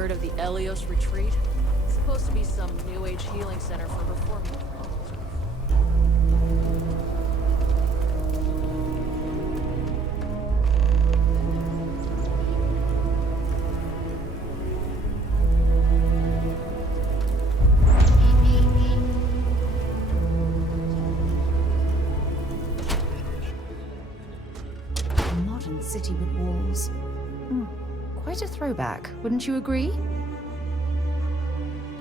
Heard of the Elios Retreat? It's supposed to be some new age healing center for reforming the world. A modern city with walls. Quite a throwback, wouldn't you agree?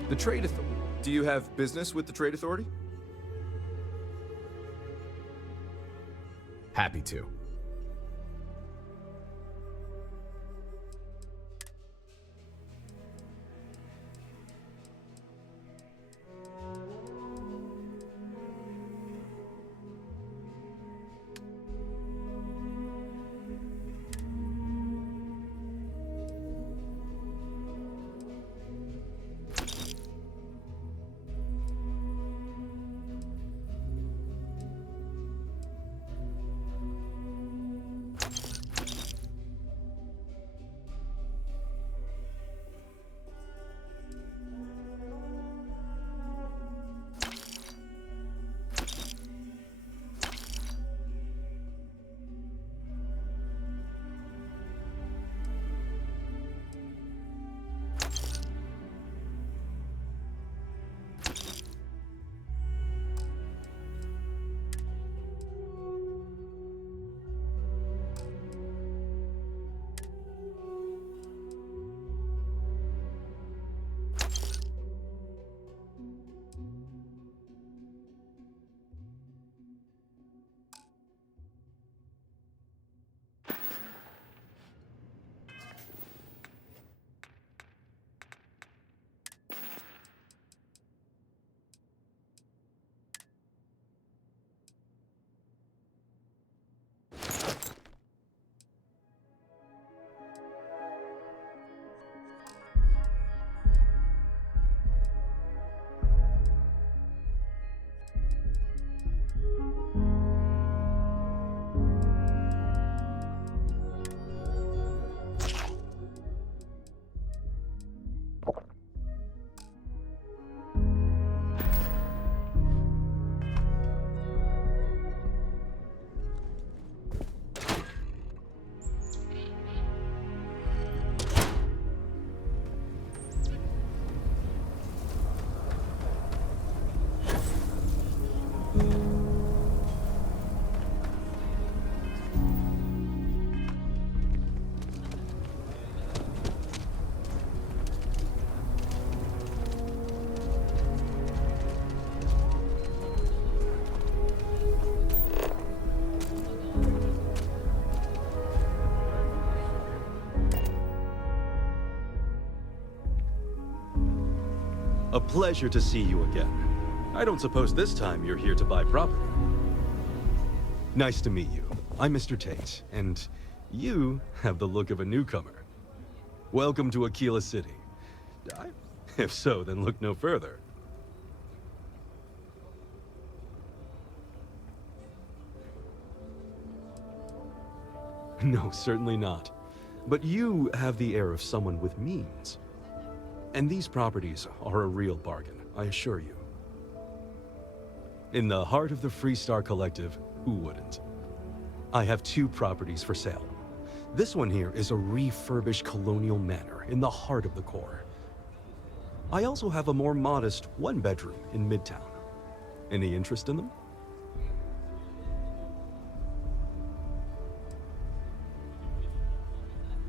The Trade Authority. Do you have business with the Trade Authority? Happy to. A pleasure to see you again. I don't suppose this time you're here to buy property. Nice to meet you. I'm Mr. Tate, and you have the look of a newcomer. Welcome to Aquila City. If so, then look no further. No, certainly not. But you have the air of someone with means. And these properties are a real bargain, I assure you. In the heart of the Freestar Collective, who wouldn't? I have 2 properties for sale. This one here is a refurbished colonial manor in the heart of the core. I also have a more modest 1-bedroom in Midtown. Any interest in them?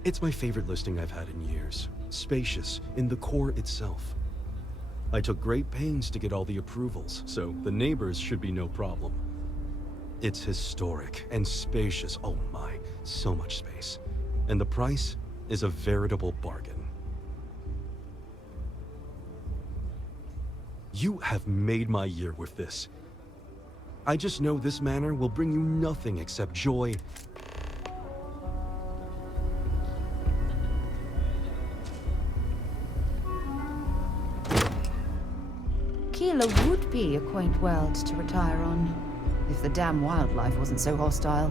It's my favorite listing I've had in years. Spacious in the core itself. I took great pains to get all the approvals, so the neighbors should be no problem. It's historic and spacious. Oh my, so much space. And the price is a veritable bargain. You have made my year with this. I just know this manor will bring you nothing except joy. Aquila would be a quaint world to retire on, if the damn wildlife wasn't so hostile.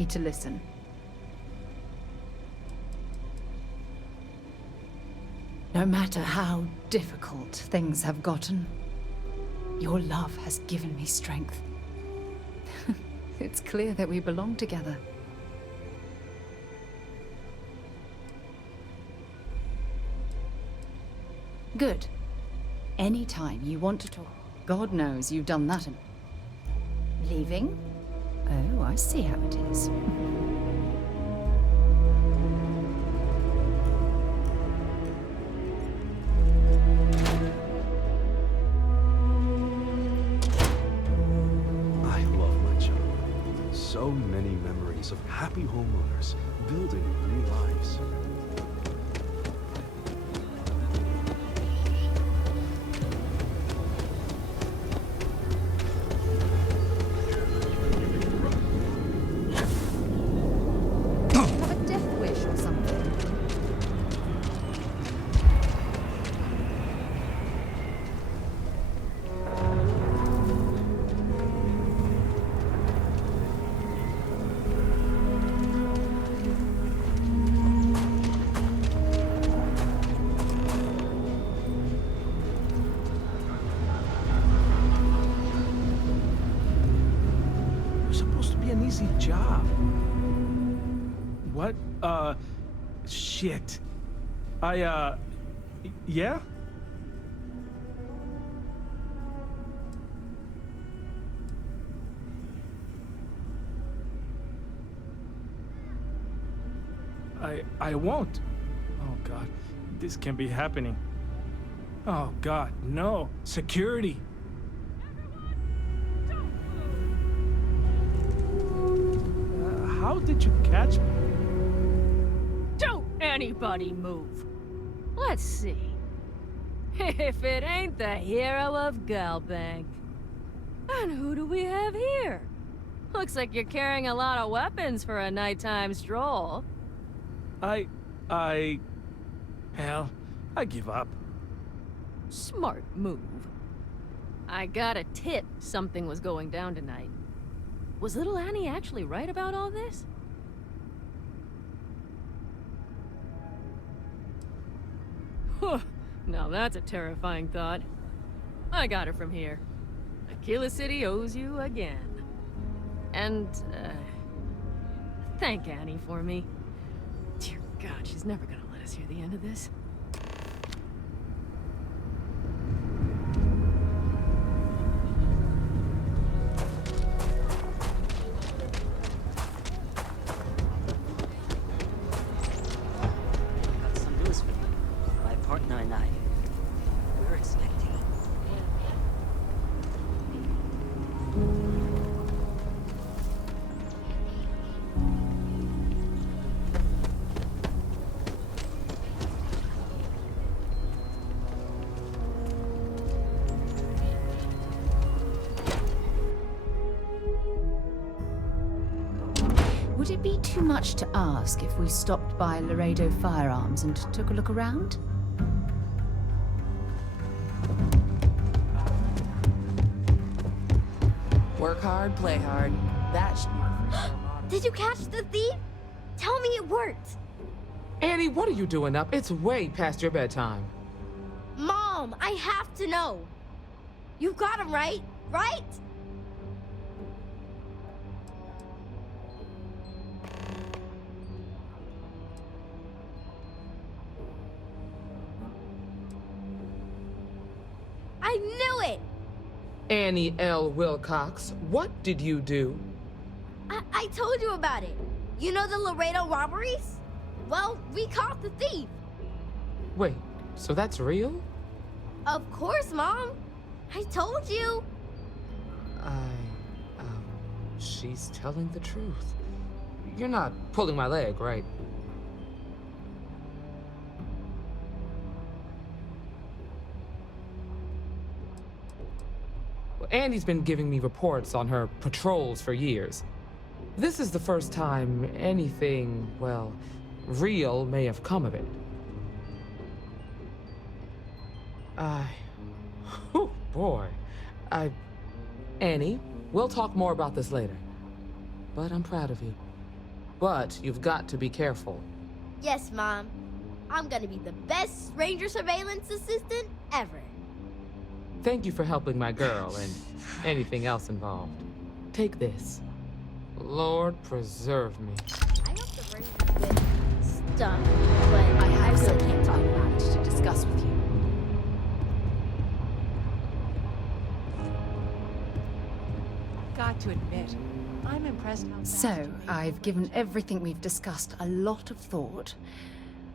happy to listen. No matter how difficult things have gotten, your love has given me strength. It's clear that we belong together. Good. Anytime you want to talk. God knows you've done that. Leaving? Oh, I see how it is. I love my job. So many memories of happy homeowners building new lives. Have a death wish or something. It was supposed to be an easy job. What? Shit. Yeah? I won't. Oh, God. This can't be happening. Oh, God, no. Security. How did you catch me? Don't anybody move. Let's see. If it ain't the hero of Galbank. And who do we have here? Looks like you're carrying a lot of weapons for a nighttime stroll. Hell, I give up. Smart move. I got a tip something was going down tonight. Was little Annie actually right about all this? Now that's a terrifying thought. I got it from here. Aquila City owes you again. And, thank Annie for me. Dear God, she's never gonna let us hear the end of this. Got some news for you. My partner and I. We're expecting. Would it be too much to ask if we stopped by Laredo Firearms and took a look around? Work hard, play hard. That should be the first motto. Did you catch the thief? Tell me it worked. Annie, what are you doing up? It's way past your bedtime. Mom, I have to know. You got him right? Right? I knew it! Annie L. Wilcox, what did you do? I told you about it. You know the Laredo robberies? Well, we caught the thief. Wait, so that's real? Of course, Mom. I told you. She's telling the truth. You're not pulling my leg, right? Well, Annie's been giving me reports on her patrols for years. This is the first time anything, well, real may have come of it. Oh boy. Annie, we'll talk more about this later. But I'm proud of you. But you've got to be careful. Yes, Mom. I'm gonna be the best ranger surveillance assistant ever. Thank you for helping my girl and anything else involved. Take this. Lord preserve me. I hope the rangers get stuck, but I have really something can't talk about it. important to discuss with you. Got to admit, I'm impressed how fast So, you made I've given everything we've discussed a lot of thought,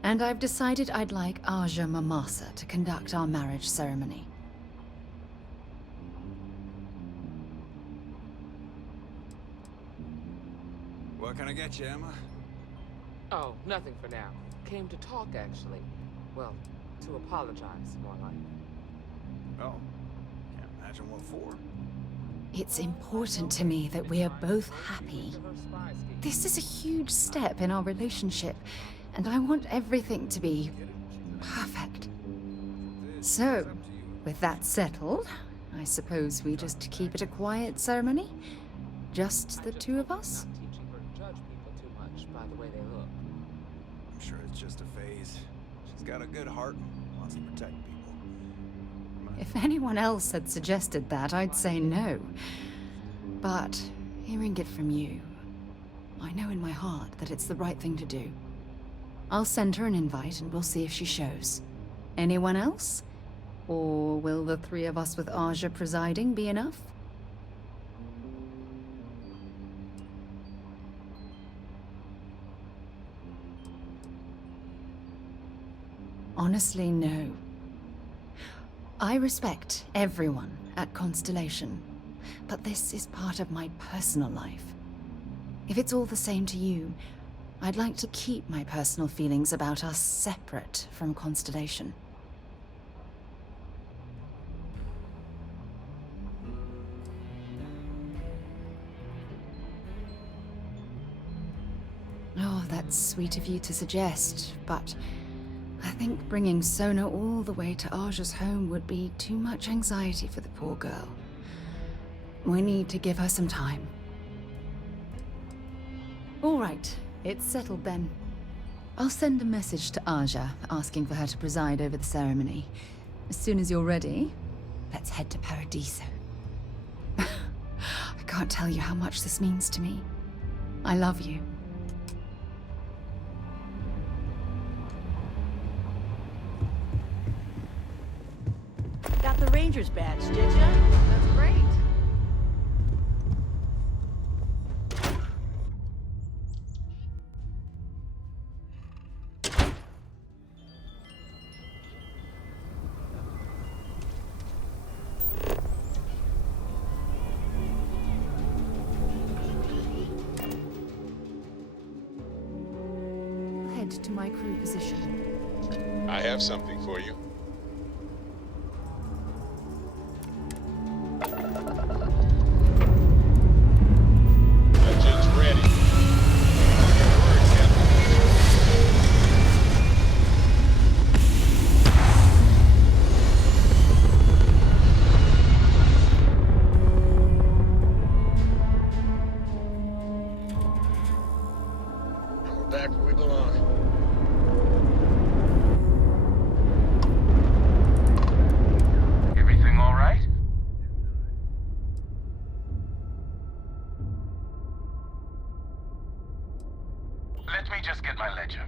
and I've decided I'd like Aja Mamasa to conduct our marriage ceremony. What can I get you, Emma? Oh, nothing for now. Came to talk, actually. Well, to apologize, more like. Oh, can't imagine what for. It's important to me that we are both happy. This is a huge step in our relationship, and I want everything to be perfect. So, with that settled, I suppose we just keep it a quiet ceremony? Just the two of us? Not teaching her to judge people too much by the way they look. I'm sure it's just a phase. She's got a good heart and wants to protect people. If anyone else had suggested that, I'd say no. But hearing it from you, I know in my heart that it's the right thing to do. I'll send her an invite and we'll see if she shows. Anyone else? Or will the three of us with Aja presiding be enough? Honestly, no. I respect everyone at Constellation, but this is part of my personal life. If it's all the same to you, I'd like to keep my personal feelings about us separate from Constellation. Oh, that's sweet of you to suggest, but I think bringing Sona all the way to Aja's home would be too much anxiety for the poor girl. We need to give her some time. All right, it's settled then. I'll send a message to Aja asking for her to preside over the ceremony. As soon as you're ready, let's head to Paradiso. I can't tell you how much this means to me. I love you. Got the Ranger's badge, did ya? That's great. Head to my crew position. I have something for you. Engines ready. Your word, Captain. And we're back where we belong. Everything all right? Let me just get my ledger.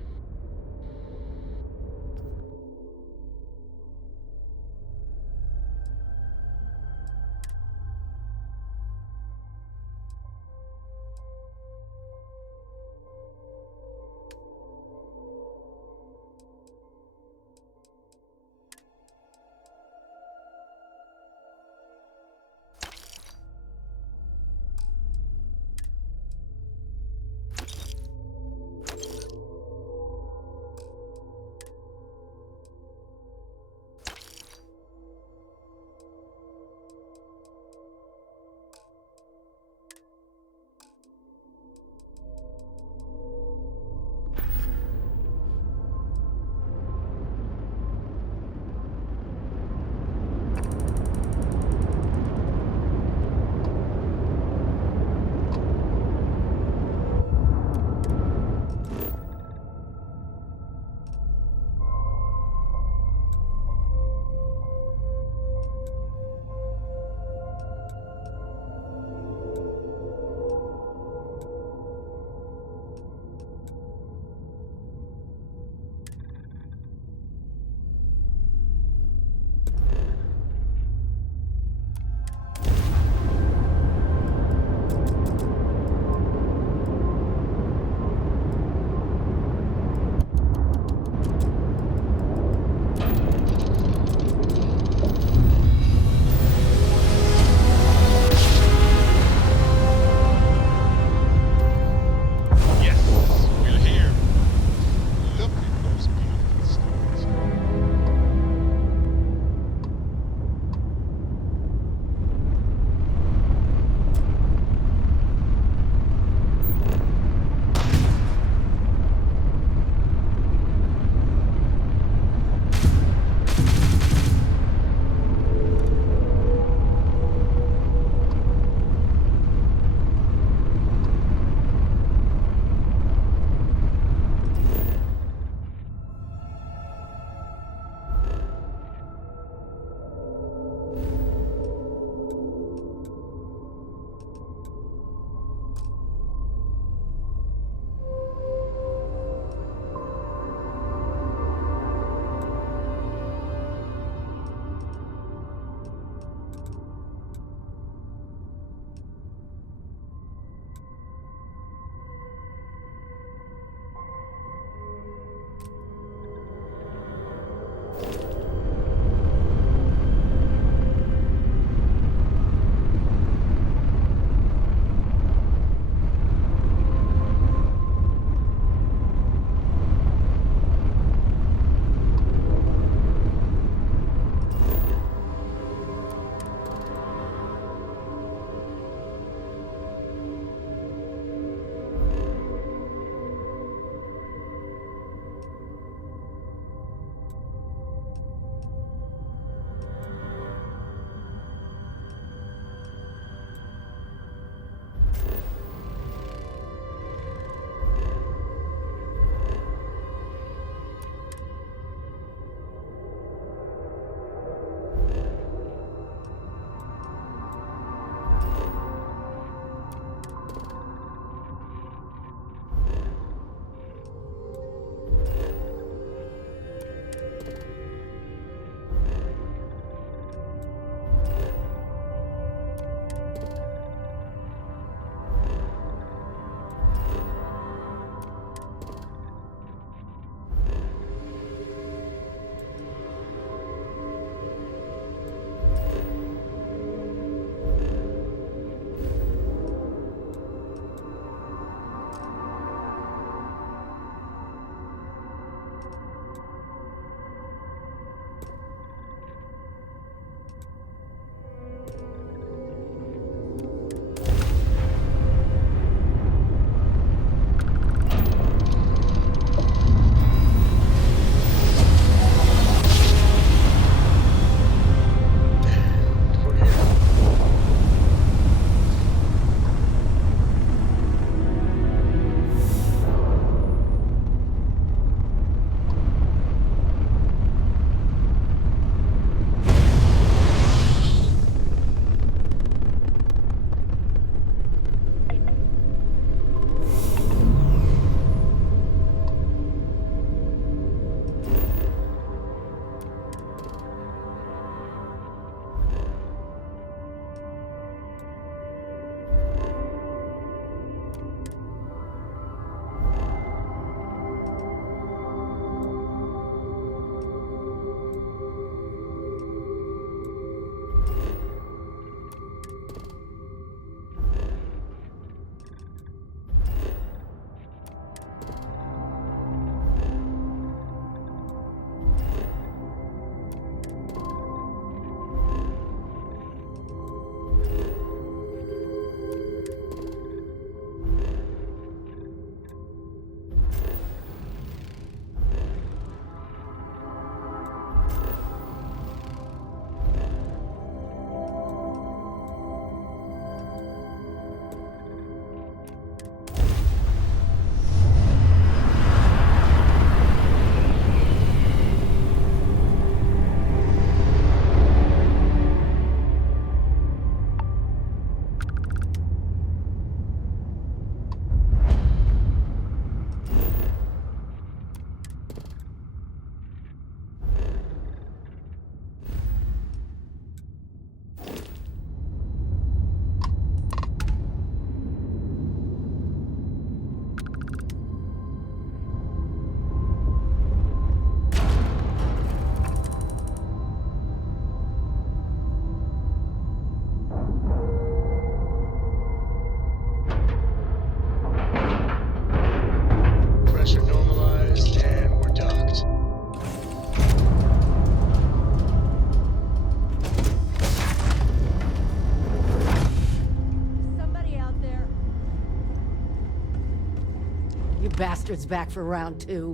bastards back for round 2.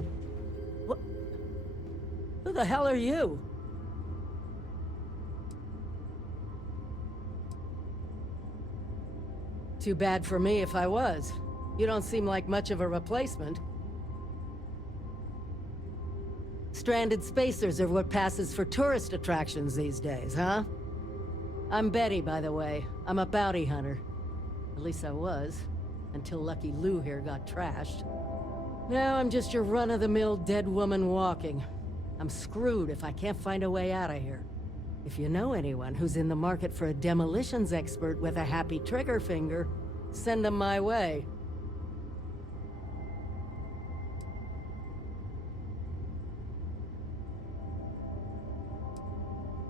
What? Who the hell are you? Too bad for me if I was. You don't seem like much of a replacement. Stranded spacers are what passes for tourist attractions these days, huh? I'm Betty, by the way. I'm a bounty hunter. At least I was, until Lucky Lou here got trashed. Now I'm just your run-of-the-mill dead woman walking. I'm screwed if I can't find a way out of here. If you know anyone who's in the market for a demolitions expert with a happy trigger finger, send them my way.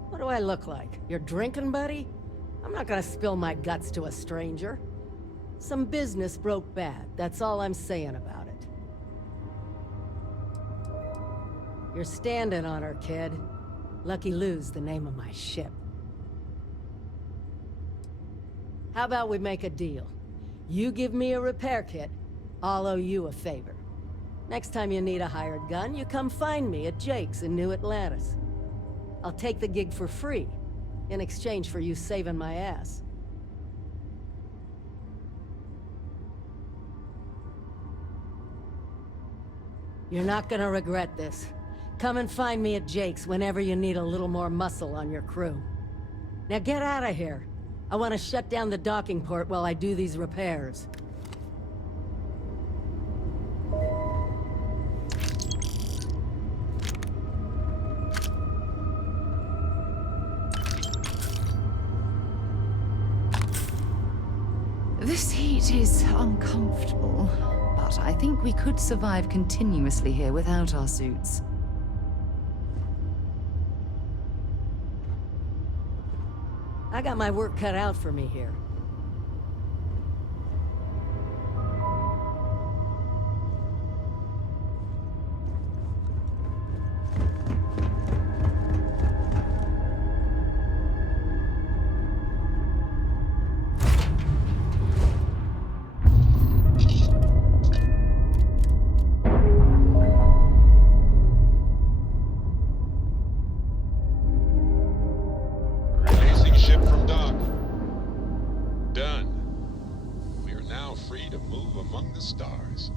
What do I look like? Your drinking buddy? I'm not gonna spill my guts to a stranger. Some business broke bad, that's all I'm saying about it. You're standing on her, kid. Lucky Lou's the name of my ship. How about we make a deal? You give me a repair kit, I'll owe you a favor. Next time you need a hired gun, you come find me at Jake's in New Atlantis. I'll take the gig for free, in exchange for you saving my ass. You're not gonna regret this. Come and find me at Jake's whenever you need a little more muscle on your crew. Now get out of here. I want to shut down the docking port while I do these repairs. This heat is uncomfortable, but I think we could survive continuously here without our suits. I got my work cut out for me here. Releasing ship from dock. Done. We are now free to move among the stars.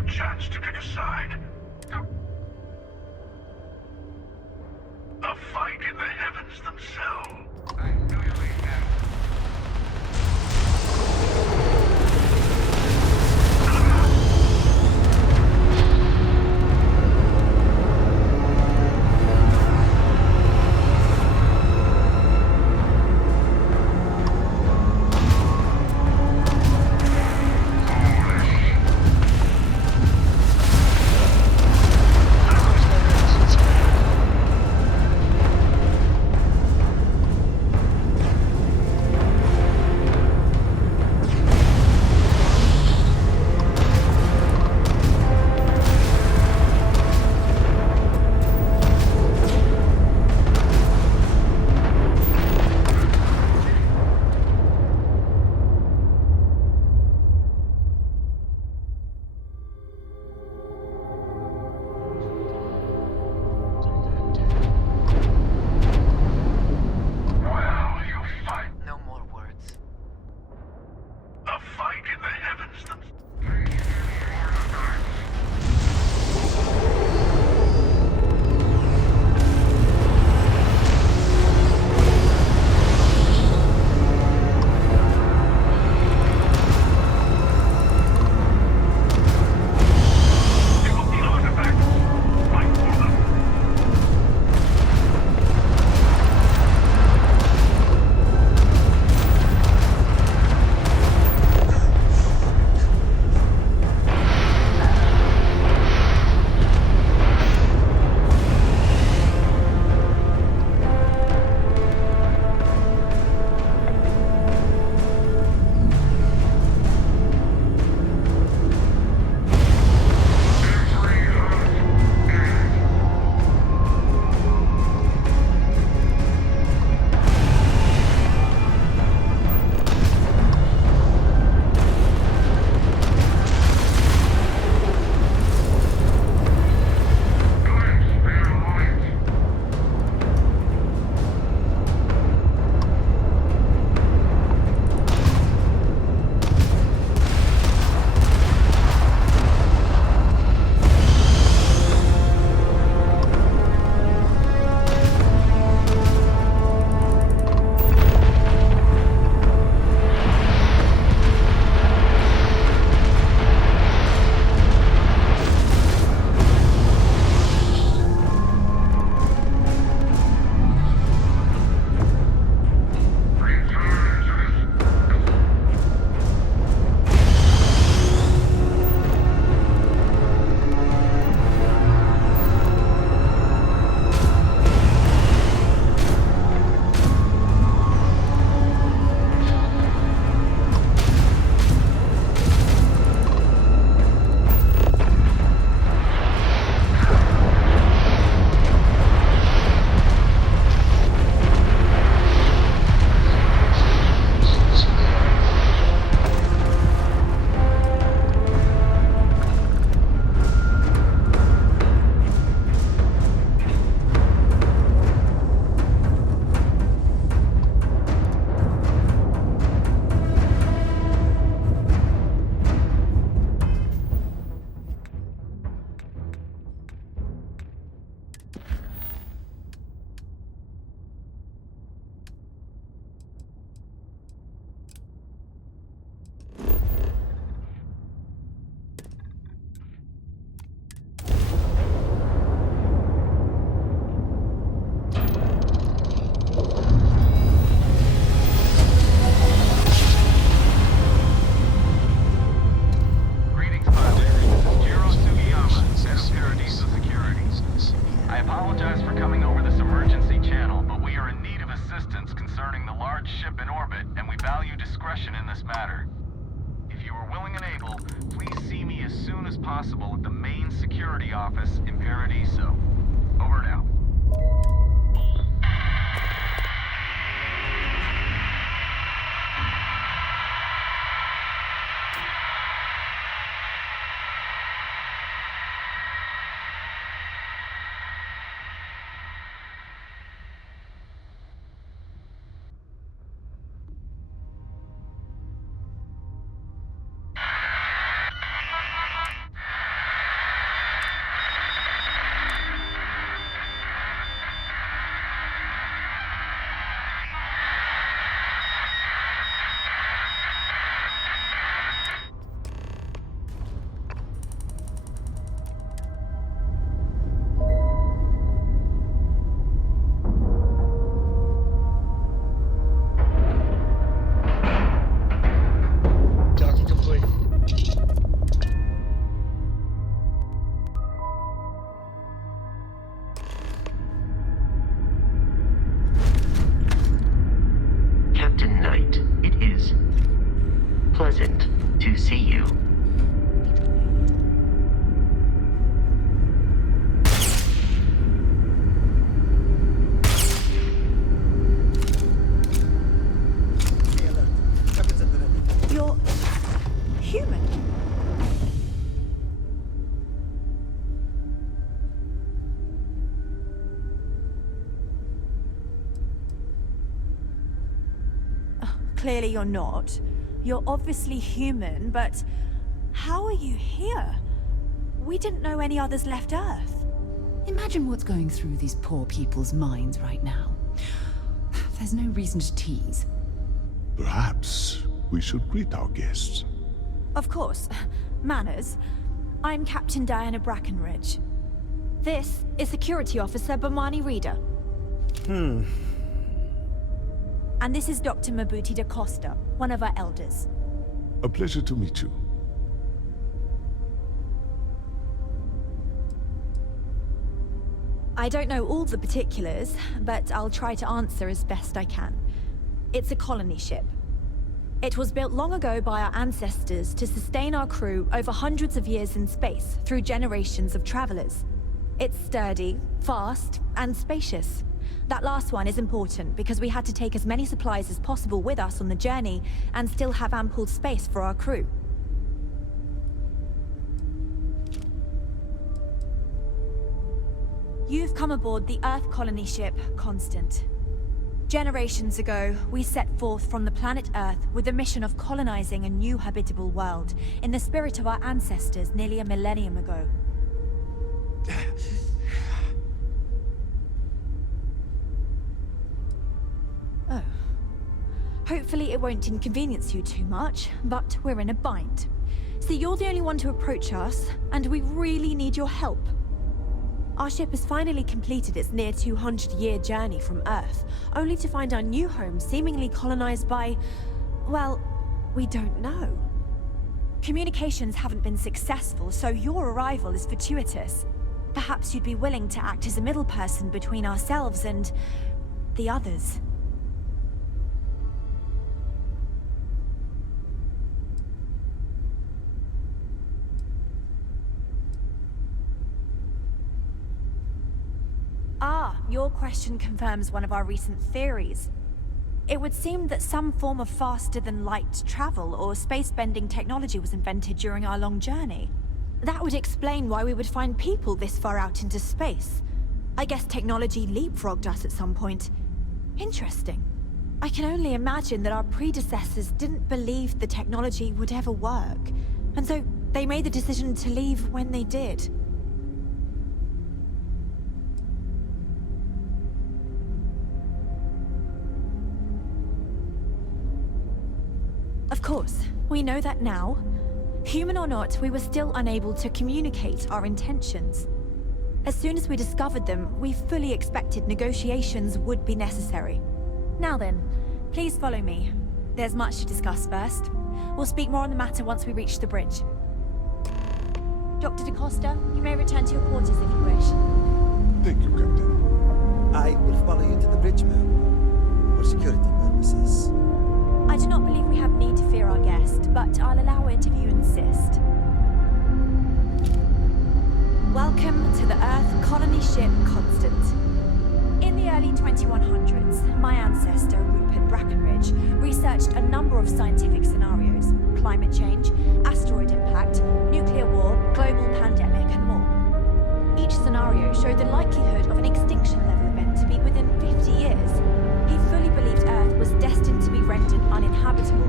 your chance to pick a side. A fight in the heavens themselves. I really am. possible at the main security office in Paradiso. Over and out. you. You're human. Clearly you're not. You're obviously human, but how are you here? We didn't know any others left Earth. Imagine what's going through these poor people's minds right now. There's no reason to tease. Perhaps we should greet our guests. Of course. Manners. I'm Captain Diana Brackenridge. This is Security Officer Bomani Reader. And this is Dr. Mabuti da Costa, one of our elders. A pleasure to meet you. I don't know all the particulars, but I'll try to answer as best I can. It's a colony ship. It was built long ago by our ancestors to sustain our crew over hundreds of years in space through generations of travelers. It's sturdy, fast, and spacious. That last one is important because we had to take as many supplies as possible with us on the journey and still have ample space for our crew. You've come aboard the Earth colony ship, Constant. Generations ago, we set forth from the planet Earth with the mission of colonizing a new habitable world in the spirit of our ancestors nearly a millennium ago. Oh. Hopefully it won't inconvenience you too much, but we're in a bind. See, you're the only one to approach us, and we really need your help. Our ship has finally completed its near 200-year journey from Earth, only to find our new home seemingly colonized by... well, we don't know. Communications haven't been successful, so your arrival is fortuitous. Perhaps you'd be willing to act as a middle person between ourselves and... the others. Ah, your question confirms one of our recent theories. It would seem that some form of faster-than-light travel or space-bending technology was invented during our long journey. That would explain why we would find people this far out into space. I guess technology leapfrogged us at some point. Interesting. I can only imagine that our predecessors didn't believe the technology would ever work, and so they made the decision to leave when they did. Of course, we know that now. Human or not, we were still unable to communicate our intentions. As soon as we discovered them, we fully expected negotiations would be necessary. Now then, please follow me. There's much to discuss first. We'll speak more on the matter once we reach the bridge. Dr. da Costa, you may return to your quarters if you wish. Thank you, Captain. I will follow you to the bridge, ma'am, for security purposes. I do not believe we have need to fear our guest, but I'll allow it if you insist. Welcome to the Earth colony ship Constant. In the early 2100s, my ancestor, Rupert Brackenridge, researched a number of scientific scenarios: climate change, asteroid impact, nuclear war, global pandemic, and more. Each scenario showed the likelihood of an extinction-level event to be within 50 years. He fully believed Earth was destined to be rendered uninhabitable.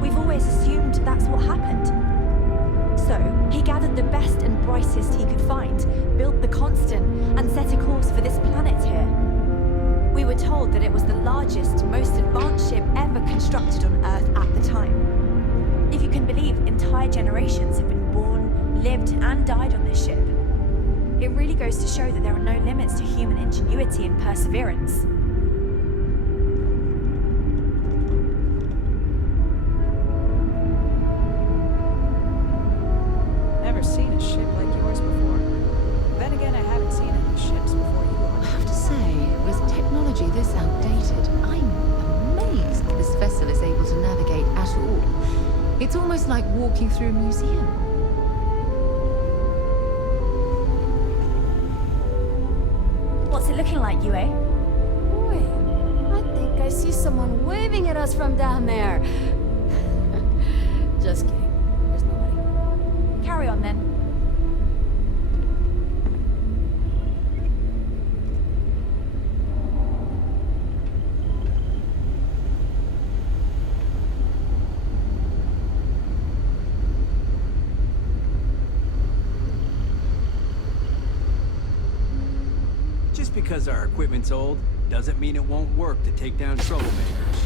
We've always assumed that's what happened. So, he gathered the best and brightest he could find, built the Constant, and set a course for this planet here. We were told that it was the largest, most advanced ship ever constructed on Earth at the time. If you can believe, entire generations have been born, lived, and died on this ship. It really goes to show that there are no limits to human ingenuity and perseverance. Seen a ship like yours before. Then again, I haven't seen any ships before you. I have to say, with technology this outdated, I'm amazed this vessel is able to navigate at all. It's almost like walking through a museum. What's it looking like, Yue? Wait, I think I see someone waving at us from down there. Just kidding. There's nobody. Carry on then. Just because our equipment's old doesn't mean it won't work to take down troublemakers.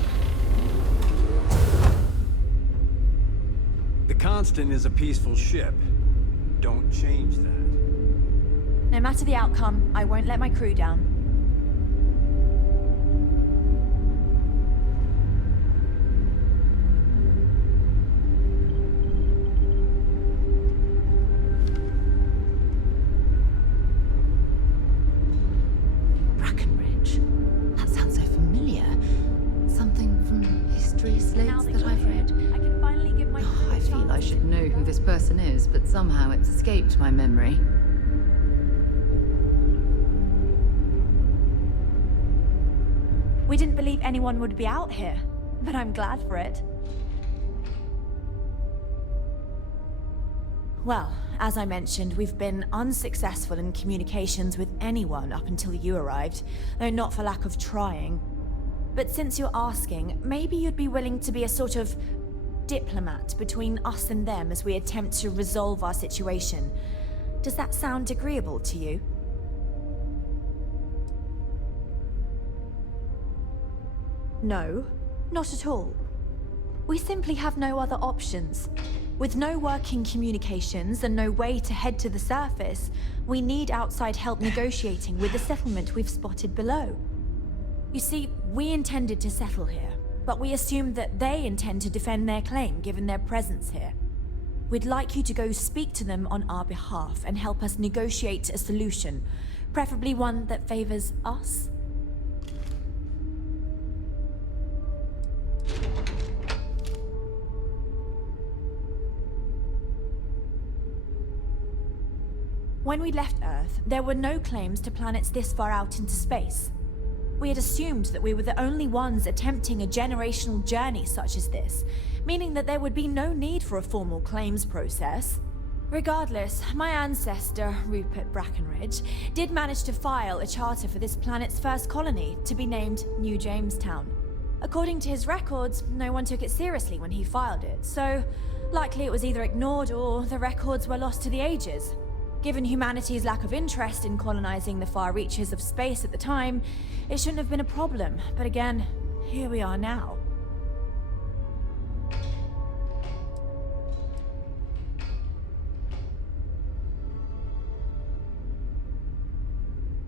The Constant is a peaceful ship. Don't change that. No matter the outcome, I won't let my crew down. Brackenridge. That sounds so familiar. Something from history slates that I've read. I can finally give my crew I feel I should know who this person is, but somehow it's escaped my memory. We didn't believe anyone would be out here, but I'm glad for it. Well, as I mentioned, we've been unsuccessful in communications with anyone up until you arrived, though not for lack of trying. But since you're asking, maybe you'd be willing to be a sort of diplomat between us and them as we attempt to resolve our situation. Does that sound agreeable to you? No, not at all. We simply have no other options. With no working communications and no way to head to the surface, we need outside help negotiating with the settlement we've spotted below. You see, we intended to settle here, but we assumed that they intend to defend their claim given their presence here. We'd like you to go speak to them on our behalf and help us negotiate a solution, preferably one that favors us. When we left Earth, there were no claims to planets this far out into space. We had assumed that we were the only ones attempting a generational journey such as this, meaning that there would be no need for a formal claims process. Regardless, my ancestor, Rupert Brackenridge, did manage to file a charter for this planet's first colony to be named New Jamestown. According to his records, no one took it seriously when he filed it, so likely it was either ignored or the records were lost to the ages. Given humanity's lack of interest in colonizing the far reaches of space at the time, it shouldn't have been a problem, but again, here we are now.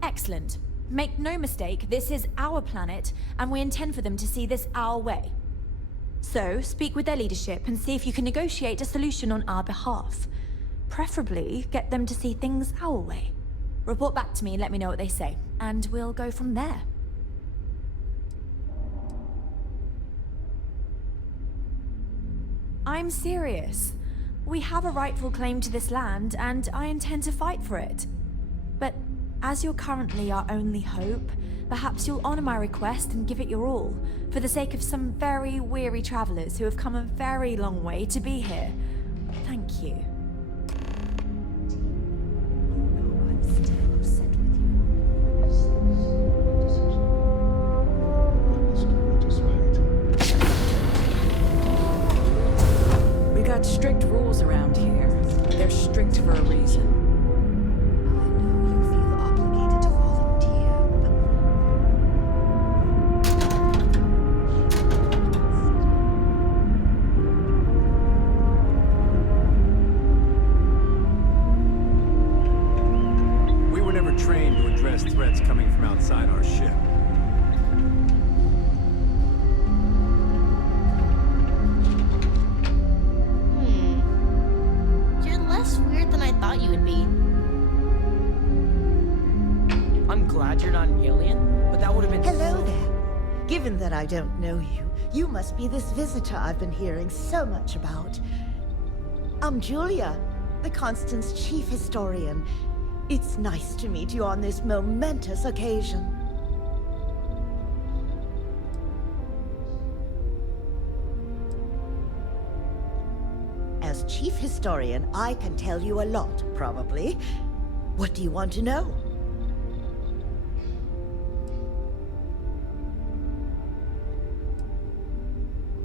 Excellent. Make no mistake, this is our planet, and we intend for them to see this our way. So, speak with their leadership and see if you can negotiate a solution on our behalf. Preferably, get them to see things our way. Report back to me and let me know what they say, and we'll go from there. I'm serious. We have a rightful claim to this land, and I intend to fight for it. But as you're currently our only hope, perhaps you'll honor my request and give it your all, for the sake of some very weary travelers who have come a very long way to be here. Thank you. We got strict rules around here. They're strict for a reason. I know you feel obligated to volunteer, We were never trained to address threats coming from outside our ship. You're less weird than I thought you would be. I'm glad you're not an alien, but that would have been Hello so... there. Given that I don't know you, you must be this visitor I've been hearing so much about. I'm Julia, the Constant's chief historian. It's nice to meet you on this momentous occasion. As chief historian, I can tell you a lot, probably. What do you want to know?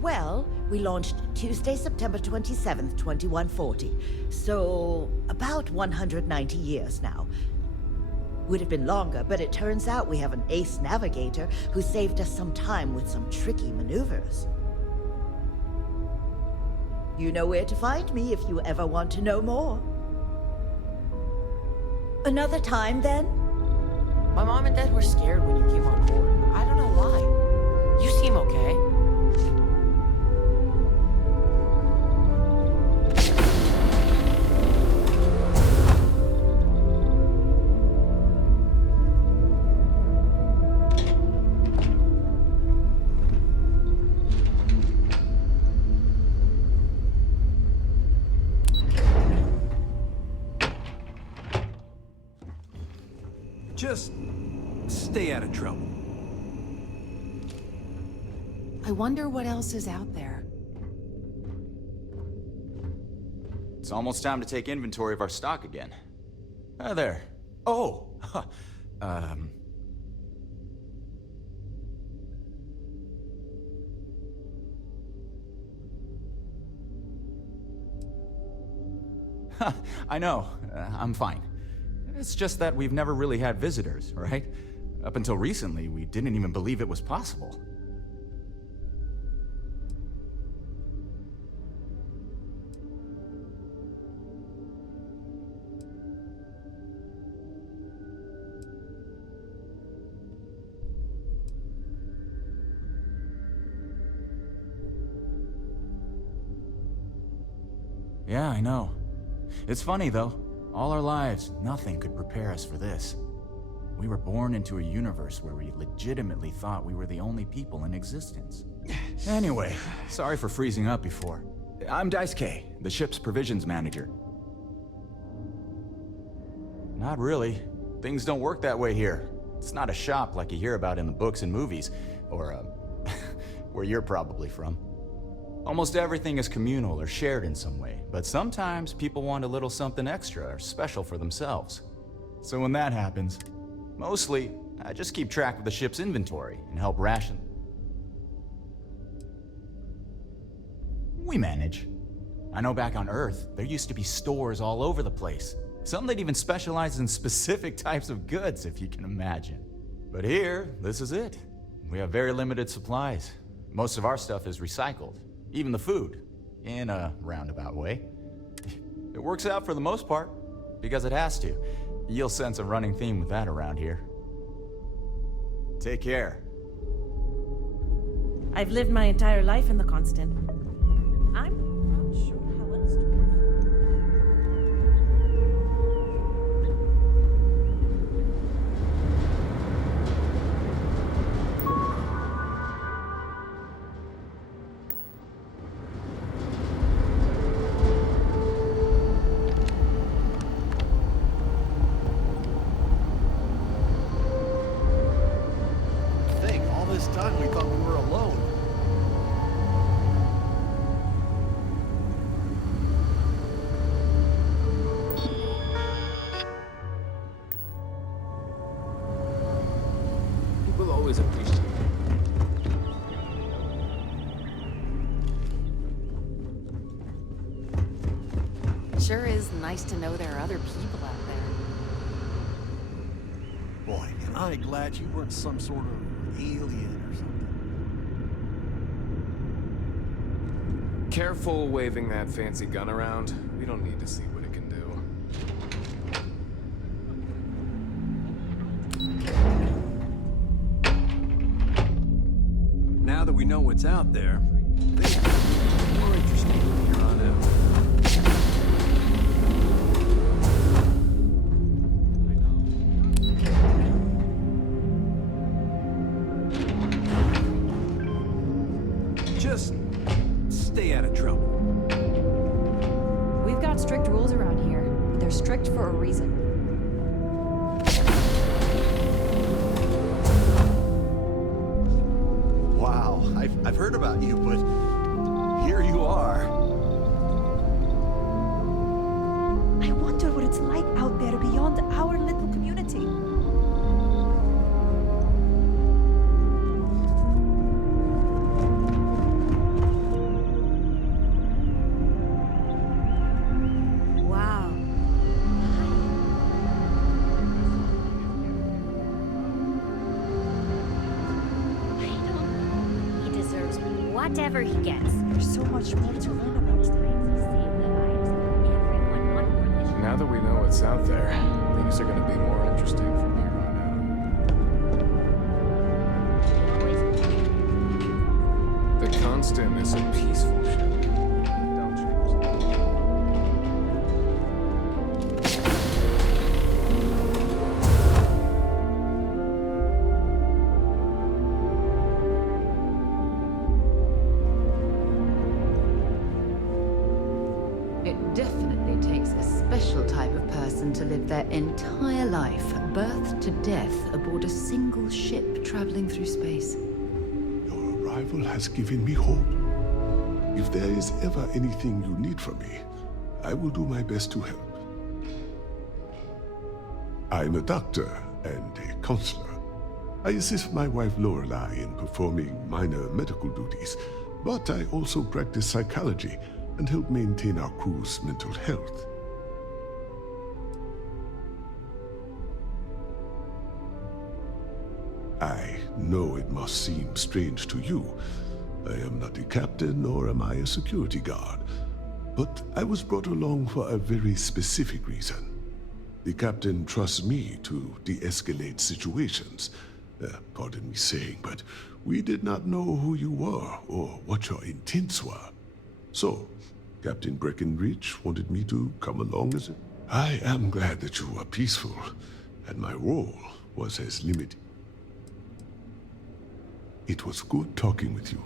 Well, we launched Tuesday, September 27th, 2140. So, about 190 years now. Would have been longer, but it turns out we have an ace navigator who saved us some time with some tricky maneuvers. You know where to find me if you ever want to know more. Another time, then? My mom and dad were scared when you came on board. I don't know why. You seem okay. Just stay out of trouble. I wonder what else is out there. It's almost time to take inventory of our stock again. Hi there. Oh! I know. I'm fine. It's just that we've never really had visitors, right? Up until recently, we didn't even believe it was possible. Yeah, I know. It's funny, though. All our lives, nothing could prepare us for this. We were born into a universe where we legitimately thought we were the only people in existence. Anyway, sorry for freezing up before. I'm Dice K, the ship's provisions manager. Not really. Things don't work that way here. It's not a shop like you hear about in the books and movies, or, where you're probably from. Almost everything is communal or shared in some way, but sometimes people want a little something extra or special for themselves. So when that happens, mostly, I just keep track of the ship's inventory and help ration. We manage. I know back on Earth, there used to be stores all over the place. Some that even specialize in specific types of goods, if you can imagine. But here, this is it. We have very limited supplies. Most of our stuff is recycled. Even the food, in a roundabout way. It works out for the most part, because it has to. You'll sense a running theme with that around here. Take care. I've lived my entire life in the Constant. I'm not sure how else to. We thought we were alone. People always appreciate it. Sure is nice to know there are other people out there. Boy, am I glad you weren't some sort of alien or something. Careful waving that fancy gun around. We don't need to see what it can do. Now that we know what's out there, things are more interesting from here on out. strict rules around here, but they're strict for a reason. Wow, I've heard about you, but here you are. I wonder what it's like out there beyond our little community. Wow. He deserves whatever he gets. There's so much more to learn about. Now that we know what's out there, things are going to be more interesting from here on out. The Constant is a peaceful ship. Don't change that. It definitely takes a special type of person to live their entire life, birth to death, aboard a single ship traveling through space. Your arrival has given me hope. If there is ever anything you need from me, I will do my best to help. I'm a doctor and a counselor. I assist my wife Lorelei in performing minor medical duties, but I also practice psychology and help maintain our crew's mental health. I know it must seem strange to you. I am not a captain, nor am I a security guard. But I was brought along for a very specific reason. The captain trusts me to de-escalate situations. Pardon me saying, but we did not know who you were or what your intents were. So, Captain Breckenridge wanted me to come along as a... I am glad that you were peaceful, and my role was as limited. It was good talking with you.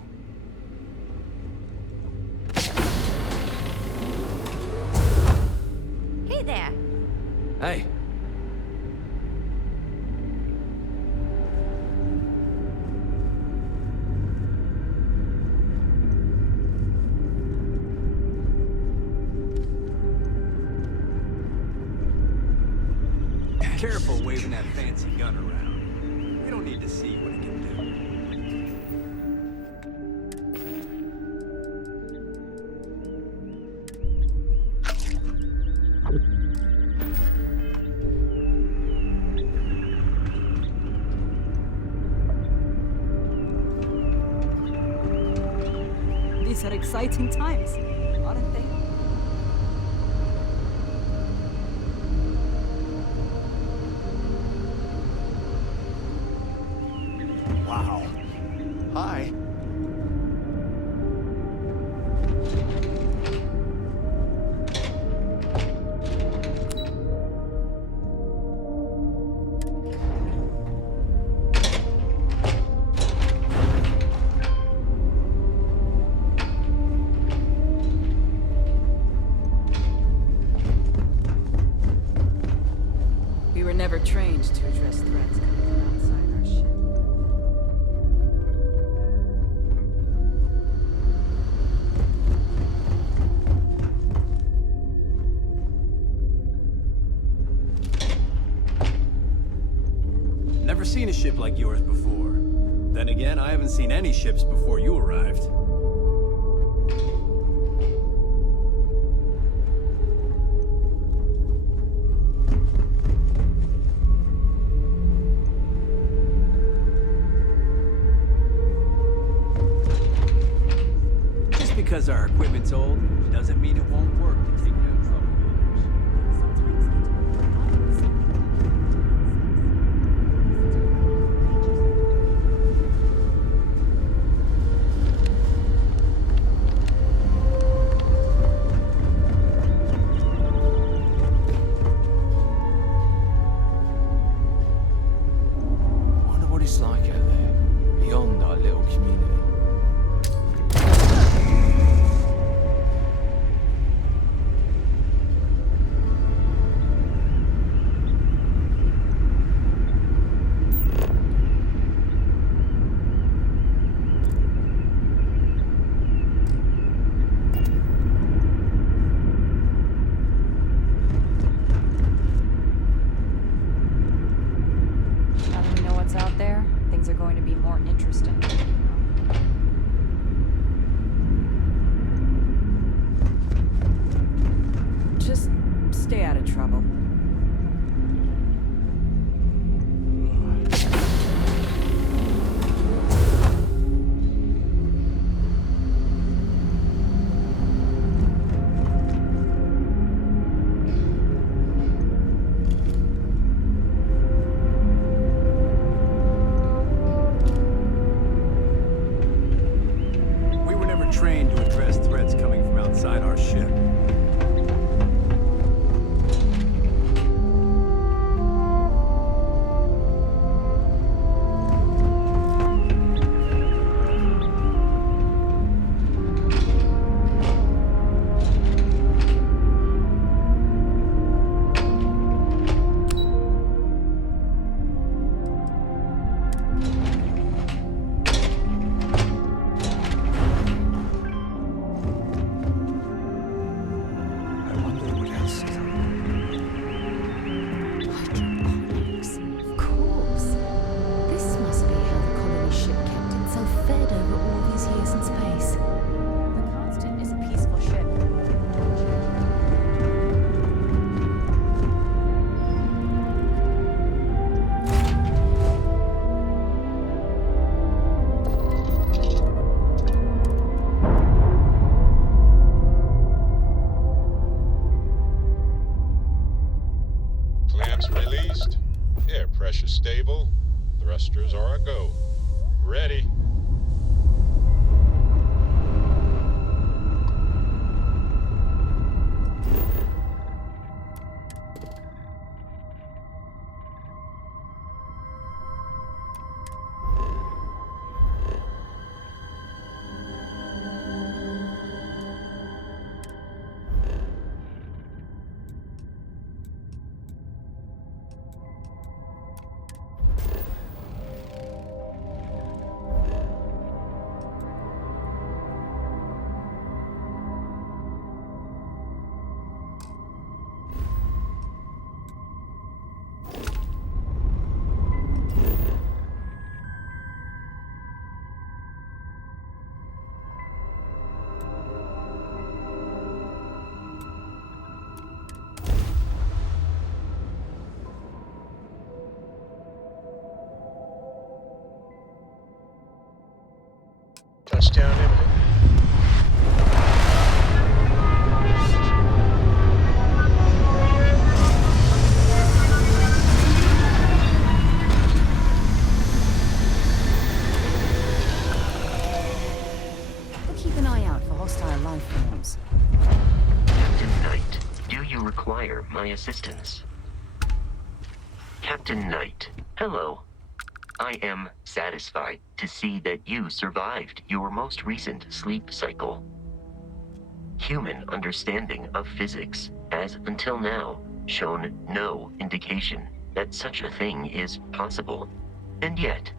Hey there. Hey. Careful waving that fancy gun around. We don't need to see what it can do. These are exciting times, aren't they? Wow. Hi. We were never trained to address threats coming from outside our ship. Never seen a ship like yours before. Then again, I haven't seen any ships before you arrived. Just because our equipment's old doesn't mean it won't work to take down troublemakers. Wonder what it's like out there, beyond our little community. more interesting. Just stay out of trouble. We were never trained to address threats coming from outside our ship. Hydroponics. Of course. This must be how the colony ship kept itself fed over all these years in space. The Constant is a peaceful ship. Clamps released. Air pressure stable. Thrusters are a go. Ready. Touchdown imminent. We'll keep an eye out for hostile life forms. Captain Knight, do you require my assistance? Captain Knight, hello. I am satisfied to see that you survived your most recent sleep cycle. Human understanding of physics has until now shown no indication that such a thing is possible. And yet,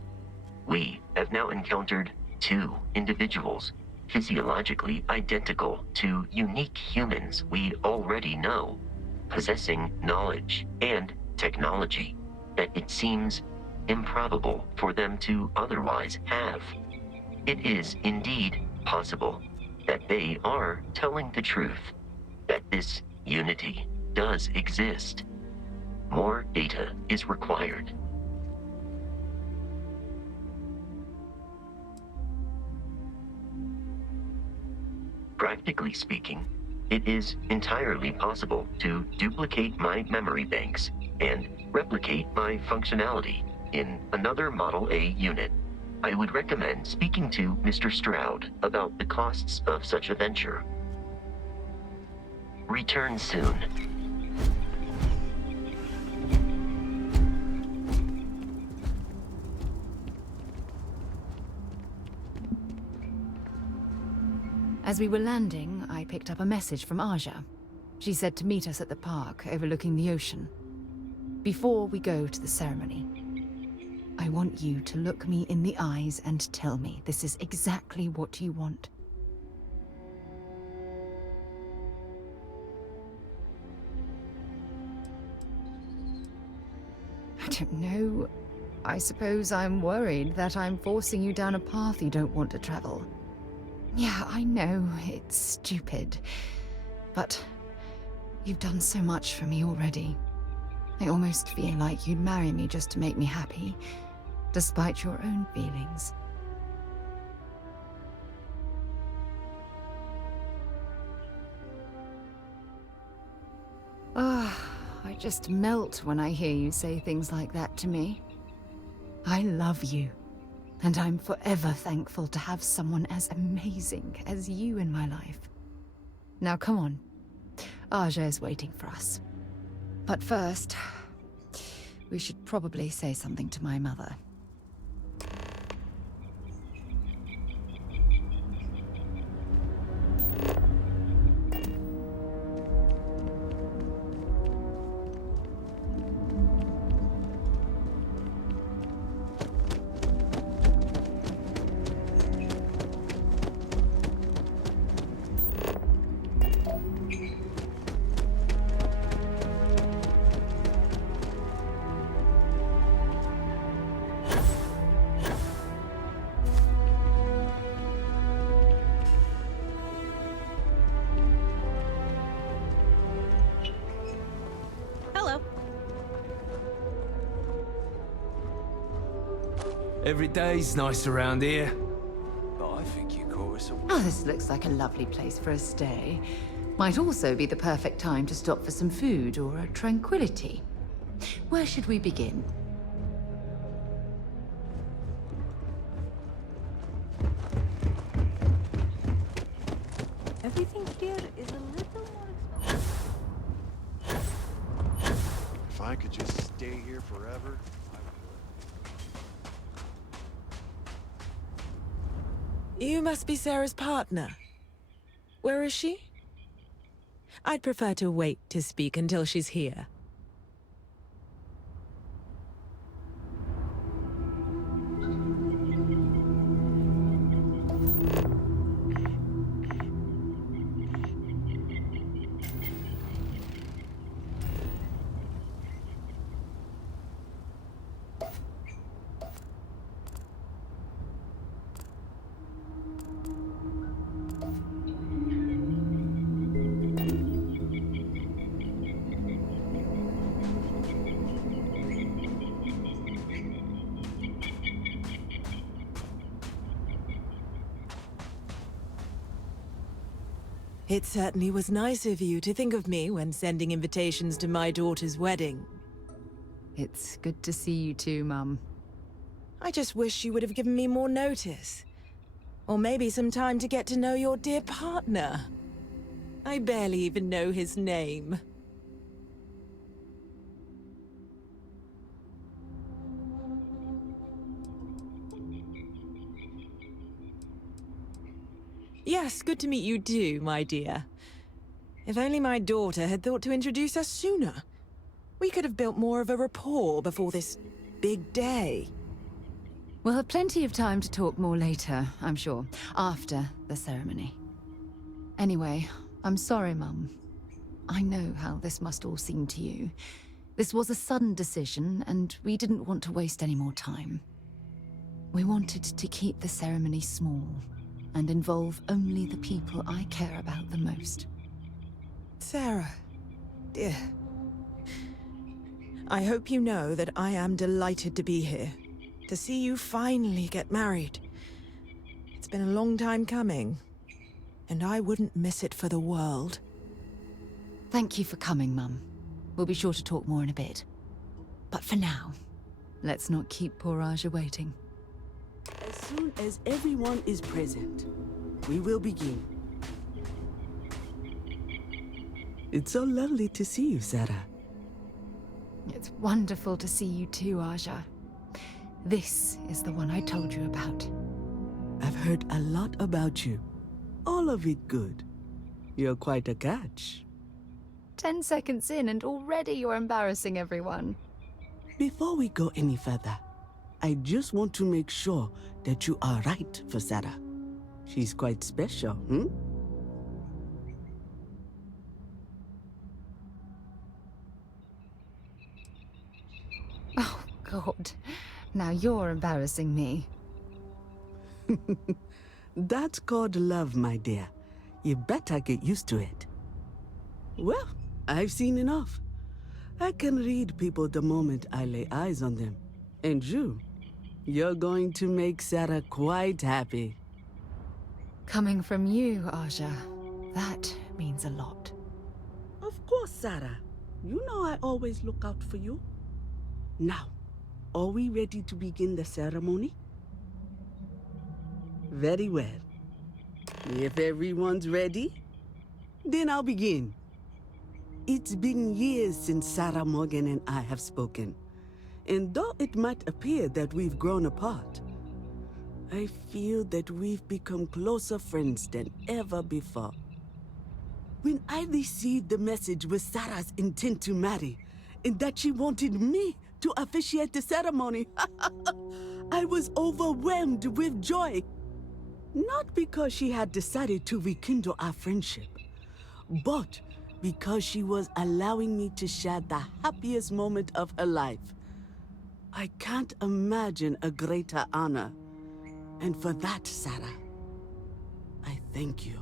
we have now encountered two individuals physiologically identical to unique humans we already know, possessing knowledge and technology that it seems improbable for them to otherwise have. It is indeed possible that they are telling the truth, that this unity does exist. More data is required. Practically speaking, it is entirely possible to duplicate my memory banks and replicate my functionality in another Model A unit. I would recommend speaking to Mr. Stroud about the costs of such a venture. Return soon. As we were landing, I picked up a message from Aja. She said to meet us at the park overlooking the ocean. Before we go to the ceremony, I want you to look me in the eyes and tell me this is exactly what you want. I don't know I suppose I'm worried that I'm forcing you down a path you don't want to travel. Yeah, I know, it's stupid. But you've done so much for me already. I almost feel like you'd marry me just to make me happy, despite your own feelings. I just melt when I hear you say things like that to me. I love you, and I'm forever thankful to have someone as amazing as you in my life. Now come on, Aja is waiting for us. But first, we should probably say something to my mother. Every day's nice around here. But I think you caught us a... Oh, this looks like a lovely place for a stay. Might also be the perfect time to stop for some food or a tranquility. Where should we begin? Everything here is a little more expensive. If I could just stay here forever, I would. You must be Sarah's partner. Where is she? I'd prefer to wait to speak until she's here. It certainly was nice of you to think of me when sending invitations to my daughter's wedding. It's good to see you too, Mum. I just wish you would have given me more notice. Or maybe some time to get to know your dear partner. I barely even know his name. Yes, good to meet you too, my dear. If only my daughter had thought to introduce us sooner. We could have built more of a rapport before this big day. We'll have plenty of time to talk more later, I'm sure, after the ceremony. Anyway, I'm sorry, Mum. I know how this must all seem to you. This was a sudden decision, and we didn't want to waste any more time. We wanted to keep the ceremony small, and involve only the people I care about the most. Sarah, dear. I hope you know that I am delighted to be here, to see you finally get married. It's been a long time coming, and I wouldn't miss it for the world. Thank you for coming, Mum. We'll be sure to talk more in a bit. But for now, let's not keep poor Aja waiting. As soon as everyone is present, we will begin. It's so lovely to see you, Sarah. It's wonderful to see you too, Aja. This is the one I told you about. I've heard a lot about you. All of it good. You're quite a catch. 10 seconds in and already you're embarrassing everyone. Before we go any further, I just want to make sure that you are right for Sarah. She's quite special, hmm? Oh, God. Now you're embarrassing me. That's called love, my dear. You better get used to it. Well, I've seen enough. I can read people the moment I lay eyes on them. And you're going to make Sarah quite happy. Coming from you, Aja, that means a lot. Of course, Sarah. You know I always look out for you. Now, are we ready to begin the ceremony? Very well. If everyone's ready, then I'll begin. It's been years since Sarah Morgan and I have spoken. And though it might appear that we've grown apart, I feel that we've become closer friends than ever before. When I received the message with Sarah's intent to marry, and that she wanted me to officiate the ceremony, I was overwhelmed with joy. Not because she had decided to rekindle our friendship, but because she was allowing me to share the happiest moment of her life. I can't imagine a greater honor. And for that, Sarah, I thank you.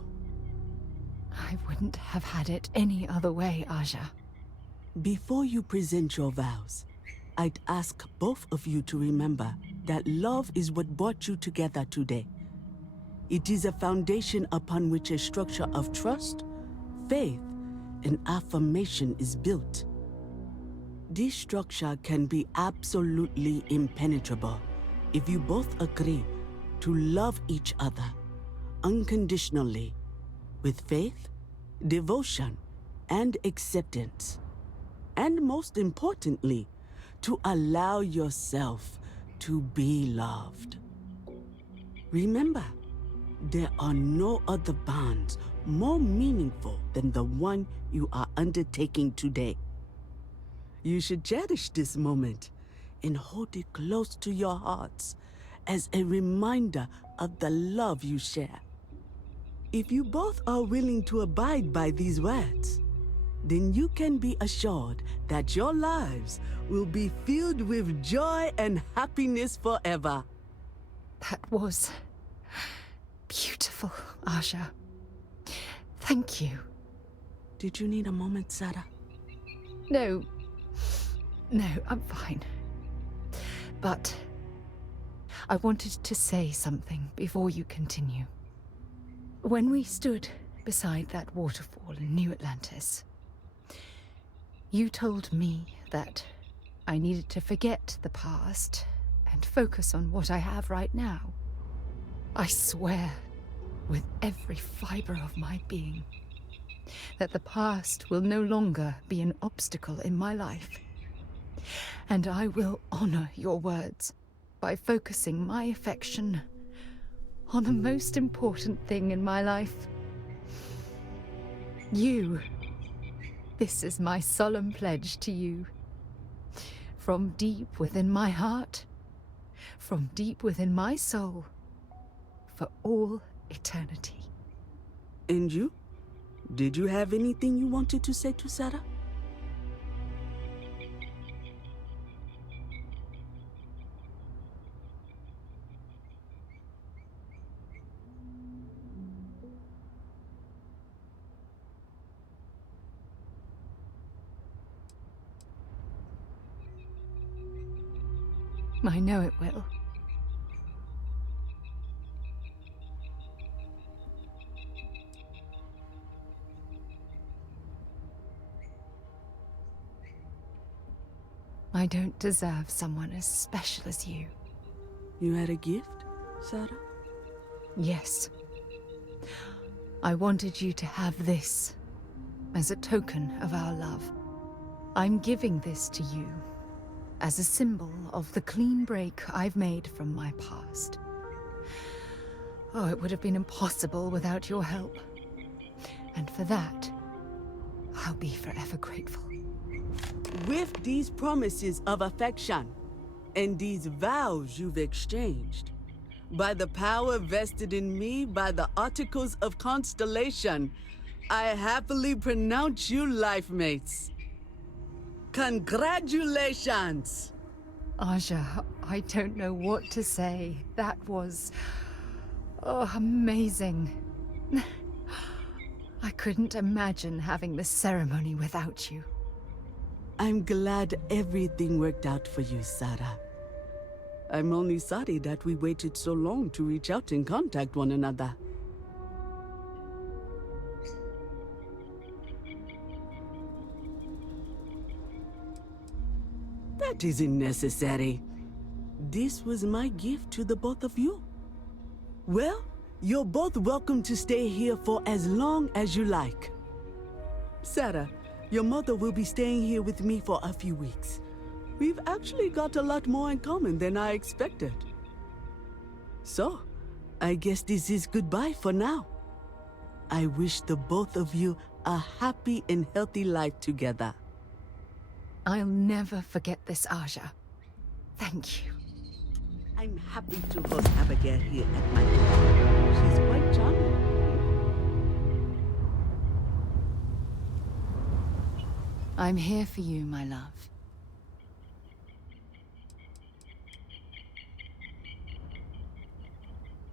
I wouldn't have had it any other way, Aja. Before you present your vows, I'd ask both of you to remember that love is what brought you together today. It is a foundation upon which a structure of trust, faith, and affirmation is built. This structure can be absolutely impenetrable if you both agree to love each other unconditionally, with faith, devotion, and acceptance. And most importantly, to allow yourself to be loved. Remember, there are no other bonds more meaningful than the one you are undertaking today. You should cherish this moment and hold it close to your hearts as a reminder of the love you share. If you both are willing to abide by these words, then you can be assured that your lives will be filled with joy and happiness forever. That was beautiful, Aja. Thank you. Did you need a moment, Sarah? No, I'm fine. But I wanted to say something before you continue. When we stood beside that waterfall in New Atlantis, you told me that I needed to forget the past and focus on what I have right now. I swear, with every fiber of my being, that the past will no longer be an obstacle in my life. And I will honor your words by focusing my affection on the most important thing in my life. You. This is my solemn pledge to you. From deep within my heart, from deep within my soul, for all eternity. And you? Did you have anything you wanted to say to Sarah? I know it will. I don't deserve someone as special as you. You had a gift, Sarah? Yes. I wanted you to have this as a token of our love. I'm giving this to you as a symbol of the clean break I've made from my past. Oh, it would have been impossible without your help. And for that, I'll be forever grateful. With these promises of affection and these vows you've exchanged, by the power vested in me by the Articles of Constellation, I happily pronounce you life mates. Congratulations! Aja, I don't know what to say. That was... oh, amazing. I couldn't imagine having this ceremony without you. I'm glad everything worked out for you, Sarah. I'm only sorry that we waited so long to reach out and contact one another. That isn't necessary. This was my gift to the both of you. Well, you're both welcome to stay here for as long as you like. Sarah, your mother will be staying here with me for a few weeks. We've actually got a lot more in common than I expected. So, I guess this is goodbye for now. I wish the both of you a happy and healthy life together. I'll never forget this, Aja. Thank you. I'm happy to host Abigail here at my home. She's quite charming. I'm here for you, my love.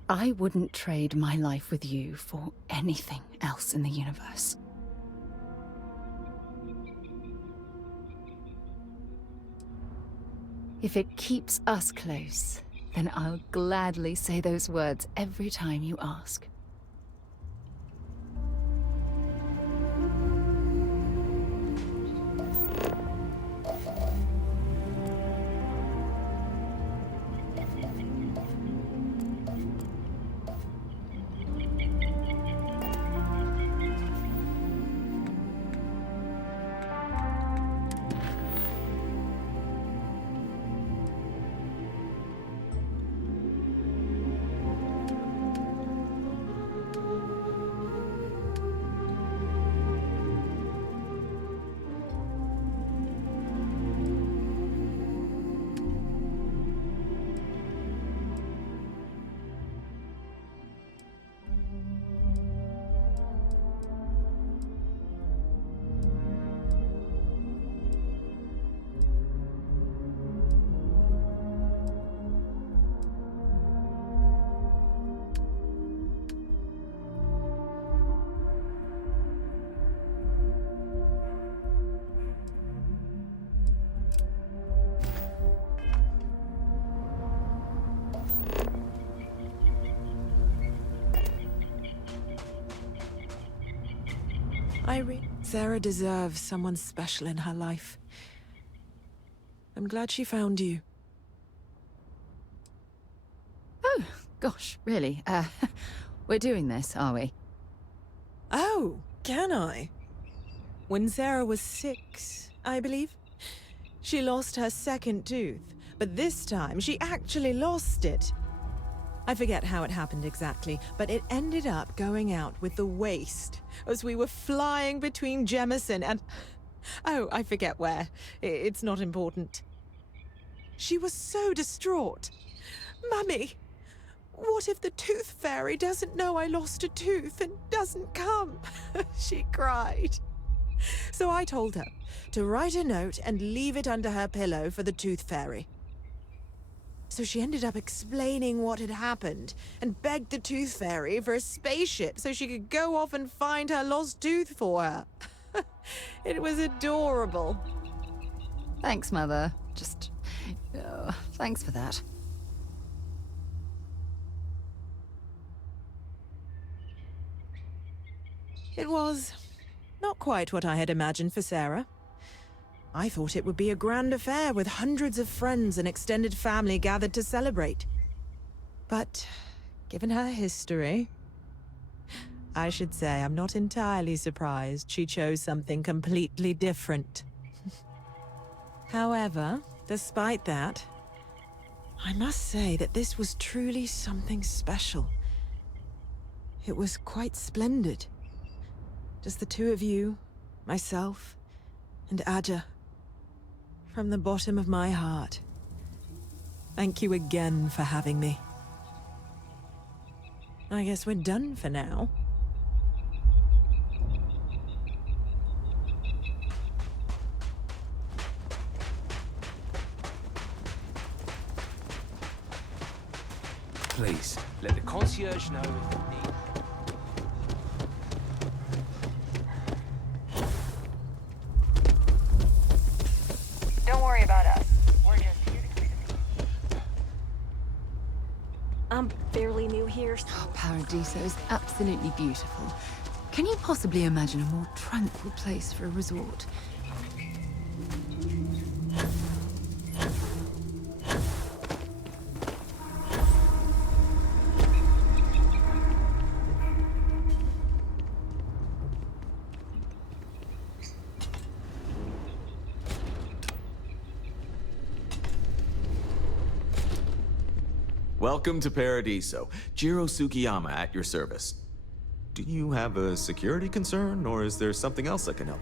I wouldn't trade my life with you for anything else in the universe. If it keeps us close, then I'll gladly say those words every time you ask. Sarah deserves someone special in her life. I'm glad she found you. Oh, gosh, really? We're doing this, are we? Oh, can I? When Sarah was 6, I believe, she lost her second tooth, but this time she actually lost it. I forget how it happened exactly, but it ended up going out with the waste as we were flying between Jemison and... oh, I forget where. It's not important. She was so distraught. Mummy, what if the Tooth Fairy doesn't know I lost a tooth and doesn't come? She cried. So I told her to write a note and leave it under her pillow for the Tooth Fairy. So she ended up explaining what had happened and begged the Tooth Fairy for a spaceship so she could go off and find her lost tooth for her. It was adorable. Thanks, Mother. Just... thanks for that. It was not quite what I had imagined for Sarah. I thought it would be a grand affair with hundreds of friends and extended family gathered to celebrate. But, given her history, I should say I'm not entirely surprised she chose something completely different. However, despite that, I must say that this was truly something special. It was quite splendid. Just the two of you, myself, and Aja. From the bottom of my heart, thank you again for having me. I guess we're done for now. Please, let the concierge know if you need. Don't worry about us. We're just here to clear the. I'm fairly new here. Oh, Paradiso is absolutely beautiful. Can you possibly imagine a more tranquil place for a resort? Welcome to Paradiso. Jiro Sukiyama at your service. Do you have a security concern, or is there something else I can help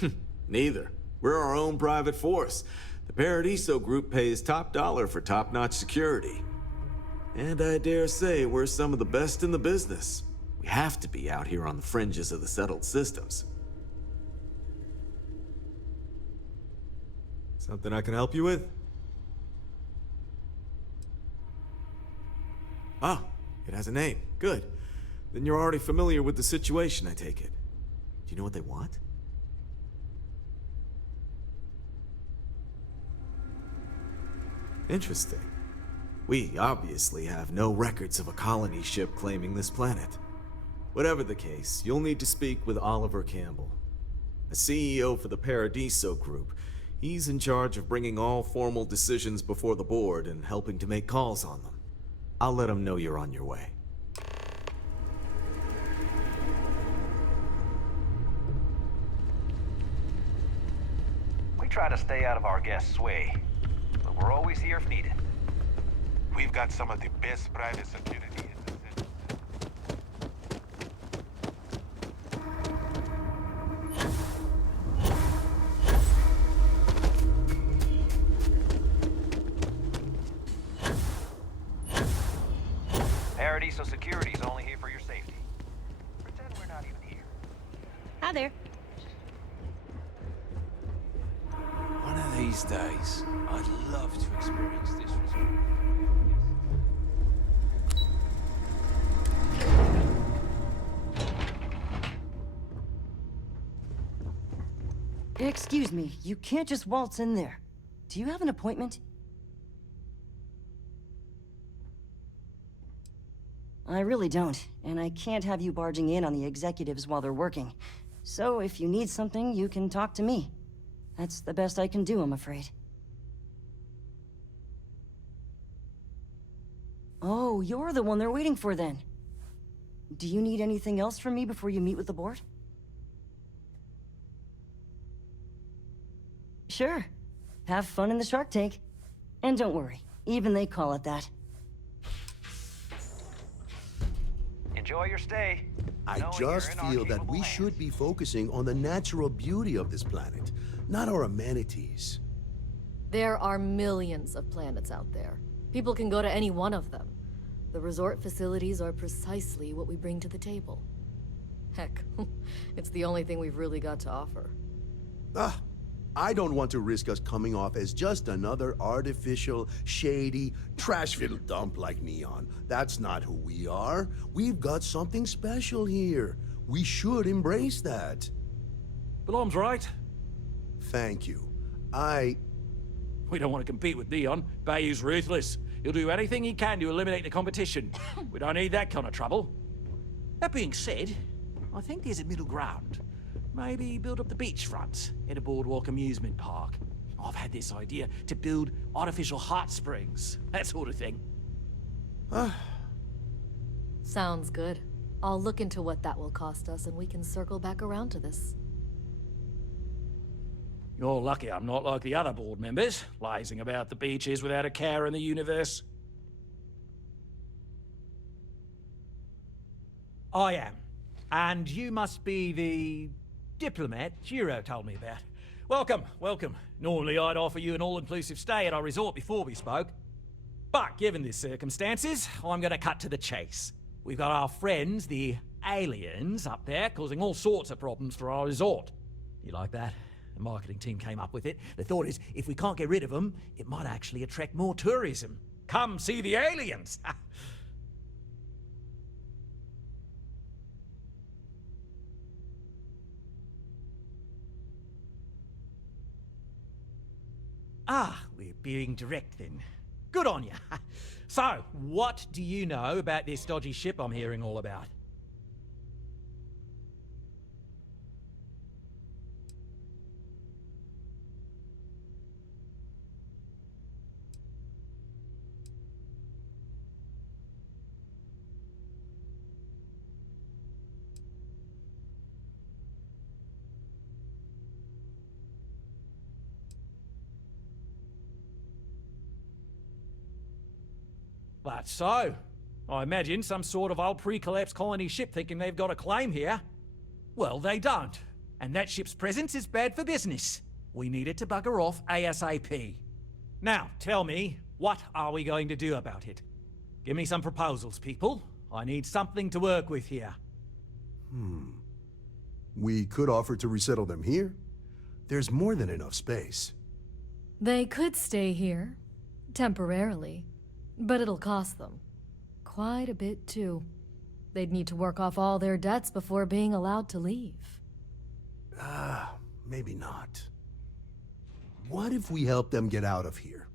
you with? Neither. We're our own private force. The Paradiso group pays top dollar for top-notch security. And I dare say we're some of the best in the business. We have to be out here on the fringes of the settled systems. Something I can help you with? Ah, it has a name. Good. Then you're already familiar with the situation, I take it. Do you know what they want? Interesting. We obviously have no records of a colony ship claiming this planet. Whatever the case, you'll need to speak with Oliver Campbell, a CEO for the Paradiso Group. He's in charge of bringing all formal decisions before the board and helping to make calls on them. I'll let him know you're on your way. We try to stay out of our guests' way, but we're always here if needed. We've got some of the best private security in the city. Paradiso Security's only here for your safety. Pretend we're not even here. Hi there. One of these days, I'd love to experience this resort. Excuse me, you can't just waltz in there. Do you have an appointment? I really don't, and I can't have you barging in on the executives while they're working. So if you need something, you can talk to me. That's the best I can do, I'm afraid. Oh, you're the one they're waiting for then. Do you need anything else from me before you meet with the board? Sure. Have fun in the shark tank. And don't worry, even they call it that. Enjoy your stay. I just feel that we should be focusing on the natural beauty of this planet, not our amenities. There are millions of planets out there. People can go to any one of them. The resort facilities are precisely what we bring to the table. Heck, it's the only thing we've really got to offer. I don't want to risk us coming off as just another artificial, shady, trash-filled dump like Neon. That's not who we are. We've got something special here. We should embrace that. Belom's right. Thank you. We don't want to compete with Neon. Bayou's ruthless. He'll do anything he can to eliminate the competition. We don't need that kind of trouble. That being said, I think there's a middle ground. Maybe build up the beachfront in a boardwalk amusement park. I've had this idea to build artificial hot springs, that sort of thing. Sounds good. I'll look into what that will cost us and we can circle back around to this. You're lucky I'm not like the other board members, lazing about the beaches without a care in the universe. I am. And you must be the diplomat Jiro told me about. Welcome, welcome. Normally I'd offer you an all-inclusive stay at our resort before we spoke. But given the circumstances, I'm gonna cut to the chase. We've got our friends, the aliens, up there, causing all sorts of problems for our resort. You like that? The marketing team came up with it. The thought is, if we can't get rid of them, it might actually attract more tourism. Come see the aliens! We're being direct then. Good on you. So, what do you know about this dodgy ship I'm hearing all about? That's so. I imagine some sort of old pre-collapse colony ship thinking they've got a claim here. Well, they don't. And that ship's presence is bad for business. We need it to bugger off ASAP. Now, tell me, what are we going to do about it? Give me some proposals, people. I need something to work with here. We could offer to resettle them here. There's more than enough space. They could stay here, temporarily, but it'll cost them. Quite a bit, too. They'd need to work off all their debts before being allowed to leave. Maybe not. What if we help them get out of here?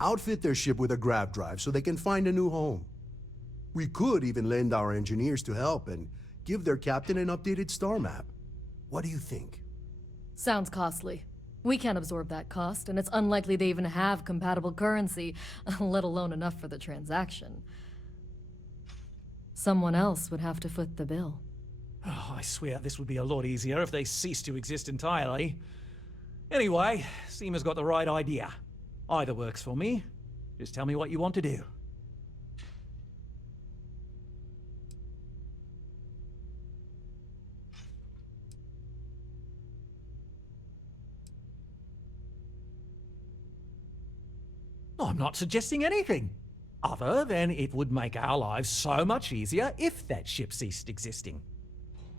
Outfit their ship with a grav drive so they can find a new home. We could even lend our engineers to help and give their captain an updated star map. What do you think? Sounds costly. We can't absorb that cost, and it's unlikely they even have compatible currency, let alone enough for the transaction. Someone else would have to foot the bill. Oh, I swear this would be a lot easier if they ceased to exist entirely. Anyway, Seema's got the right idea. Either works for me. Just tell me what you want to do. I'm not suggesting anything, other than it would make our lives so much easier if that ship ceased existing.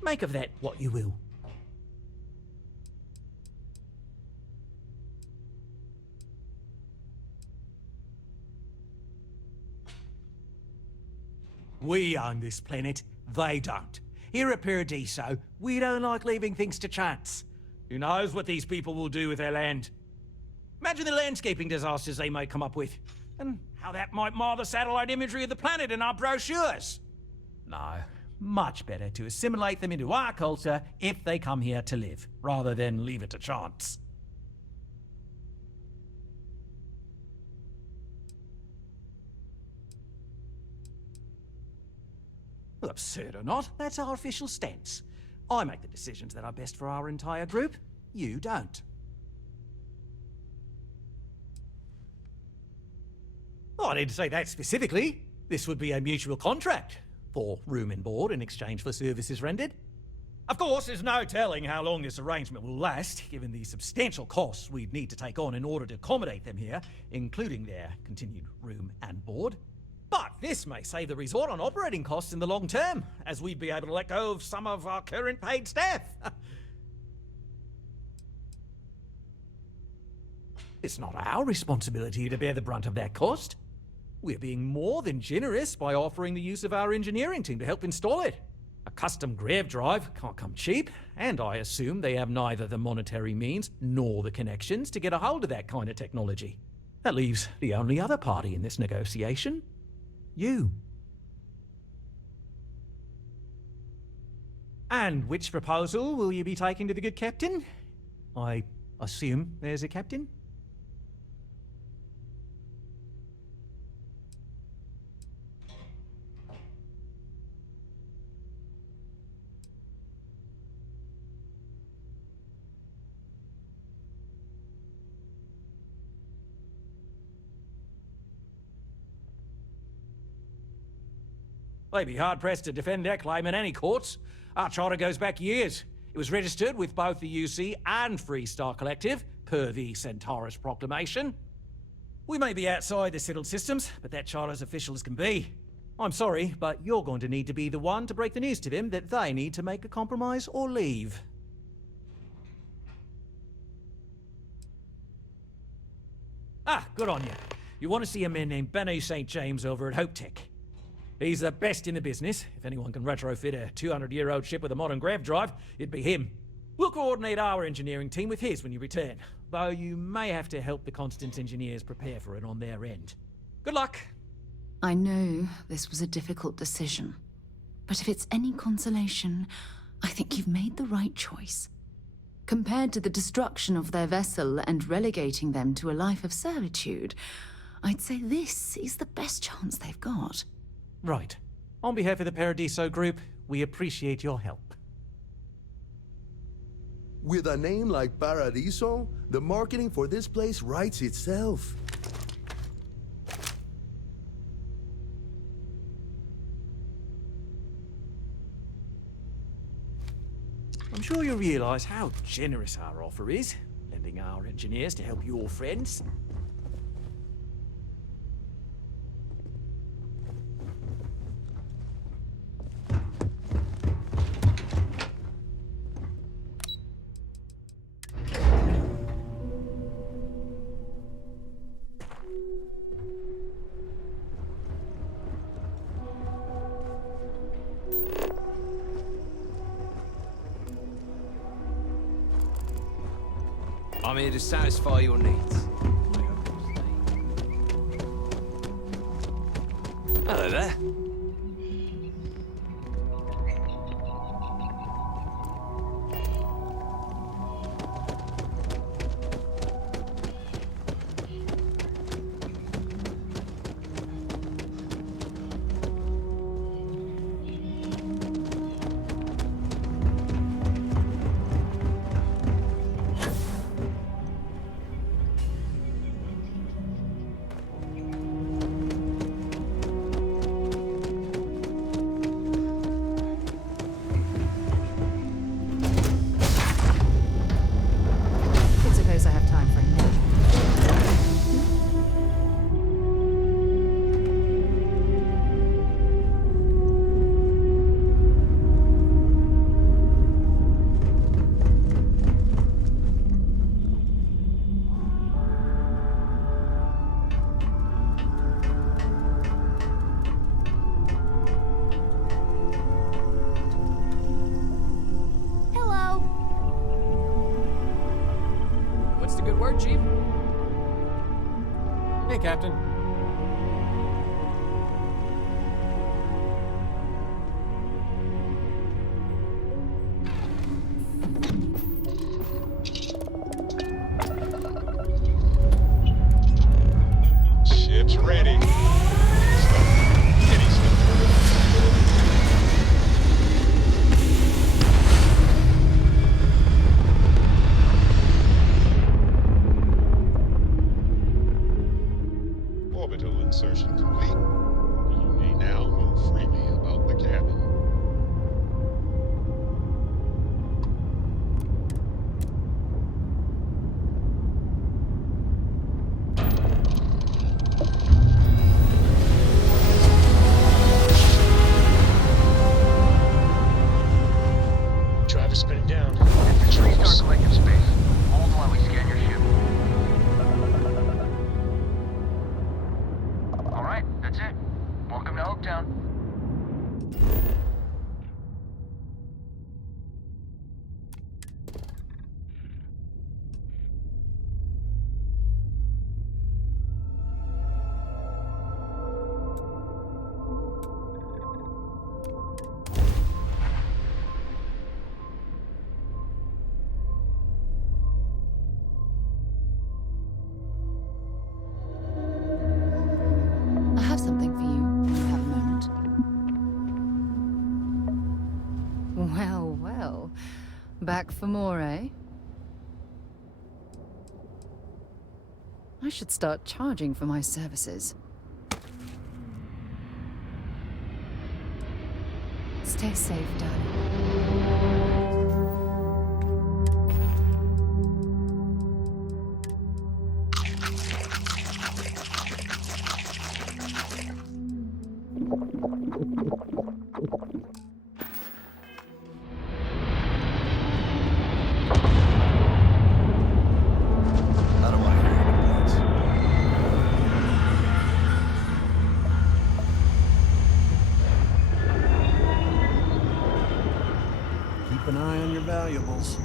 Make of that what you will. We own this planet, they don't. Here at Paradiso, we don't like leaving things to chance. Who knows what these people will do with their land? Imagine the landscaping disasters they might come up with, and how that might mar the satellite imagery of the planet in our brochures. No, much better to assimilate them into our culture if they come here to live, rather than leave it to chance. Well, absurd or not, that's our official stance. I make the decisions that are best for our entire group. You don't. Oh, I didn't say that specifically. This would be a mutual contract for room and board in exchange for services rendered. Of course, there's no telling how long this arrangement will last, given the substantial costs we'd need to take on in order to accommodate them here, including their continued room and board. But this may save the resort on operating costs in the long term, as we'd be able to let go of some of our current paid staff. It's not our responsibility to bear the brunt of that cost. We're being more than generous by offering the use of our engineering team to help install it. A custom grav drive can't come cheap, and I assume they have neither the monetary means nor the connections to get a hold of that kind of technology. That leaves the only other party in this negotiation. You. And which proposal will you be taking to the good captain? I assume there's a captain? They'd be hard-pressed to defend their claim in any courts. Our charter goes back years. It was registered with both the UC and Freestar Collective, per the Centaurus Proclamation. We may be outside the settled systems, but that charter's official as can be. I'm sorry, but you're going to need to be the one to break the news to them that they need to make a compromise or leave. Ah, good on you. You want to see a man named Benny St. James over at Hope Tech. He's the best in the business. If anyone can retrofit a 200-year-old ship with a modern grav drive, it'd be him. We'll coordinate our engineering team with his when you return, though you may have to help the Constant engineers prepare for it on their end. Good luck. I know this was a difficult decision, but if it's any consolation, I think you've made the right choice. Compared to the destruction of their vessel and relegating them to a life of servitude, I'd say this is the best chance they've got. Right. On behalf of the Paradiso Group, we appreciate your help. With a name like Paradiso, the marketing for this place writes itself. I'm sure you realize how generous our offer is, lending our engineers to help your friends. I'm here to satisfy your needs. Hello there. Chief? Hey, Captain. Ship's ready. Orbital insertion complete. You may now move freely about the cabin. Drive is spinning down. Infantry, start collecting space. Hold while we scan your ship. Alright, that's it. Welcome to Oaktown. I have something for you when you have a moment. Well, well. Back for more, eh? I should start charging for my services. Stay safe, darling. How do I handle this? an eye on your valuables.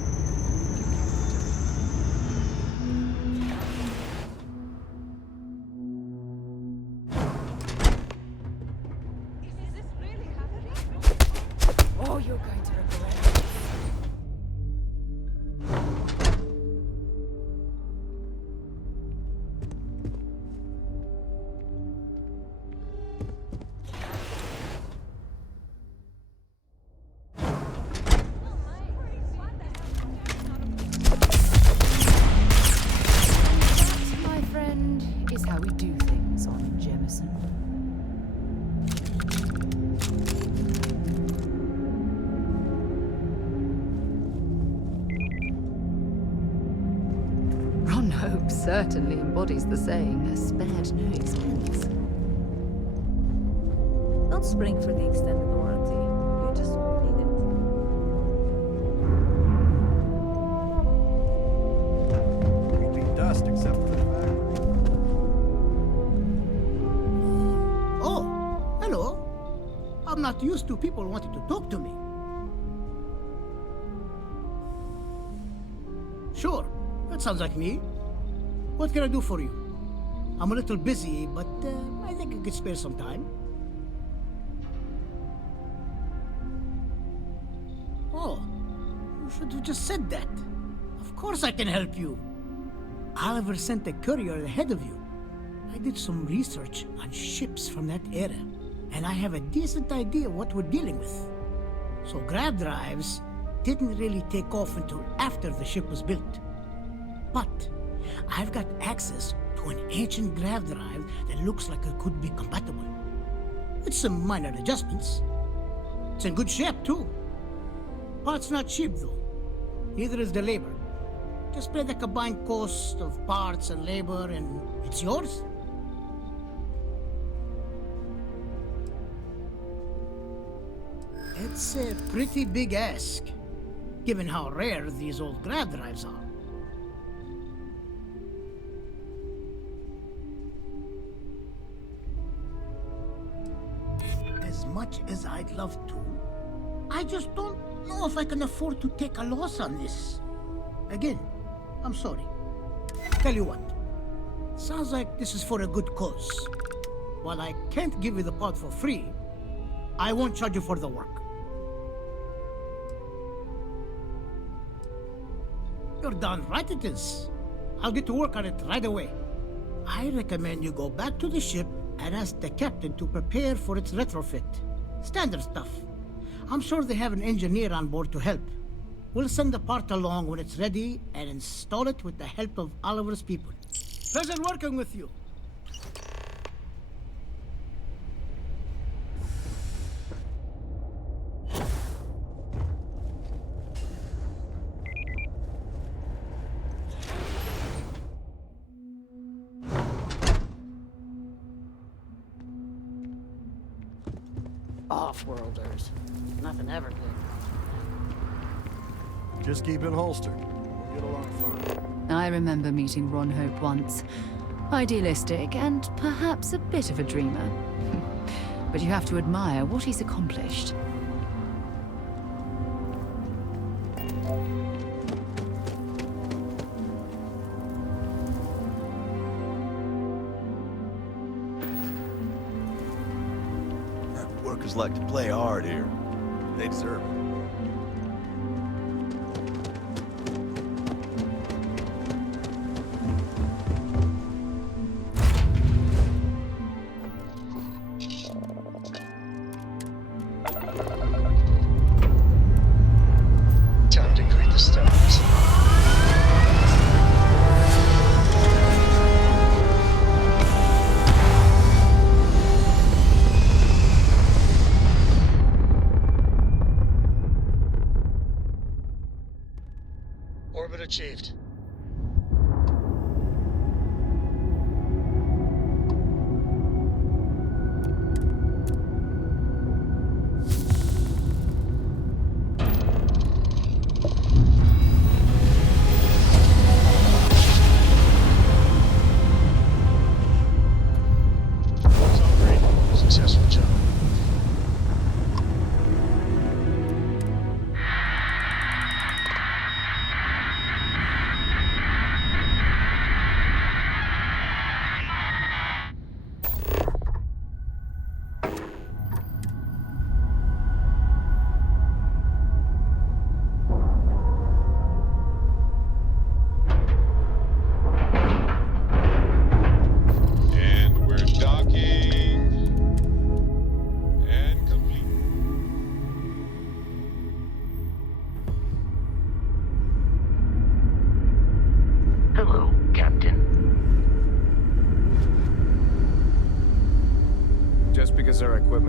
Oh, you're going to regret it. That, my friend, is how we do things on Jemison. Ron Hope certainly embodies the saying, spared no expense. Don't spring for the extended warranty. You just won't need it. Creeping dust except for the factory. Oh, hello. I'm not used to people wanting to talk to me. Sure, that sounds like me. What can I do for you? I'm a little busy, but I think I could spare some time. Oh, you should have just said that. Of course I can help you. Oliver sent a courier ahead of you. I did some research on ships from that era, and I have a decent idea what we're dealing with. So grav drives didn't really take off until after the ship was built. But I've got access to an ancient grav drive that looks like it could be compatible. With some minor adjustments. It's in good shape too. Parts not cheap though. Neither is the labor. Just pay the combined cost of parts and labor and it's yours. It's a pretty big ask, given how rare these old grav drives are. As much as I'd love to, I just don't know if I can afford to take a loss on this. Again, I'm sorry. Tell you what, sounds like this is for a good cause. While I can't give you the part for free, I won't charge you for the work. You're darn right it is. I'll get to work on it right away. I recommend you go back to the ship and ask the captain to prepare for its retrofit. Standard stuff. I'm sure they have an engineer on board to help. We'll send the part along when it's ready and install it with the help of Oliver's people. Pleasure working with you. Off-worlders. Nothing ever good. Just keep it holstered. We'll get along fine. I remember meeting Ron Hope once. Idealistic and perhaps a bit of a dreamer. But you have to admire what he's accomplished. Workers like to play hard here. They deserve it. Time to greet the stars. Orbit achieved. Successful job.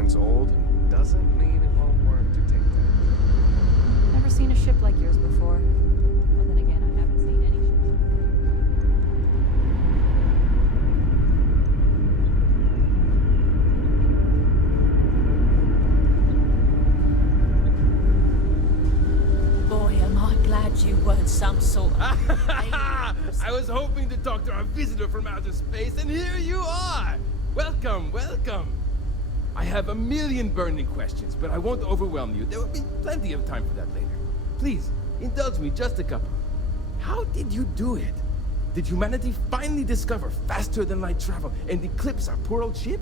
turns old, doesn't mean it won't work to take down. Never seen a ship like yours before. Well, then again, I haven't seen any Boy, am I glad you weren't some sort of... I was hoping to talk to our visitor from outer space, and here you are! Welcome, welcome! I have a million burning questions, but I won't overwhelm you. There will be plenty of time for that later. Please, indulge me just a couple. How did you do it? Did humanity finally discover faster than light travel and eclipse our poor old ship?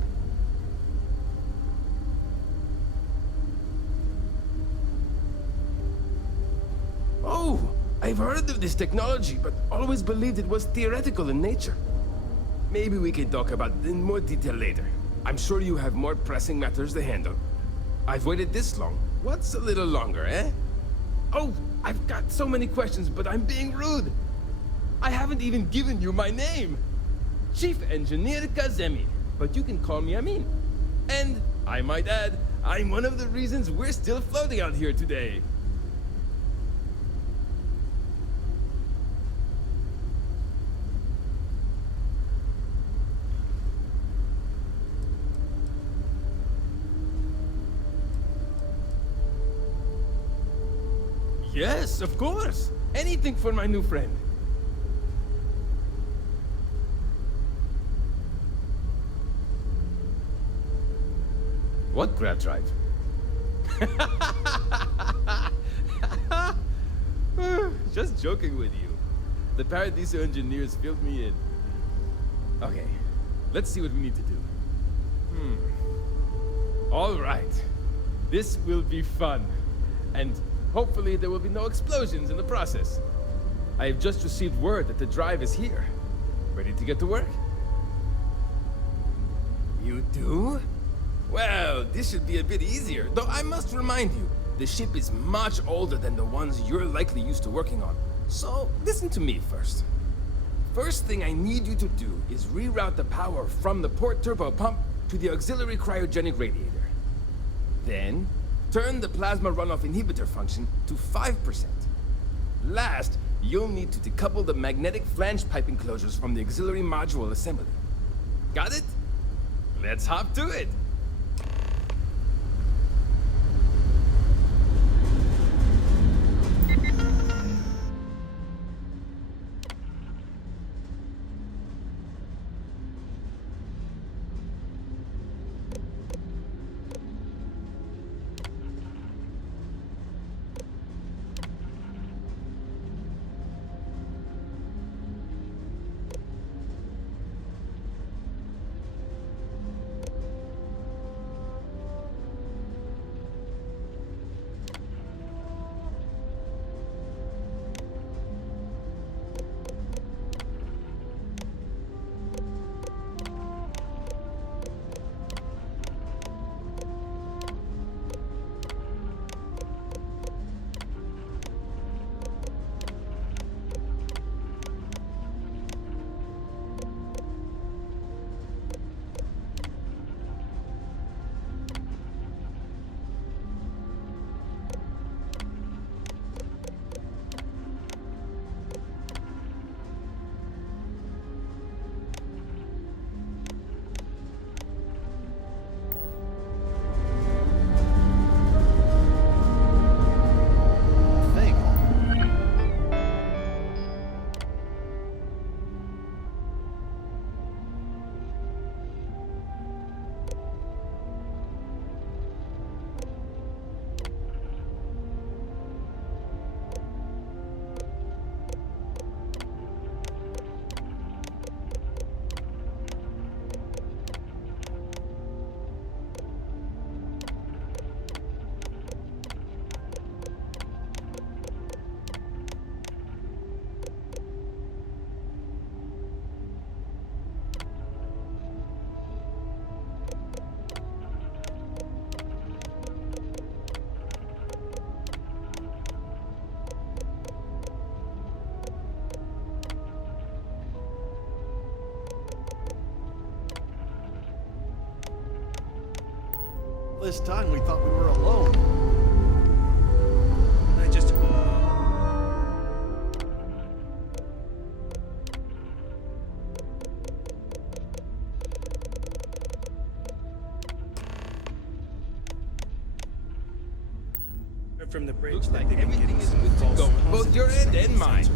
Oh, I've heard of this technology, but always believed it was theoretical in nature. Maybe we can talk about it in more detail later. I'm sure you have more pressing matters to handle. I've waited this long. What's a little longer, eh? Oh, I've got so many questions, but I'm being rude. I haven't even given you my name. Chief Engineer Kazemi, but you can call me Amin. And, I might add, I'm one of the reasons we're still floating out here today. Yes, of course. Anything for my new friend. What grab drive? Just joking with you. The Paradiso engineers filled me in. Okay, let's see what we need to do. All right. This will be fun. And hopefully there will be no explosions in the process. I have just received word that the drive is here. Ready to get to work? You do? Well, this should be a bit easier. Though I must remind you, the ship is much older than the ones you're likely used to working on. So, listen to me first. First thing I need you to do is reroute the power from the port turbo pump to the auxiliary cryogenic radiator. Then, turn the plasma runoff inhibitor function to 5%. Last, you'll need to decouple the magnetic flange pipe enclosures from the auxiliary module assembly. Got it? Let's hop to it! this time we thought we were alone. I just... From the bridge, looks like everything is good to go. Both your end and mine.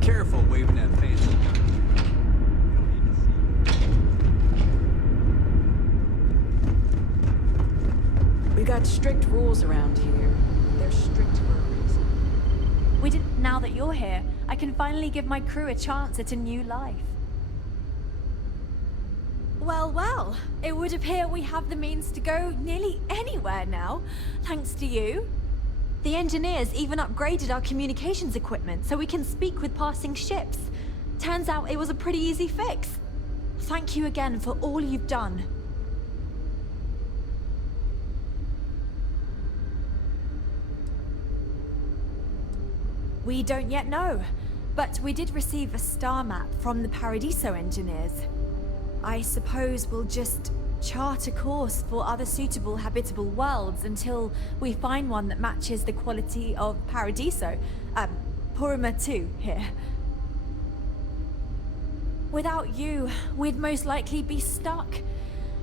Careful waving that fancy gun. We got strict rules around here. They're strict for a reason. Now that you're here, I can finally give my crew a chance at a new life. Well, well, it would appear we have the means to go nearly anywhere now, thanks to you. The engineers even upgraded our communications equipment so we can speak with passing ships. Turns out it was a pretty easy fix. Thank you again for all you've done. We don't yet know, but we did receive a star map from the Paradiso engineers. I suppose we'll just chart a course for other suitable habitable worlds until we find one that matches the quality of Paradiso. Purima 2 here. Without you, we'd most likely be stuck.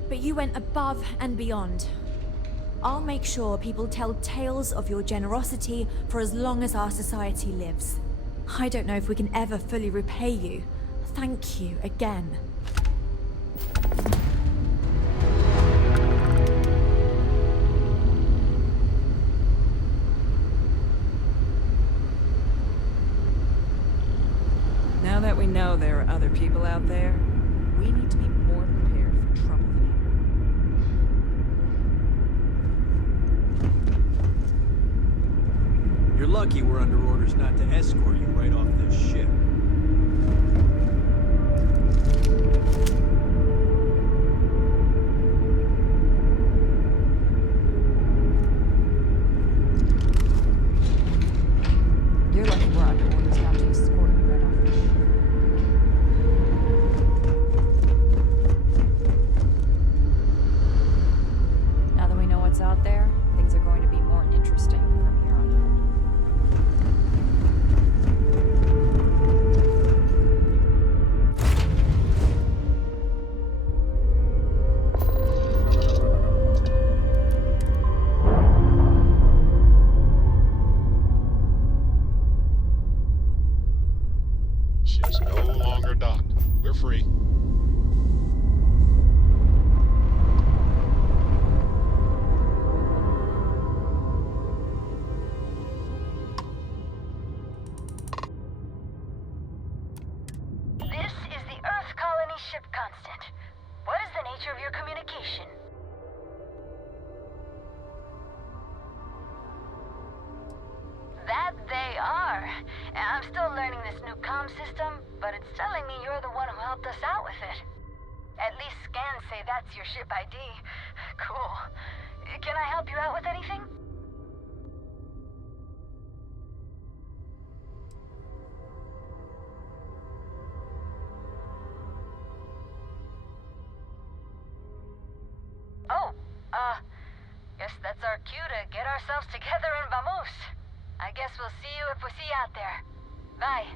But you went above and beyond. I'll make sure people tell tales of your generosity for as long as our society lives. I don't know if we can ever fully repay you. Thank you again. Now that we know there are other people out there, we need to be more prepared for trouble than ever. You're lucky we're under orders not to escort you right off this ship. You're lucky we're under orders not to escort you right off the ship. Now that we know what's out there, things are going to be more interesting from here on out. Ship's no longer docked. We're free. This is the Earth Colony ship Constant. What is the nature of your communication? That they are. I'm still learning this new comm system, but it's telling me you're the one who helped us out with it. At least scans say that's your ship ID. Cool. Can I help you out with anything? Oh, guess that's our cue to get ourselves together and vamos. I guess we'll see you if we see you out there. Bye.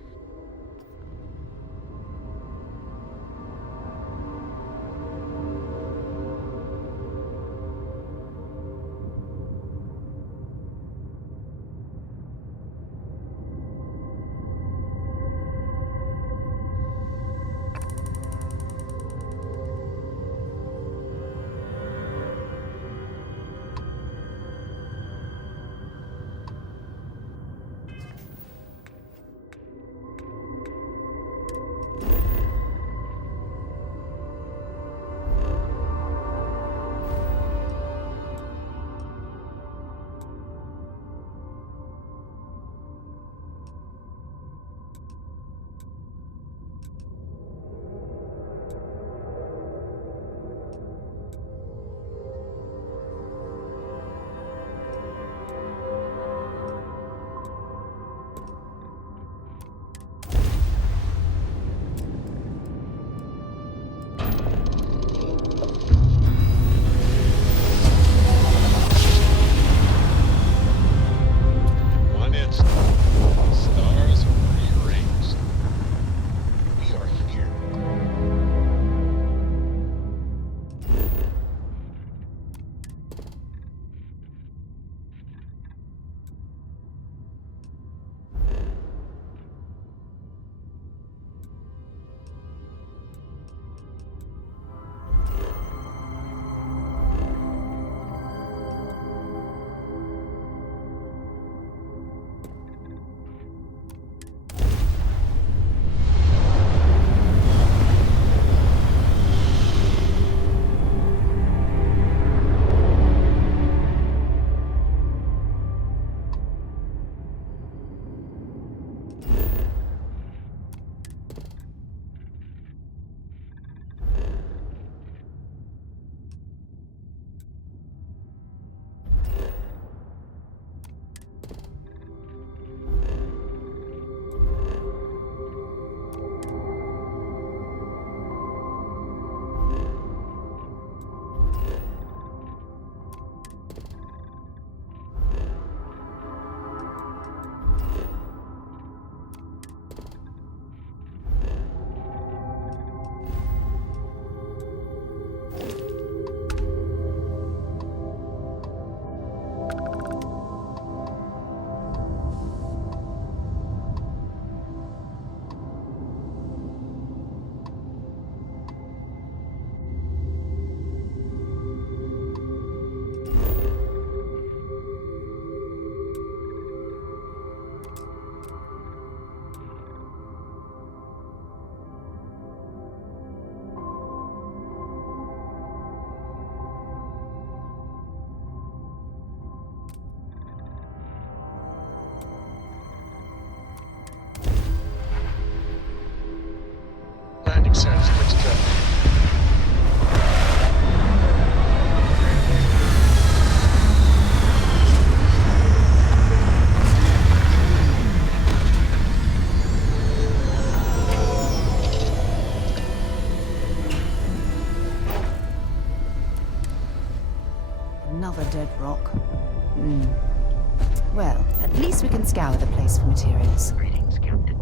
Well, at least we can scour the place for materials. Greetings, Captain.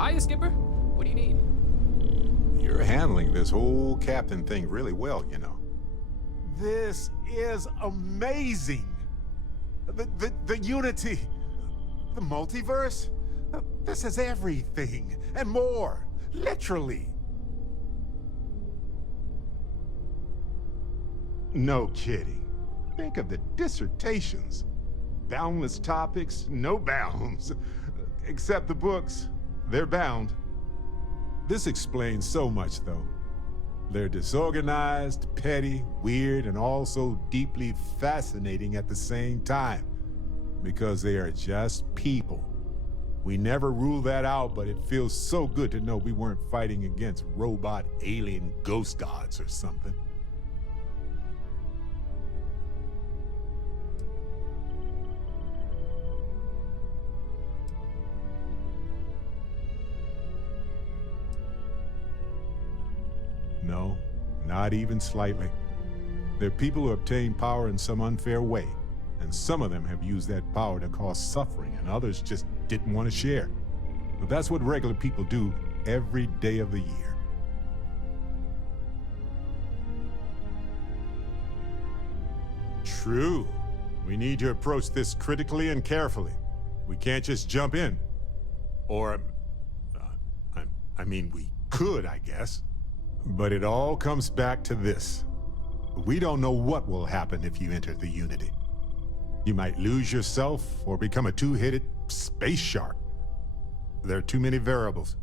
Hiya, Skipper. What do you need? You're handling this whole captain thing really well, you know. This is amazing. The unity, the multiverse. This is everything and more, literally. No kidding. Think of the dissertations. Boundless topics, no bounds. Except the books, they're bound. This explains so much, though. They're disorganized, petty, weird, and also deeply fascinating at the same time. Because they are just people. We never rule that out, but it feels so good to know we weren't fighting against robot alien ghost gods or something. No, not even slightly. They're people who obtain power in some unfair way, and some of them have used that power to cause suffering, and others just didn't want to share. But that's what regular people do every day of the year. True. We need to approach this critically and carefully. We can't just jump in. Or, I mean, we could, I guess. But it all comes back to this. We don't know what will happen if you enter the Unity. You might lose yourself or become a two-headed space shark. There are too many variables.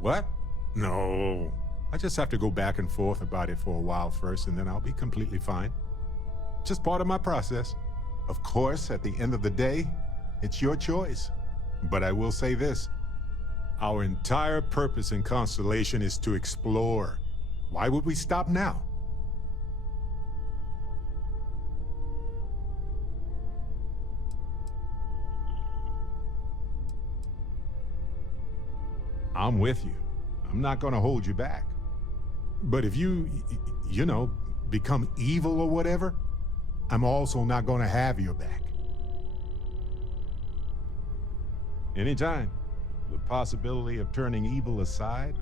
What? No. I just have to go back and forth about it for a while first, and then I'll be completely fine. Just part of my process. Of course, at the end of the day, it's your choice. But I will say this. Our entire purpose in Constellation is to explore. Why would we stop now? I'm with you. I'm not gonna hold you back. But if you know, become evil or whatever, I'm also not gonna have your back. Anytime. The possibility of turning evil aside,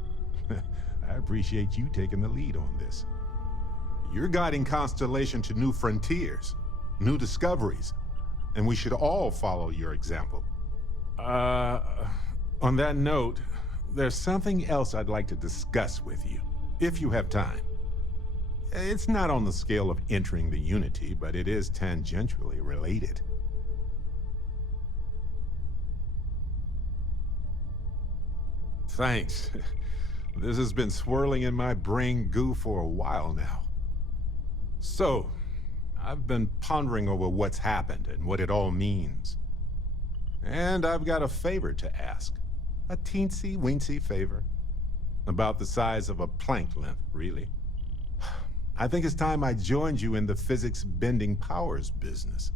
I appreciate you taking the lead on this. You're guiding Constellation to new frontiers, new discoveries, and we should all follow your example. On that note, there's something else I'd like to discuss with you, if you have time. It's not on the scale of entering the Unity, but it is tangentially related. Thanks. This has been swirling in my brain goo for a while now. So, I've been pondering over what's happened and what it all means. And I've got a favor to ask. A teensy-weensy favor. About the size of a plank length, really. I think it's time I joined you in the physics-bending powers business.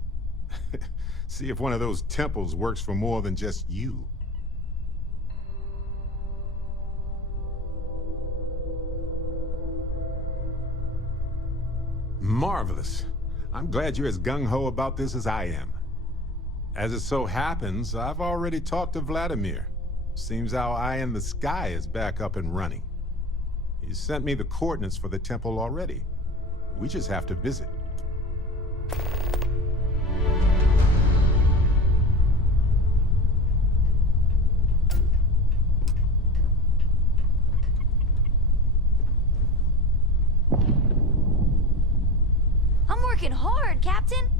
See if one of those temples works for more than just you. Marvelous. I'm glad you're as gung-ho about this as I am. As it so happens, I've already talked to Vladimir. Seems our eye in the sky is back up and running. He's sent me the coordinates for the temple already. We just have to visit. I'm working hard, Captain.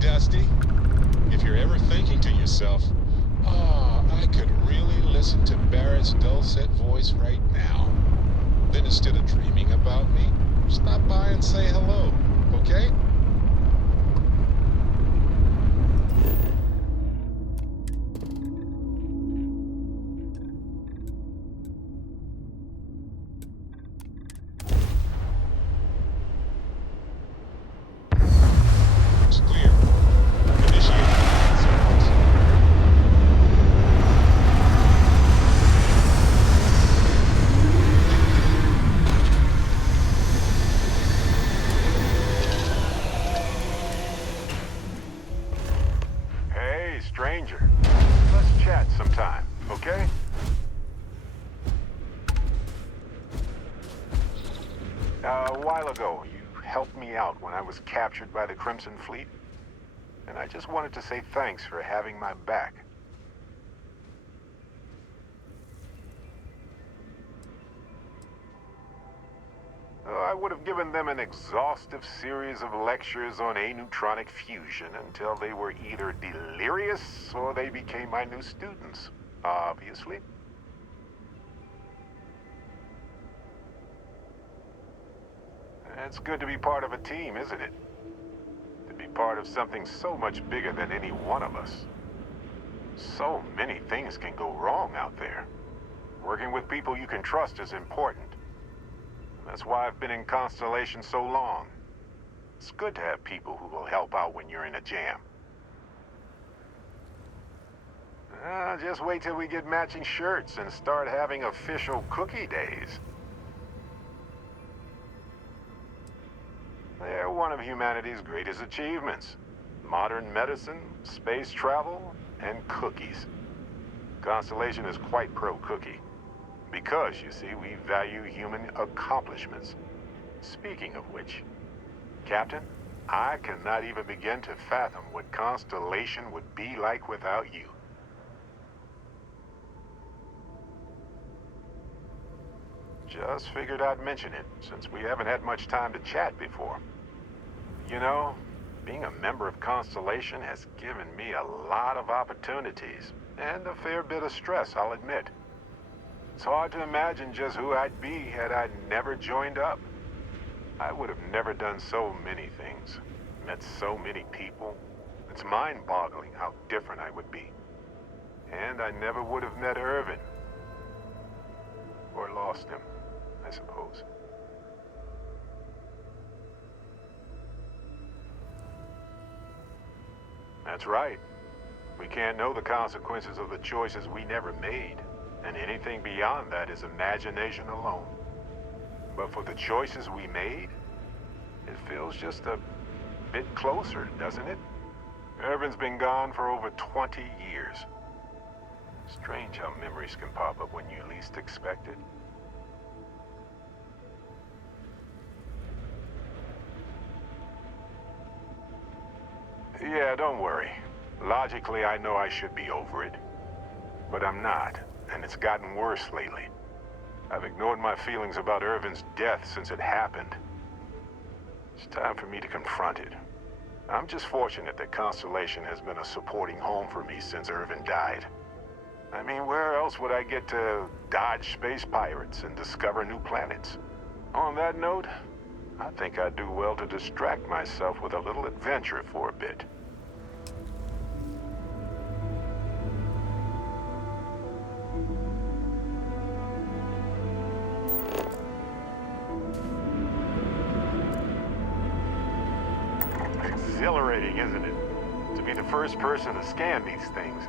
Dusty, if you're ever thinking to yourself, I could really listen to Barrett's dulcet voice right now, then instead of dreaming about me, stop by and say hello, okay? A while ago, you helped me out when I was captured by the Crimson Fleet. And I just wanted to say thanks for having my back. I would have given them an exhaustive series of lectures on aneutronic fusion until they were either delirious or they became my new students, obviously. It's good to be part of a team, isn't it? To be part of something so much bigger than any one of us. So many things can go wrong out there. Working with people you can trust is important. That's why I've been in Constellation so long. It's good to have people who will help out when you're in a jam. Just wait till we get matching shirts and start having official cookie days. They're one of humanity's greatest achievements. Modern medicine, space travel, and cookies. Constellation is quite pro-cookie. Because, you see, we value human accomplishments. Speaking of which, Captain, I cannot even begin to fathom what Constellation would be like without you. Just figured I'd mention it, since we haven't had much time to chat before. You know, being a member of Constellation has given me a lot of opportunities, and a fair bit of stress, I'll admit. It's hard to imagine just who I'd be had I never joined up. I would have never done so many things, met so many people. It's mind-boggling how different I would be. And I never would have met Irvin. Or lost him, I suppose. That's right. We can't know the consequences of the choices we never made. And anything beyond that is imagination alone. But for the choices we made, it feels just a bit closer, doesn't it? Irvin's been gone for over 20 years. Strange how memories can pop up when you least expect it. Yeah, don't worry. Logically, I know I should be over it. But I'm not. And it's gotten worse lately. I've ignored my feelings about Irvin's death since it happened. It's time for me to confront it. I'm just fortunate that Constellation has been a supporting home for me since Irvin died. I mean, where else would I get to dodge space pirates and discover new planets? On that note, I think I'd do well to distract myself with a little adventure for a bit. Exhilarating, isn't it? To be the first person to scan these things.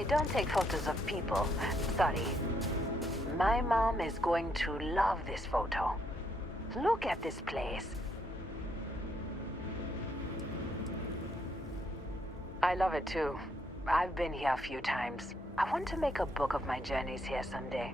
I don't take photos of people. Sorry. My mom is going to love this photo. Look at this place. I love it too. I've been here a few times. I want to make a book of my journeys here someday.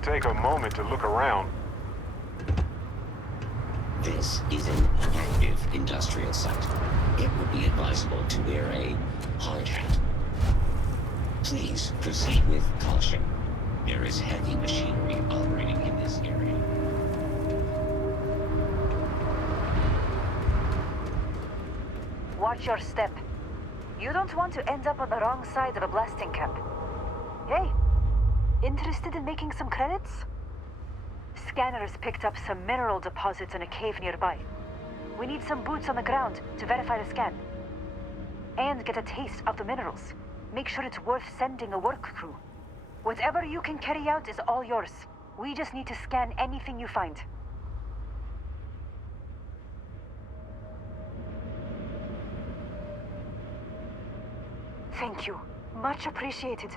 Take a moment to look around. This is an active industrial site. It would be advisable to wear a hard hat. Please proceed with caution. There is heavy machinery operating in this area. Watch your step. You don't want to end up on the wrong side of a blasting camp. Hey, interested in making some credits? Scanners picked up some mineral deposits in a cave nearby. We need some boots on the ground to verify the scan. And get a taste of the minerals. Make sure it's worth sending a work crew. Whatever you can carry out is all yours. We just need to scan anything you find. Thank you. Much appreciated.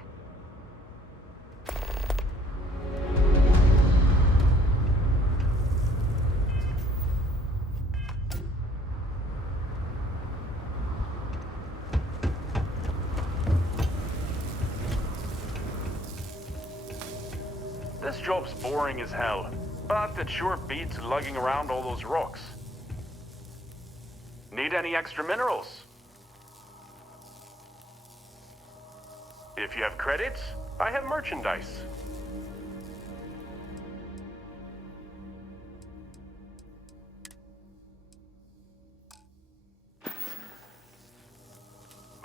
This job's boring as hell, but it sure beats lugging around all those rocks. Need any extra minerals? If you have credits, I have merchandise.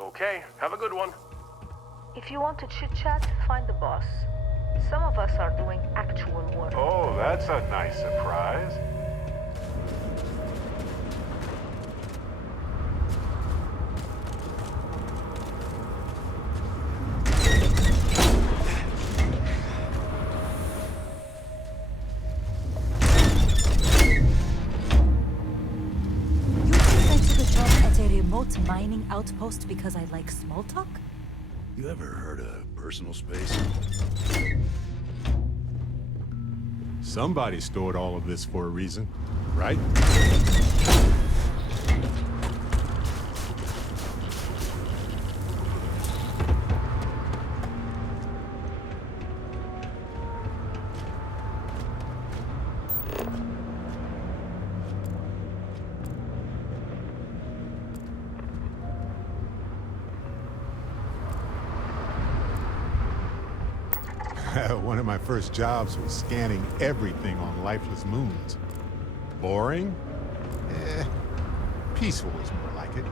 Okay, have a good one. If you want to chit-chat, find the boss. Some of us are doing actual work. Oh, that's a nice surprise. remote mining outpost because I like small talk? You ever heard of personal space? Somebody stored all of this for a reason, right? One of my first jobs was scanning everything on lifeless moons. Boring? Peaceful is more like it.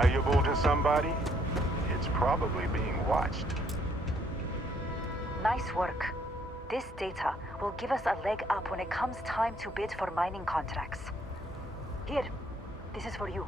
valuable to somebody, it's probably being watched. Nice work. This data will give us a leg up when it comes time to bid for mining contracts. Here, this is for you.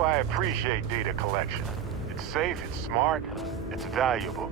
know I appreciate data collection. It's safe, it's smart, it's valuable.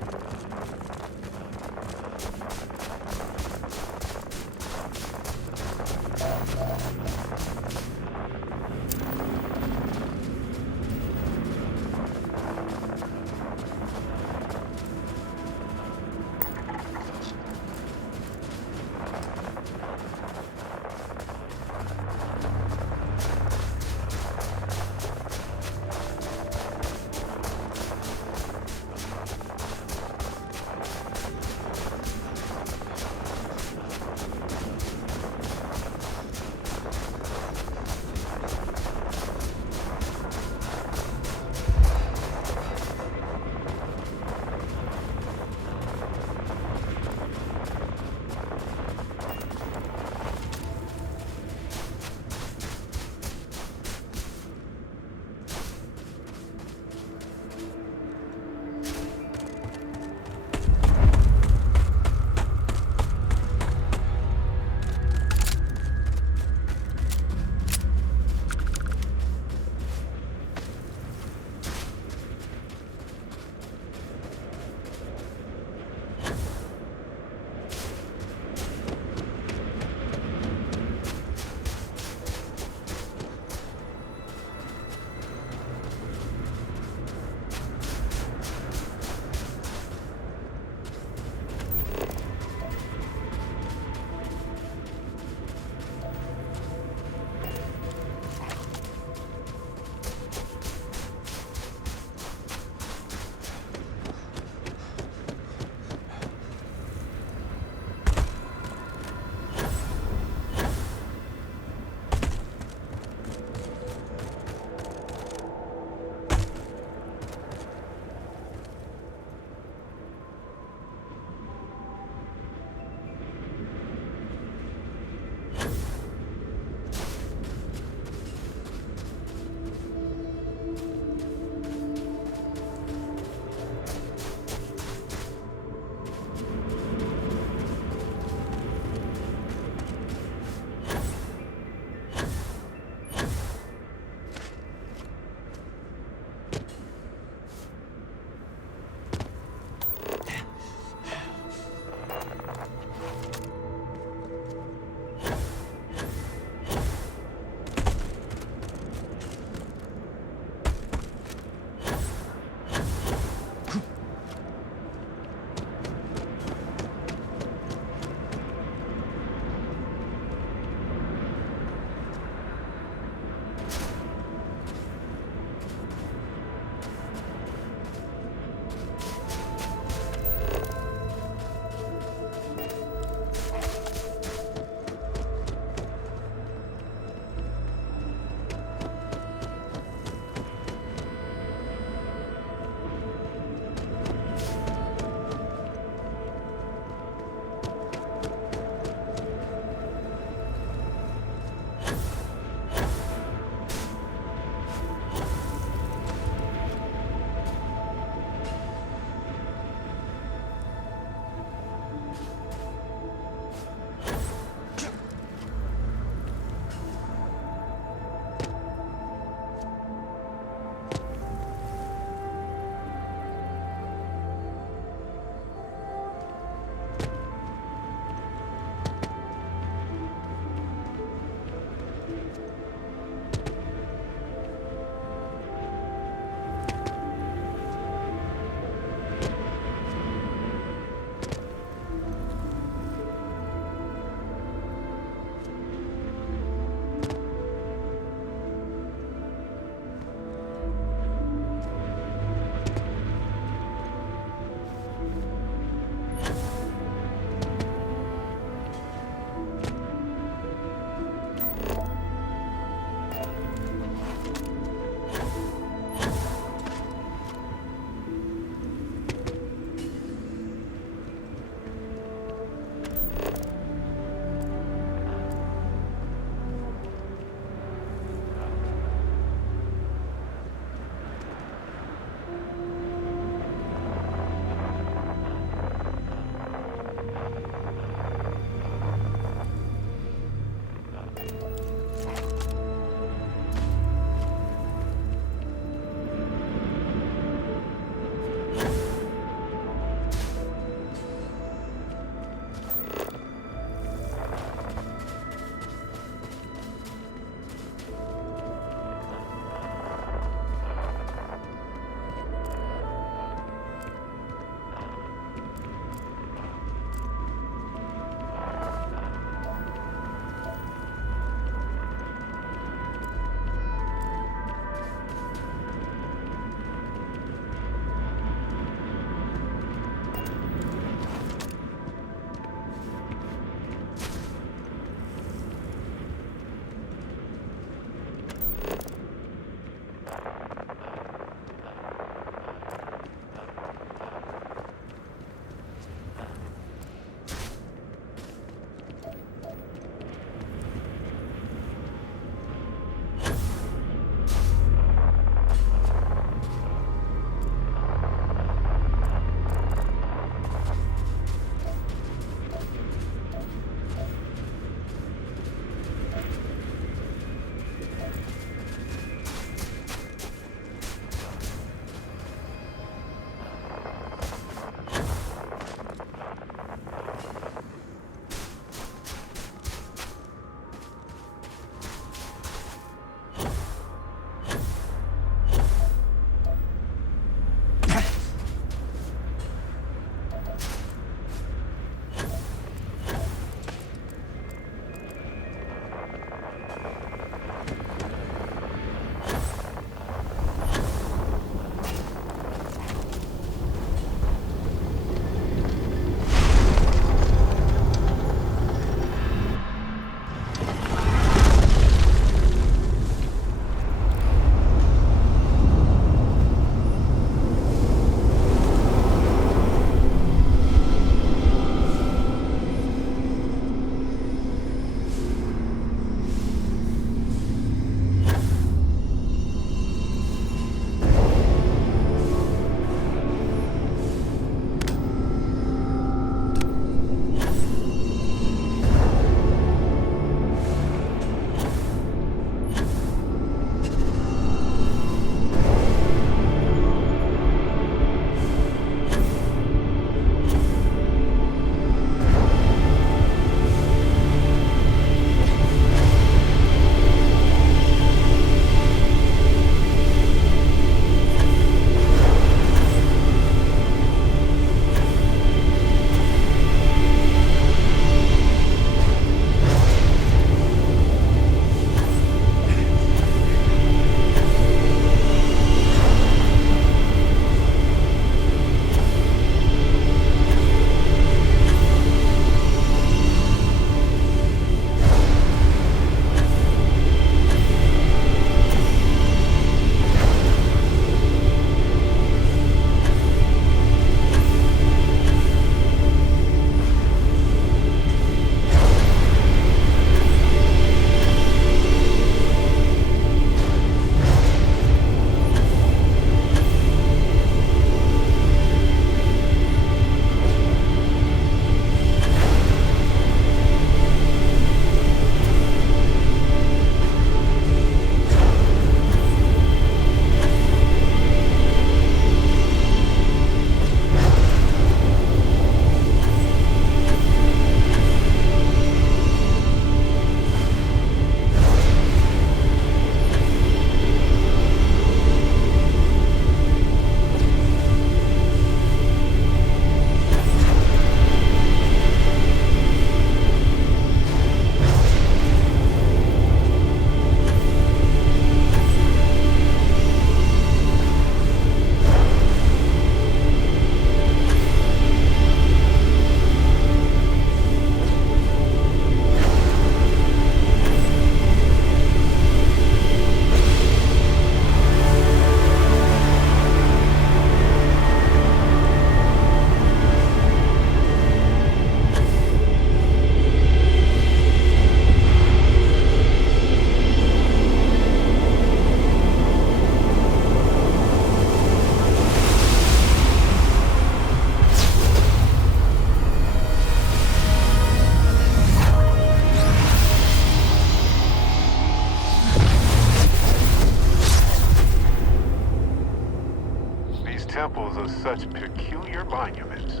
because of such peculiar monuments.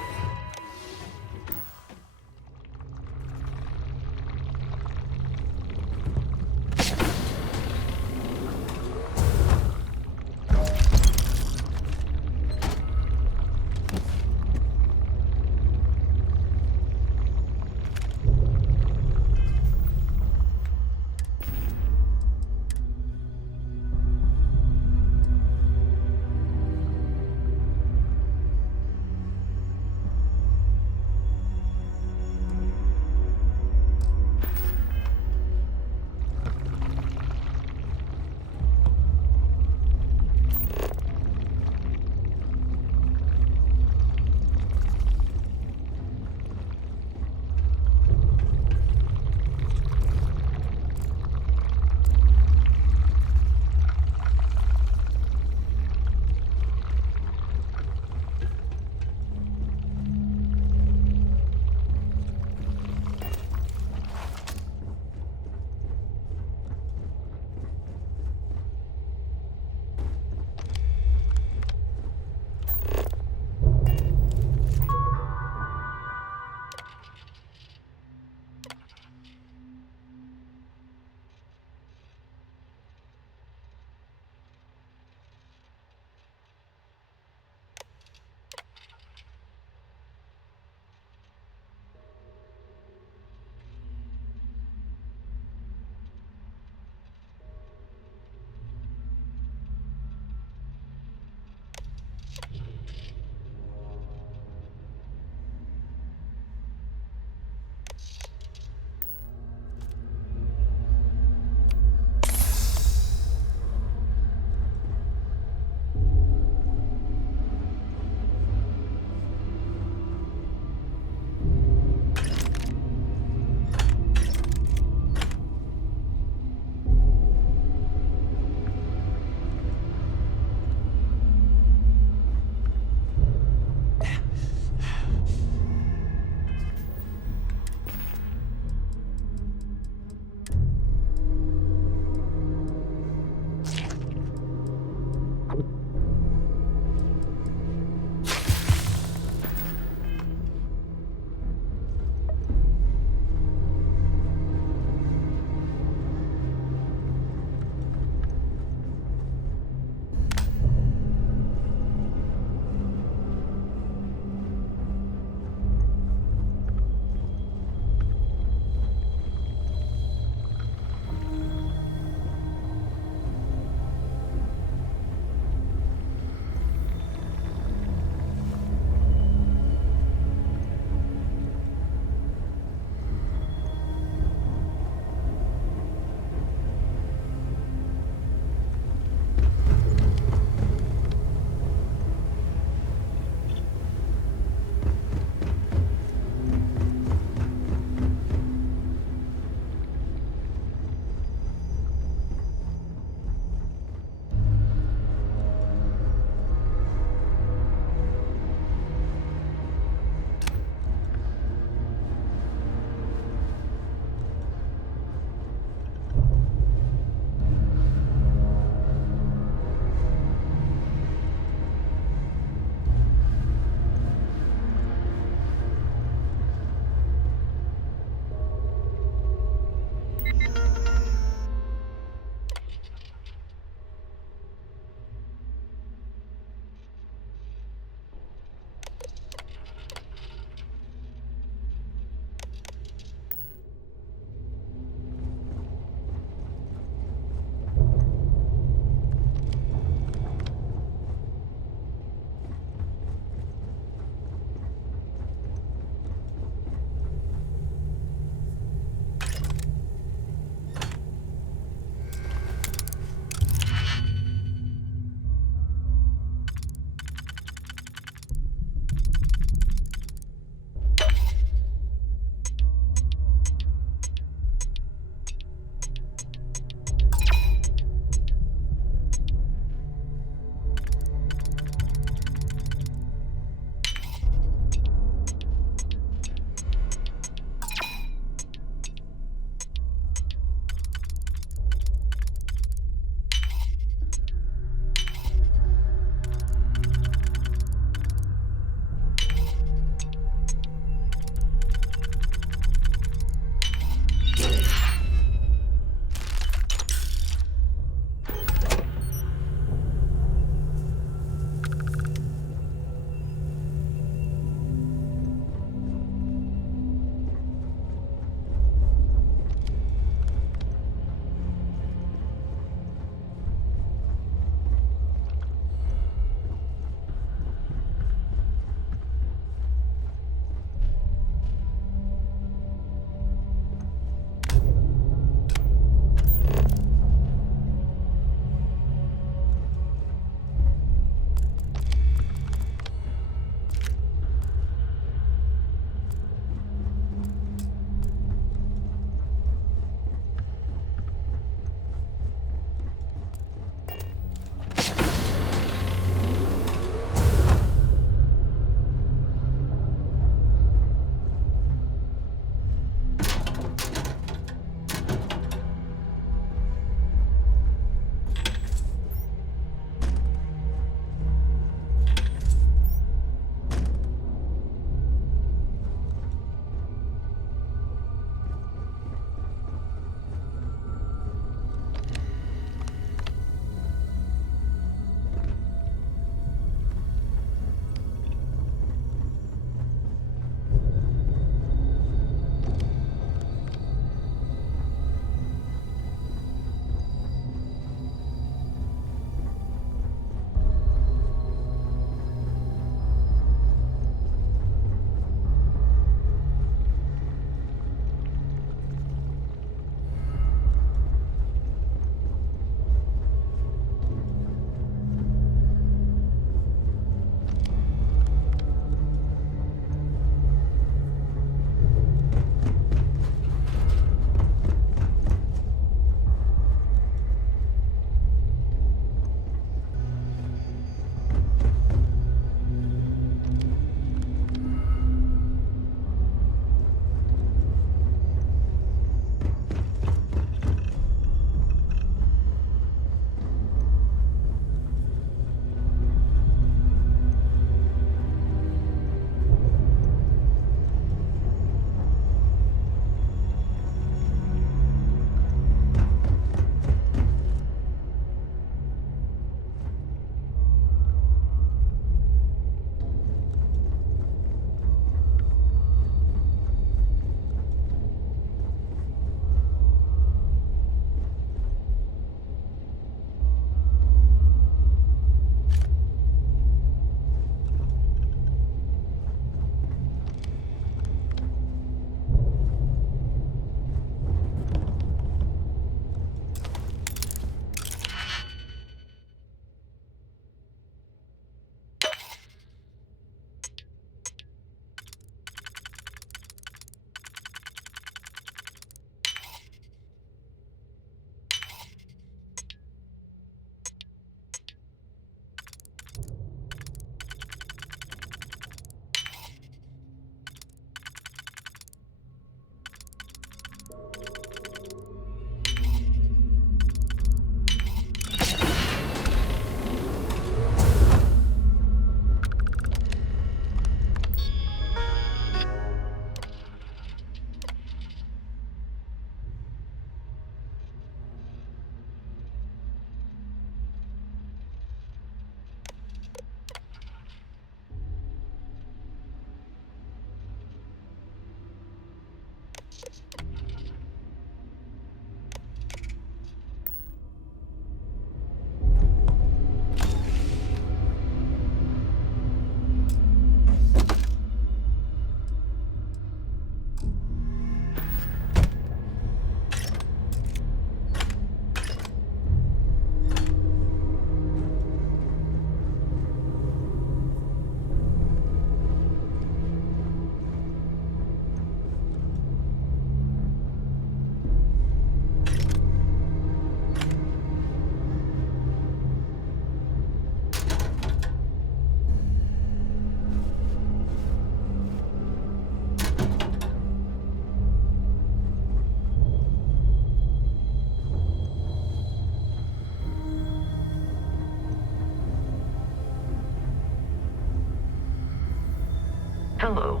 Hello.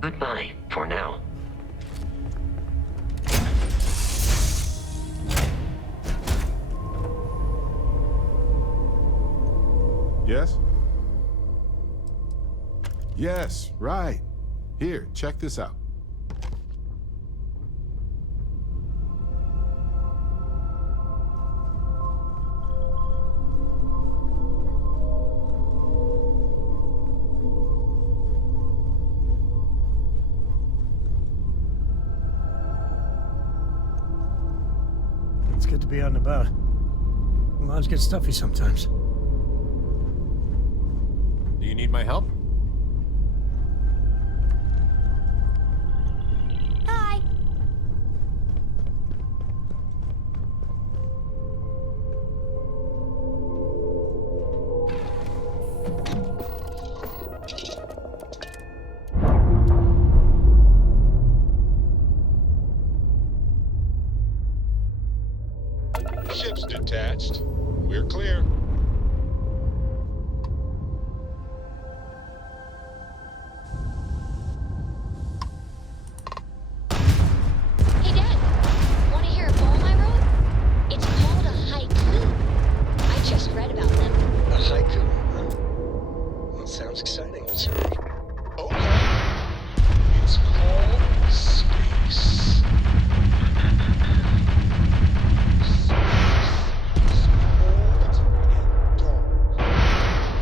Goodbye for now. Yes? Yes, right. Here, check this out. It's good to be out and about. Lives get stuffy sometimes. Do you need my help? Hi. Ship's detached. We're clear. Hey, Dad. Want to hear a poem I wrote? It's called a haiku. I just read about them. A haiku, huh? Well, sounds exciting. Let's hear it. Okay. It's called space.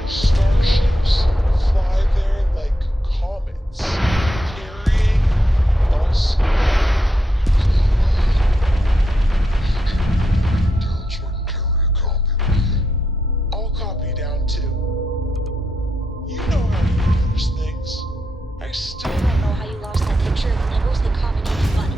Starships fly there like comets, carrying us. I'll copy down too. You know how to do those things. I still don't know how you lost that picture of Nibbles the Combinated Bunny.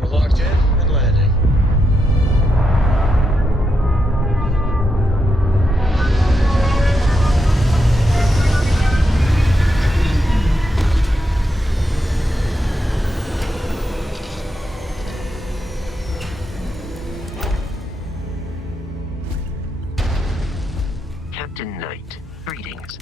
We're locked in and landing. Captain Knight, greetings.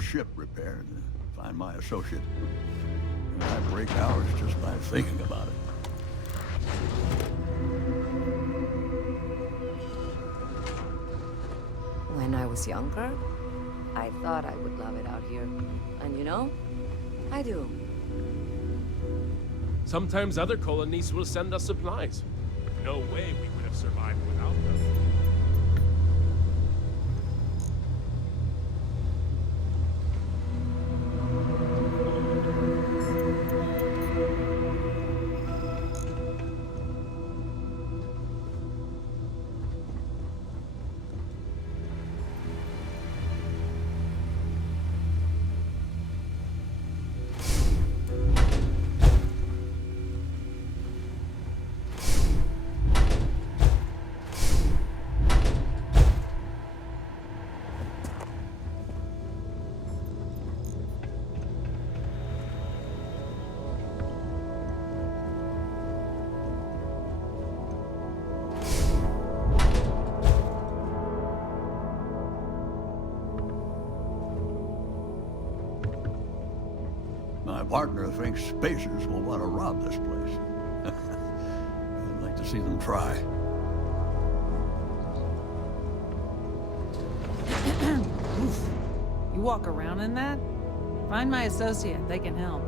his ship repaired, find my associate. And I break hours just by thinking about it. When I was younger, I thought I would love it out here. And you know, I do. Sometimes other colonies will send us supplies. No way we would have survived without them. My partner thinks spacers will want to rob this place. I'd like to see them try. Oof. You walk around in that? Find my associate, they can help.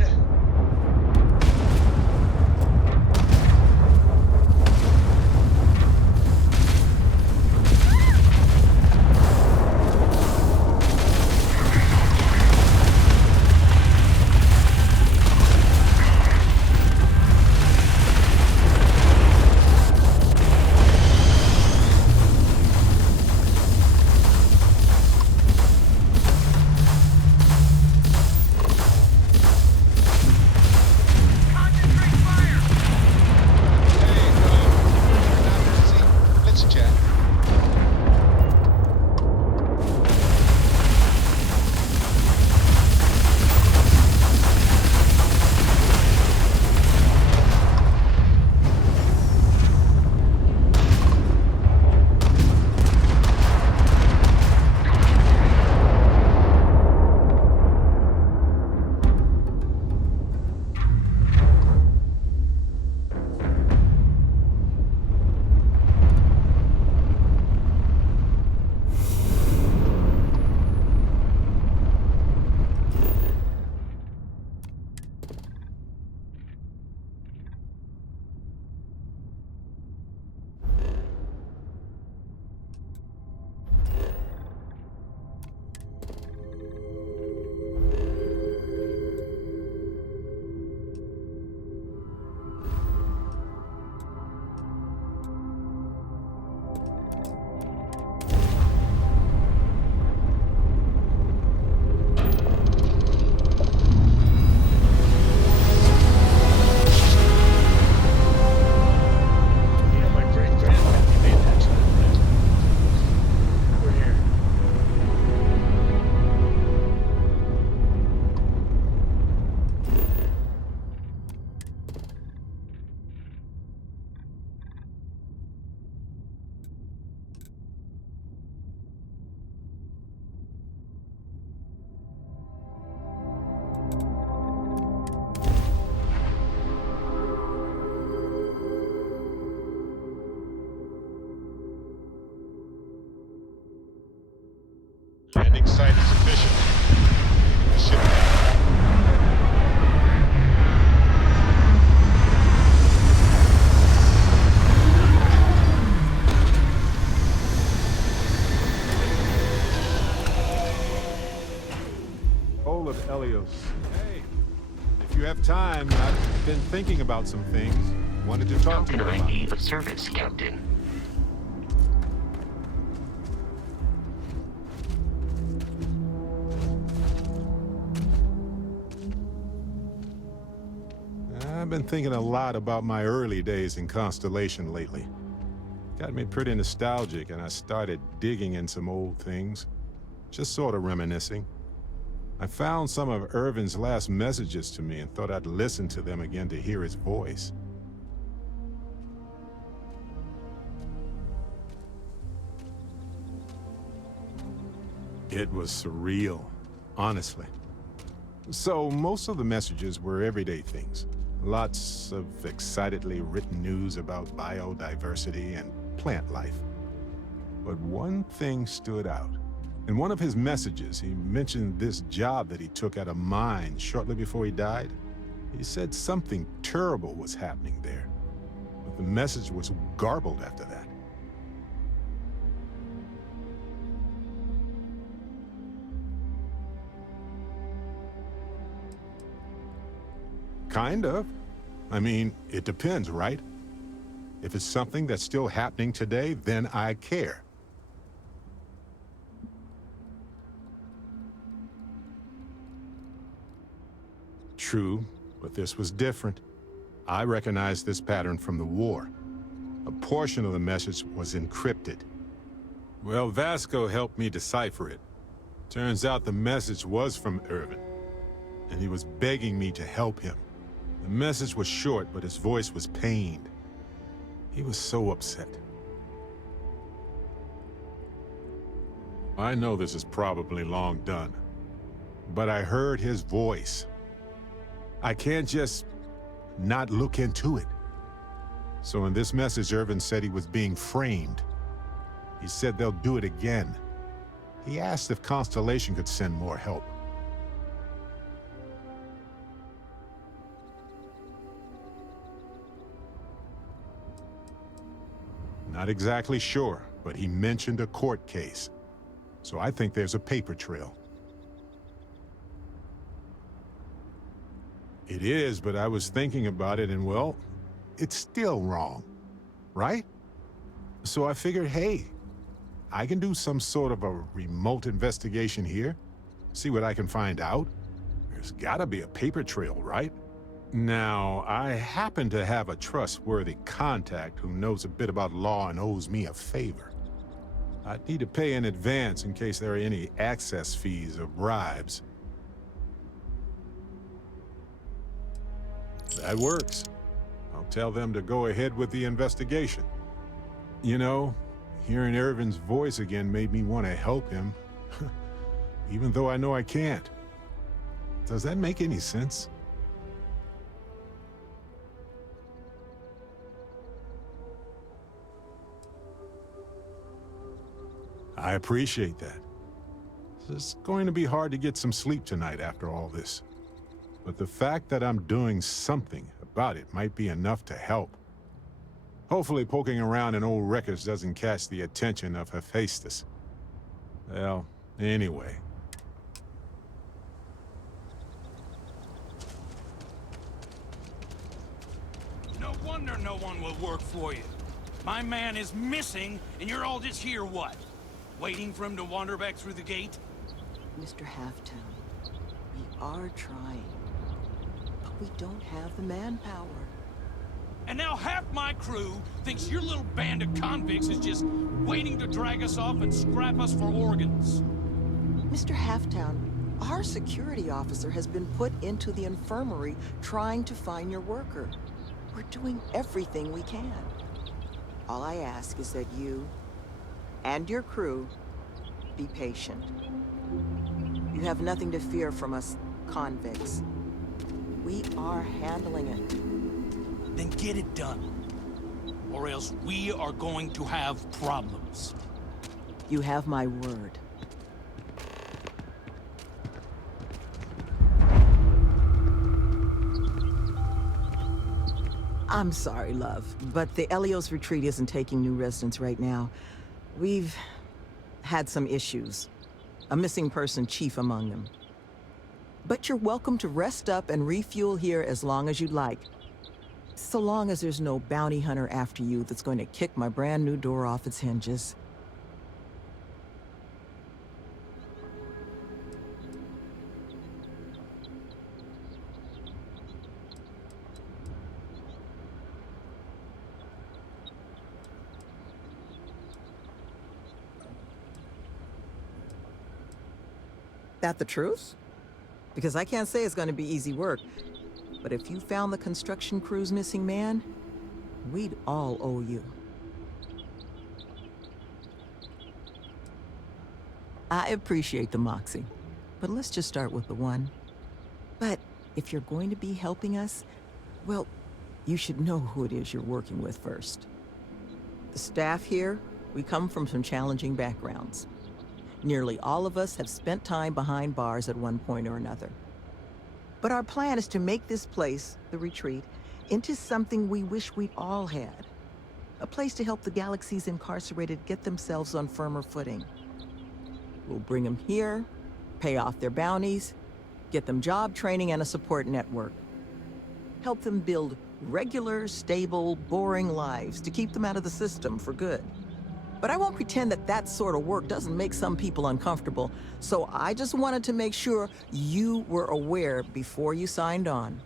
ya. Landing site is sufficient. The ship Whole of Helios. Hey, if you have time, I've been thinking about some things. Wanted to talk to you about. ID of service, Captain. I've been thinking a lot about my early days in Constellation lately. Got me pretty nostalgic, and I started digging in some old things. Just sort of reminiscing. I found some of Irvin's last messages to me and thought I'd listen to them again to hear his voice. It was surreal, honestly. So most of the messages were everyday things. Lots of excitedly written news about biodiversity and plant life. But one thing stood out. In one of his messages, he mentioned this job that he took at a mine shortly before he died. He said something terrible was happening there, but the message was garbled after that. Kind of. I mean, it depends, right? If it's something that's still happening today, then I care. True, but this was different. I recognized this pattern from the war. A portion of the message was encrypted. Well, Vasco helped me decipher it. Turns out the message was from Irvin, and he was begging me to help him. The message was short, but his voice was pained. He was so upset. I know this is probably long done, but I heard his voice. I can't just not look into it. So in this message, Irvin said he was being framed. He said they'll do it again. He asked if Constellation could send more help. Not exactly sure, but he mentioned a court case. So I think there's a paper trail. It is, but I was thinking about it and, well, it's still wrong, right? So I figured, hey, I can do some sort of a remote investigation here, see what I can find out. There's gotta be a paper trail, right? Now, I happen to have a trustworthy contact who knows a bit about law and owes me a favor. I'd need to pay in advance in case there are any access fees or bribes. That works. I'll tell them to go ahead with the investigation. You know, hearing Irvin's voice again made me want to help him, even though I know I can't. Does that make any sense? I appreciate that. It's going to be hard to get some sleep tonight after all this. But the fact that I'm doing something about it might be enough to help. Hopefully poking around in old records doesn't catch the attention of Hephaestus. Well, anyway. No wonder no one will work for you. My man is missing, and you're all just here, what? Waiting for him to wander back through the gate? Mr. Halftown, we are trying, but we don't have the manpower. And now half my crew thinks your little band of convicts is just waiting to drag us off and scrap us for organs. Mr. Halftown, our security officer has been put into the infirmary trying to find your worker. We're doing everything we can. All I ask is that you and your crew be patient. You have nothing to fear from us convicts. We are handling it. Then get it done. Or else we are going to have problems. You have my word. I'm sorry, love, but the Elios retreat isn't taking new residents right now. We've had some issues. A missing person chief among them. But you're welcome to rest up and refuel here as long as you'd like. So long as there's no bounty hunter after you that's going to kick my brand new door off its hinges. That the truth? Because I can't say it's going to be easy work. But if you found the construction crew's missing man, we'd all owe you. I appreciate the moxie, but let's just start with the one. But if you're going to be helping us, well, you should know who it is you're working with first. The staff here, we come from some challenging backgrounds. Nearly all of us have spent time behind bars at one point or another. But our plan is to make this place, the retreat, into something we wish we'd all had. A place to help the galaxy's incarcerated get themselves on firmer footing. We'll bring them here, pay off their bounties, get them job training and a support network. Help them build regular, stable, boring lives to keep them out of the system for good. But I won't pretend that that sort of work doesn't make some people uncomfortable, so I just wanted to make sure you were aware before you signed on.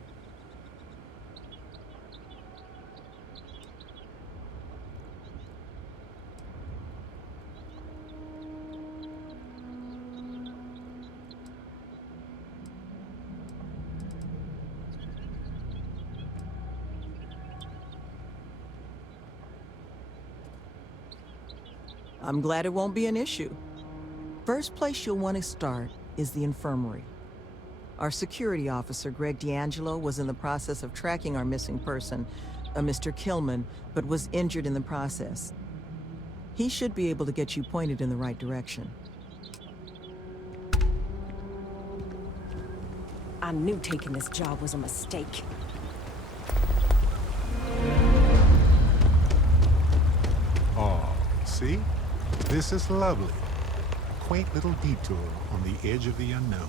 I'm glad it won't be an issue. First place you'll want to start is the infirmary. Our security officer, Greg D'Angelo, was in the process of tracking our missing person, a Mr. Killman, but was injured in the process. He should be able to get you pointed in the right direction. I knew taking this job was a mistake. Oh, See? This is lovely. A quaint little detour on the edge of the unknown.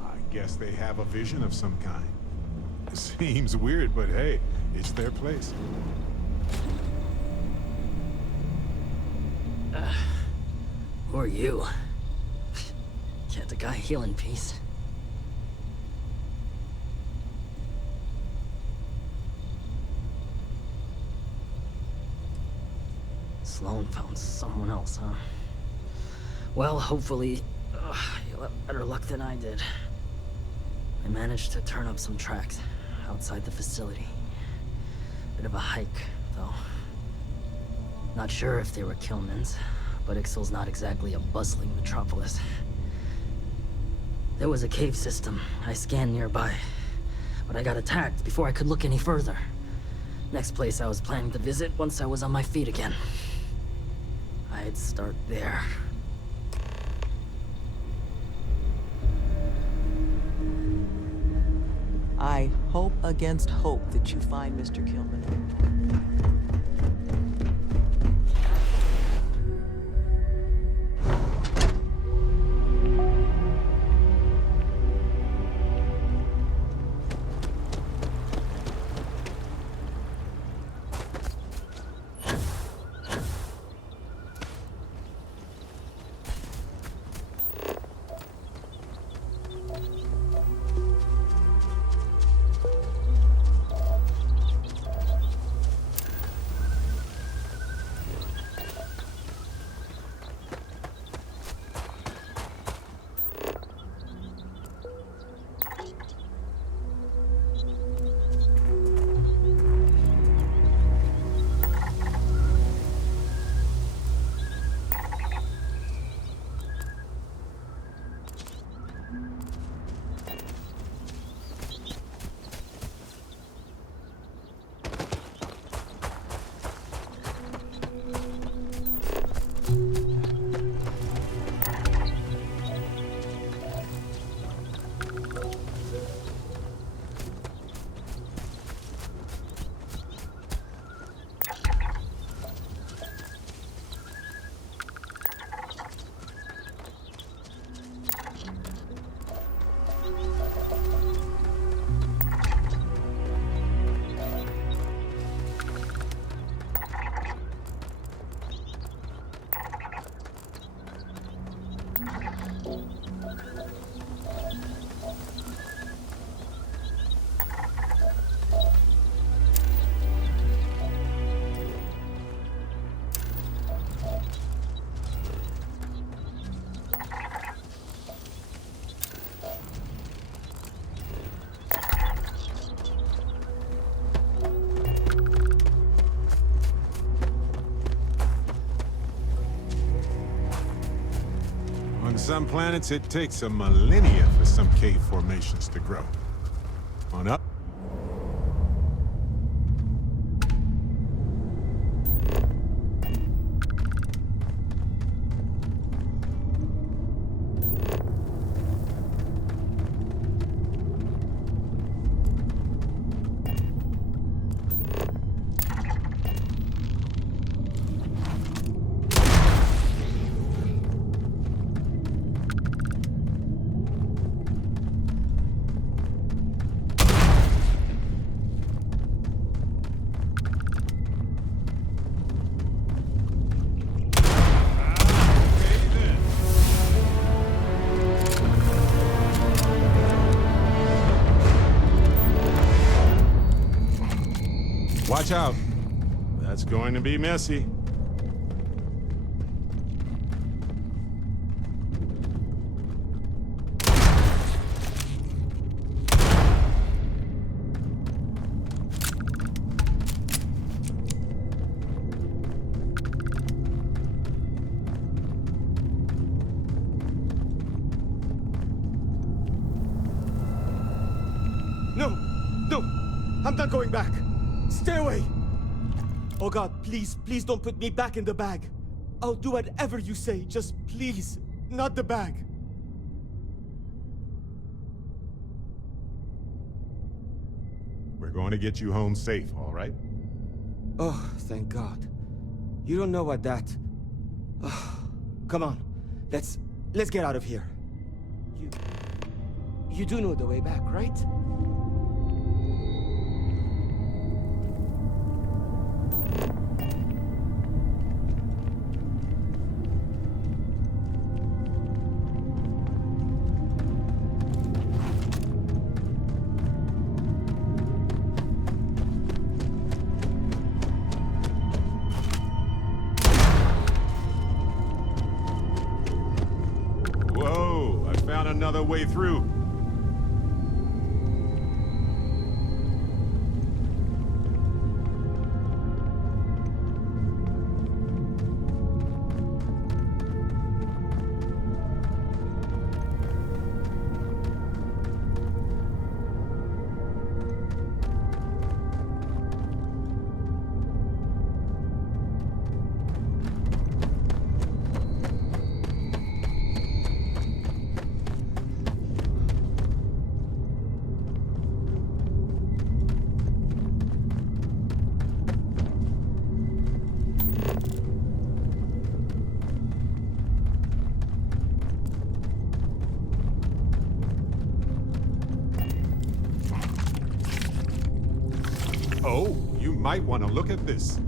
I guess they have a vision of some kind. Seems weird, but hey, it's their place. Who are you? Can't a guy heal in peace? Sloan found someone else, huh? Well, hopefully, you'll have better luck than I did. I managed to turn up some tracks outside the facility. Bit of a hike, though. Not sure if they were Killman's, but Ixtal's not exactly a bustling metropolis. There was a cave system I scanned nearby, but I got attacked before I could look any further. Next place I was planning to visit once I was on my feet again. I'd start there. I hope against hope that you find Mr. Killman. On some planets, it takes a millennia for some cave formations to grow. On up. Watch out. That's going to be messy. No! No! I'm not going back! Stay away! Oh God, please, please don't put me back in the bag. I'll do whatever you say, just please, not the bag. We're going to get you home safe, all right? Oh, thank God. You don't know what that... Oh, come on, let's get out of here. You do know the way back, right? Whoa, I found another way through. Oh, you might want to look at this.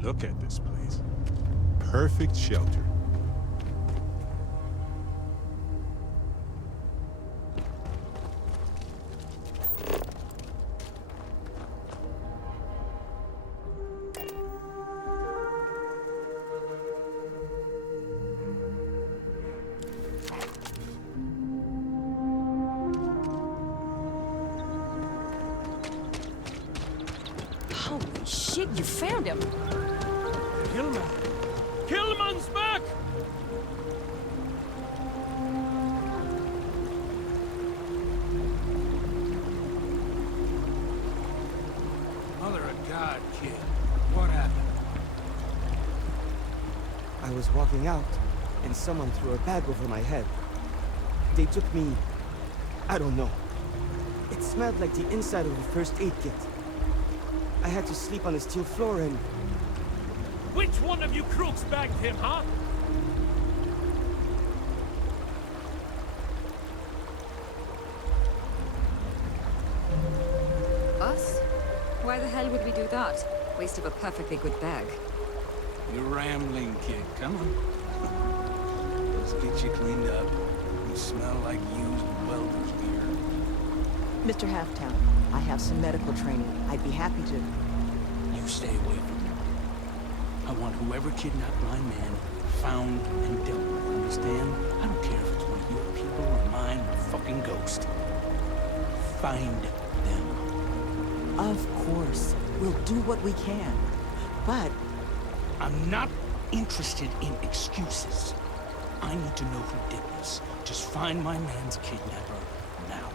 Look at this place. Perfect shelter. Holy shit, you found him! Killman! Killman's back! Mother of God, kid. What happened? I was walking out, and someone threw a bag over my head. They took me... I don't know. It smelled like the inside of a first aid kit. I had to sleep on a steel floor and... Which one of you crooks bagged him, huh? Us? Why Why the hell would we do that? Waste of a perfectly good bag. You're rambling, kid. Come on. Let's get you cleaned up. You smell like used welder's gear. Mr. Halftown, I have some medical training. I'd be happy to... You stay away from me. I want whoever kidnapped my man found and dealt with, understand? I don't care if it's one of your people or mine or a fucking ghost. Find them. Of course. We'll do what we can. But... I'm not interested in excuses. I need to know who did this. Just find my man's kidnapper now.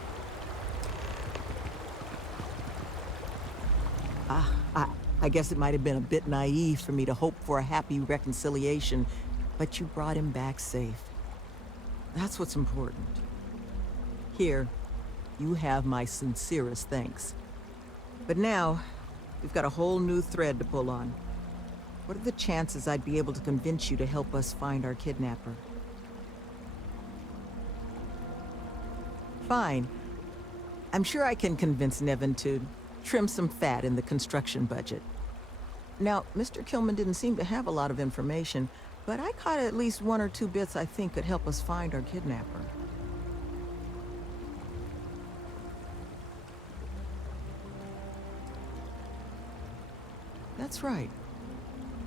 I guess it might have been a bit naive for me to hope for a happy reconciliation, but you brought him back safe. That's what's important. Here, you have my sincerest thanks. But now, we've got a whole new thread to pull on. What are the chances I'd be able to convince you to help us find our kidnapper? Fine. I'm sure I can convince Nevin to trim some fat in the construction budget. Now, Mr. Kilman didn't seem to have a lot of information, but I caught at least one or two bits I think could help us find our kidnapper. That's right.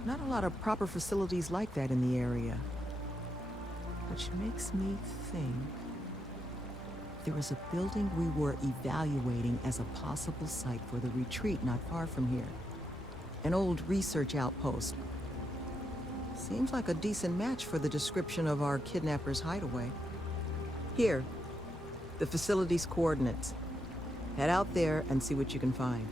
Not a lot of proper facilities like that in the area. Which makes me think... there was a building we were evaluating as a possible site for the retreat not far from here. An old research outpost. Seems like a decent match for the description of our kidnapper's hideaway. Here, the facility's coordinates. Head out there and see what you can find.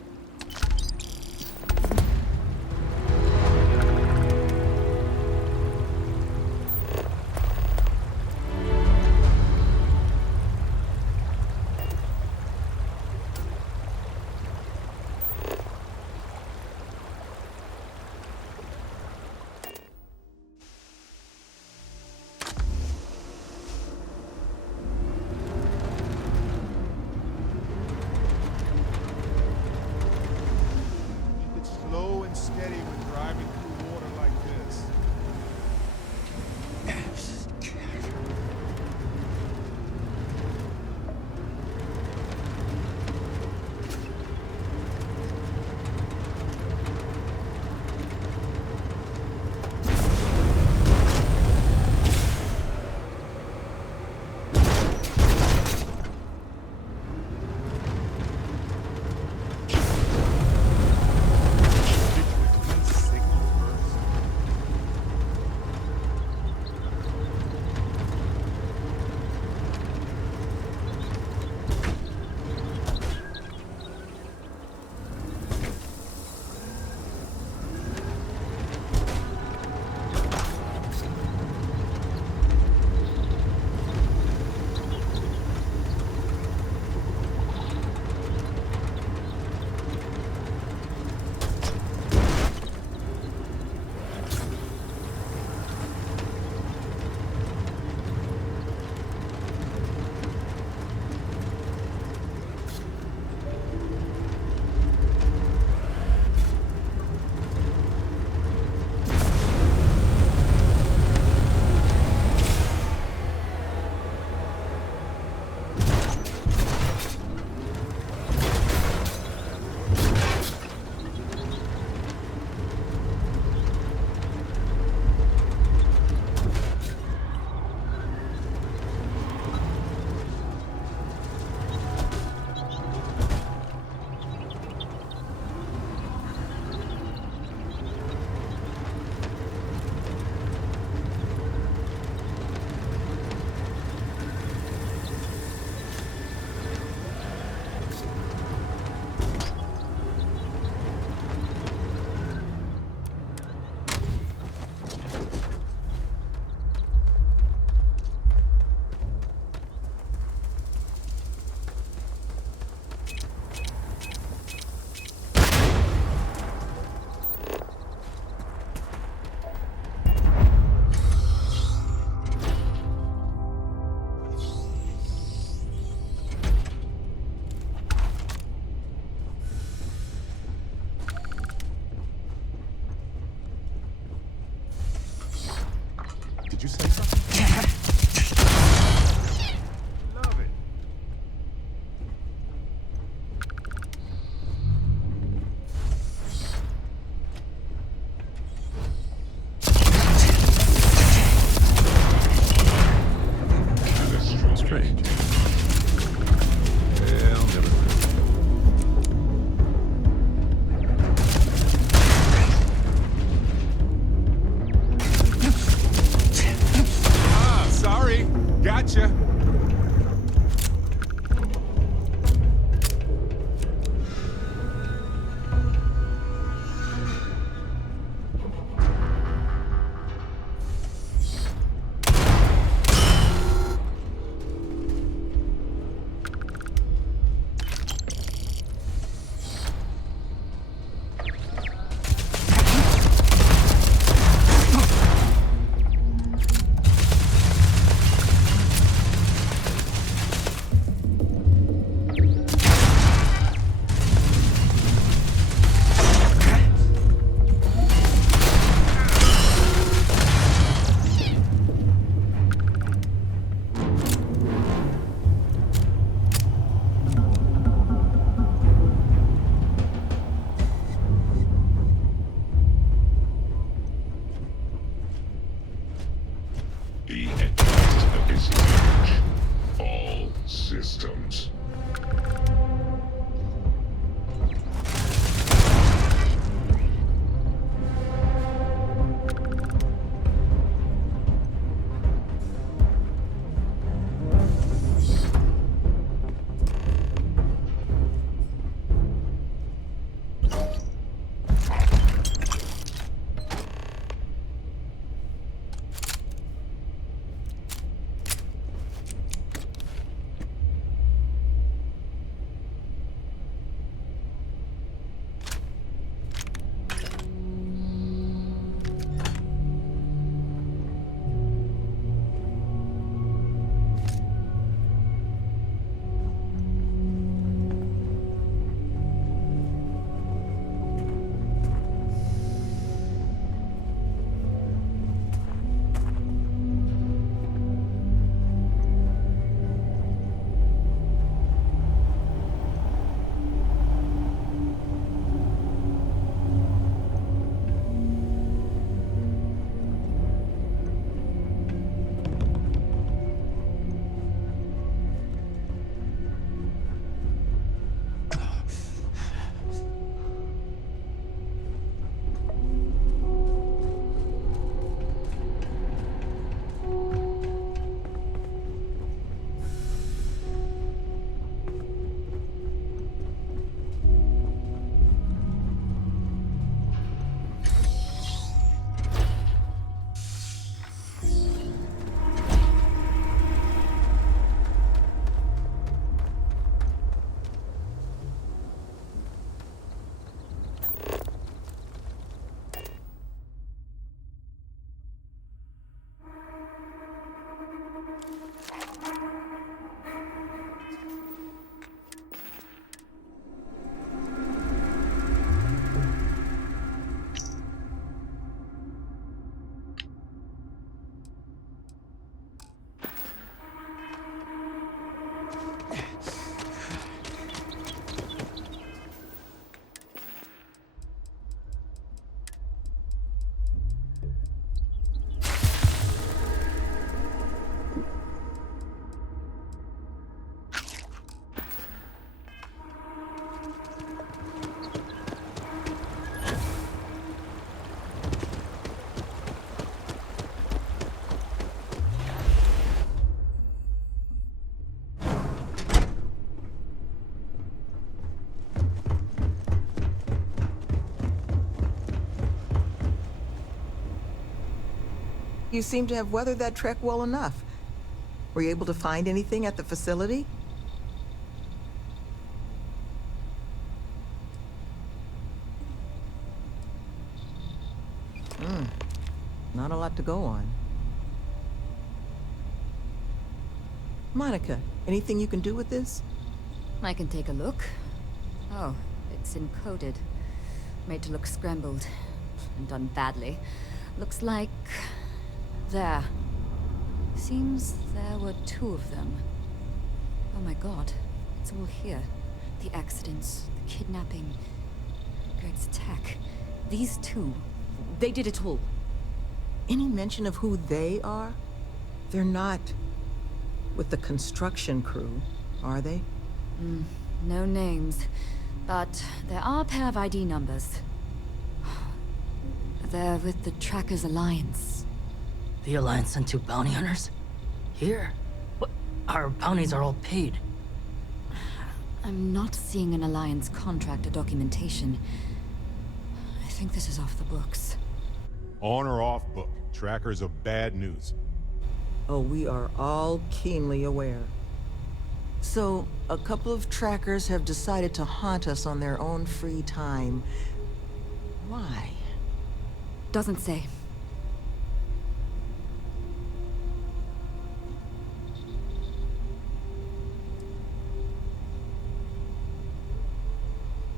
you say something? Love it. Strange. Well, never mind. Ah, sorry. Gotcha. The advanced Odysee launch. All systems. You seem to have weathered that trek well enough. Were you able to find anything at the facility? Not a lot to go on. Monica, anything you can do with this? I can take a look. Oh, it's encoded. Made to look scrambled. And done badly. Looks like... there. Seems there were 2 of them. Oh my god, it's all here. The accidents, the kidnapping, Greg's attack. These 2, they did it all. Any mention of who they are? They're not with the construction crew, are they? No names, but there are a pair of ID numbers. They're with the Trackers Alliance. The Alliance sent 2 bounty hunters? Here? What? Our bounties are all paid. I'm not seeing an Alliance contract or documentation. I think this is off the books. On or off book, trackers are bad news. Oh, we are all keenly aware. So, a couple of trackers have decided to haunt us on their own free time. Why? Doesn't say.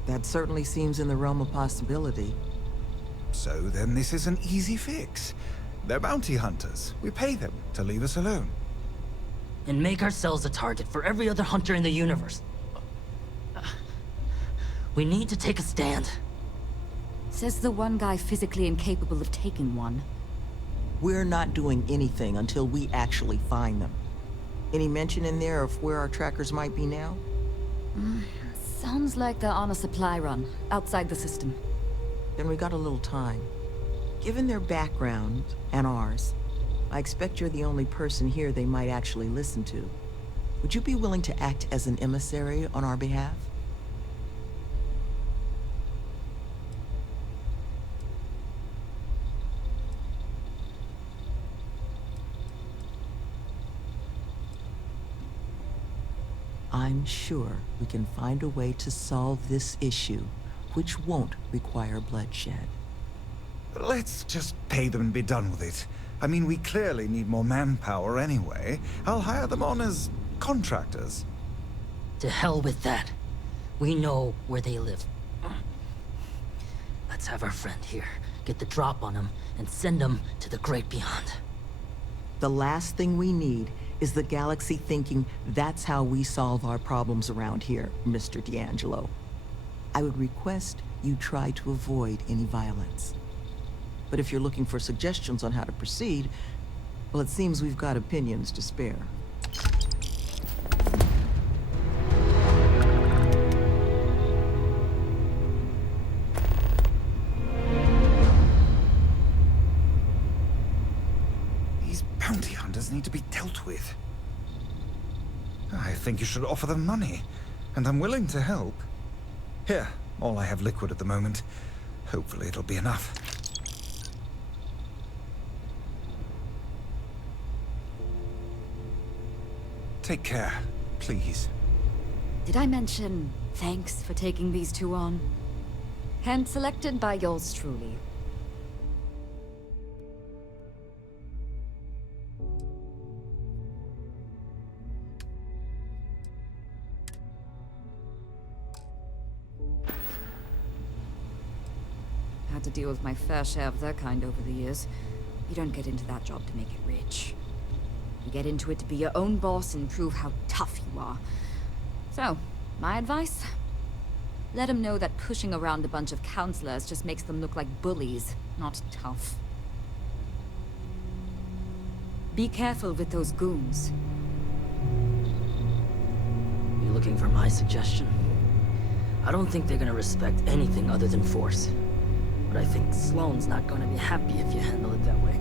That certainly seems in the realm of possibility. So then this is an easy fix. They're bounty hunters. We pay them to leave us alone. And make ourselves a target for every other hunter in the universe. We need to take a stand. Says the one guy physically incapable of taking one. We're not doing anything until we actually find them. Any mention in there of where our trackers might be now? Sounds like they're on a supply run, outside the system. Then we got a little time. Given their background, and ours, I expect you're the only person here they might actually listen to. Would you be willing to act as an emissary on our behalf? I'm sure we can find a way to solve this issue, which won't require bloodshed. Let's just pay them and be done with it. I mean, we clearly need more manpower anyway. I'll hire them on as contractors. To hell with that. We know where they live. Let's have our friend here get the drop on them and send them to the great beyond. The last thing we need is the galaxy thinking that's how we solve our problems around here, Mr. D'Angelo. I would request you try to avoid any violence. But if you're looking for suggestions on how to proceed, well, it seems we've got opinions to spare. These bounty hunters need to be dealt with. I think you should offer them money, and I'm willing to help. Here, all I have liquid at the moment. Hopefully it'll be enough. Take care, please. Did I mention thanks for taking these 2 on? Hand selected by yours truly. Had to deal with my fair share of their kind over the years. You don't get into that job to make it rich. You get into it to be your own boss and prove how tough you are. So, my advice? Let them know that pushing around a bunch of counselors just makes them look like bullies, not tough. Be careful with those goons. You looking for my suggestion? I don't think they're gonna respect anything other than force. But I think Sloane's not gonna be happy if you handle it that way.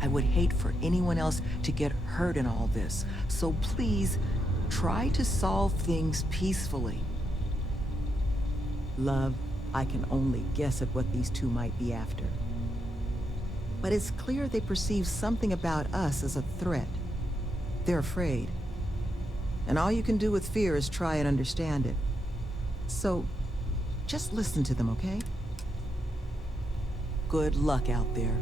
I would hate for anyone else to get hurt in all this, so please, try to solve things peacefully. Love, I can only guess at what these 2 might be after. But it's clear they perceive something about us as a threat. They're afraid. And all you can do with fear is try and understand it. So, just listen to them, okay? Good luck out there.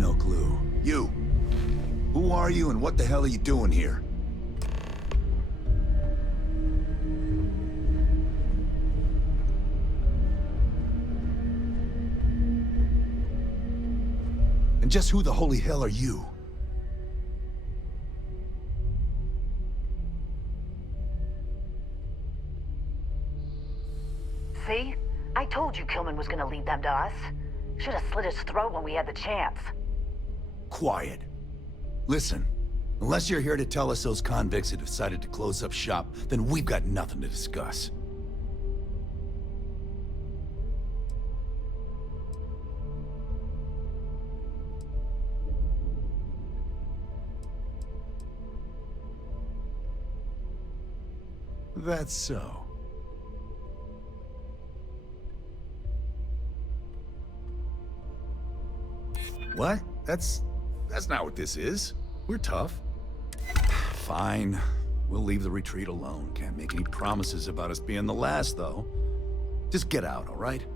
No clue. You! Who are you and what the hell are you doing here? And just who the holy hell are you? See? I told you Kilman was gonna lead them to us. Should have slit his throat when we had the chance. Quiet. Listen, unless you're here to tell us those convicts have decided to close up shop, then we've got nothing to discuss. That's so. What? That's not what this is. We're tough. Fine. We'll leave the retreat alone. Can't make any promises about us being the last, though. Just get out, all right?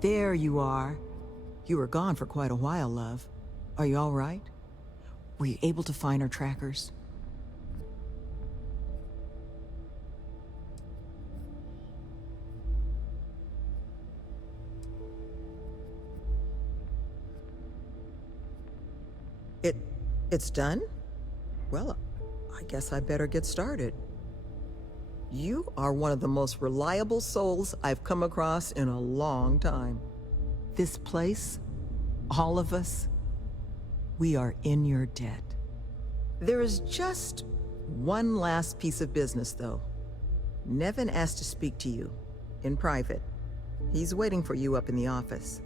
There you are. You were gone for quite a while, love. Are you all right? Were you able to find our trackers? It's done? Well, I guess I better get started. You are one of the most reliable souls I've come across in a long time. This place, all of us, we are in your debt. There is just one last piece of business, though. Nevin asked to speak to you, in private. He's waiting for you up in the office.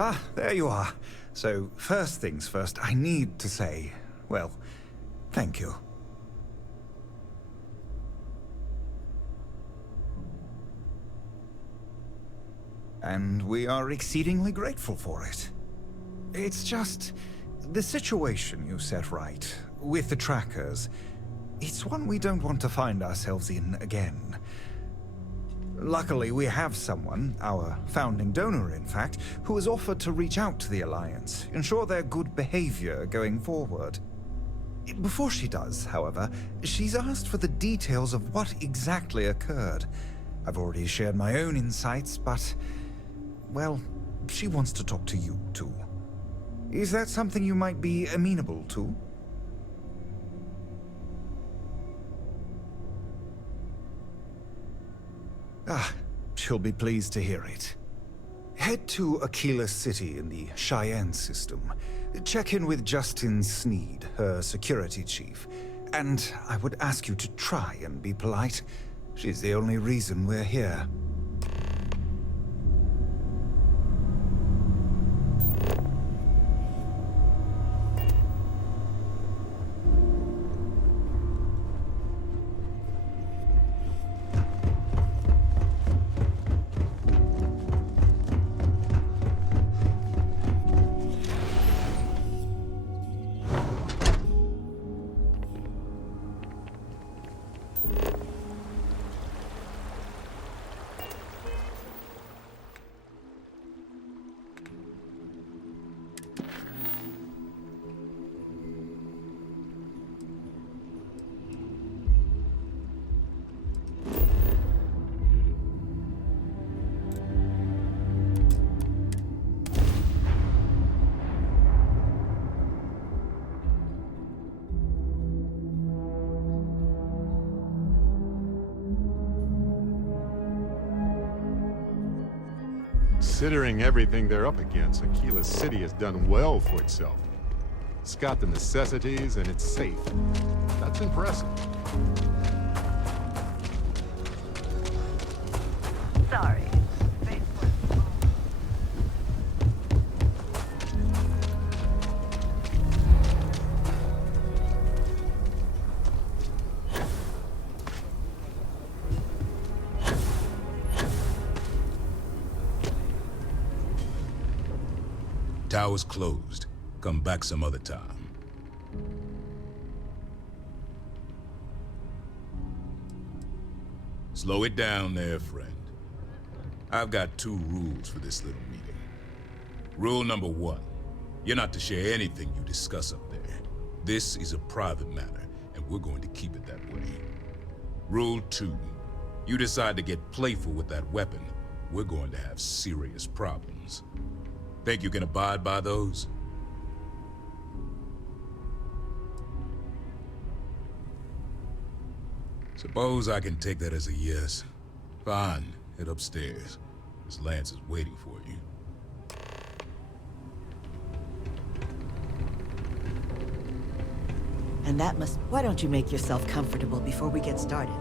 Ah, there you are. So, first things first, I need to say, well, thank you. And we are exceedingly grateful for it. It's just, the situation you set right, with the trackers, it's one we don't want to find ourselves in again. Luckily, we have someone, our founding donor in fact, who has offered to reach out to the Alliance, ensure their good behavior going forward. Before she does, however, she's asked for the details of what exactly occurred. I've already shared my own insights, but, well, she wants to talk to you too. Is that something you might be amenable to? Ah, she'll be pleased to hear it. Head to Aquila City in the Cheyenne system. Check in with Justin Sneed, her security chief. And I would ask you to try and be polite. She's the only reason we're here. Considering everything they're up against, Aquila City has done well for itself. It's got the necessities and it's safe. That's impressive. Sorry. Tower's closed. Come back some other time. Slow it down there, friend. I've got 2 rules for this little meeting. Rule number 1, you're not to share anything you discuss up there. This is a private matter, and we're going to keep it that way. Rule 2, you decide to get playful with that weapon, we're going to have serious problems. Think you can abide by those? Suppose I can take that as a yes. Fine, head upstairs. Miss Lance is waiting for you. And that must... Why don't you make yourself comfortable before we get started?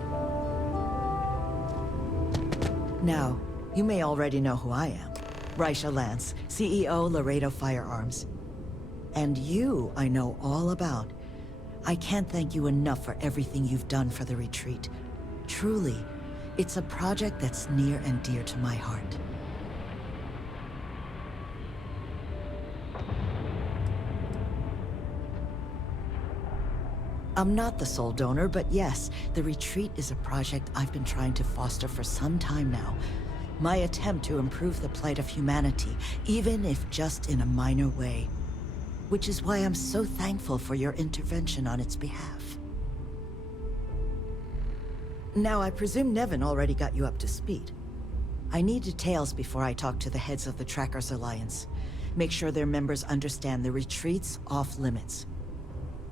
Now, you may already know who I am. Raisha Lance, CEO, Laredo Firearms. And you, I know all about. I can't thank you enough for everything you've done for the retreat. Truly, it's a project that's near and dear to my heart. I'm not the sole donor, but yes, the retreat is a project I've been trying to foster for some time now. My attempt to improve the plight of humanity, even if just in a minor way. Which is why I'm so thankful for your intervention on its behalf. Now, I presume Nevin already got you up to speed. I need details before I talk to the heads of the Trackers Alliance. Make sure their members understand the retreat's off limits.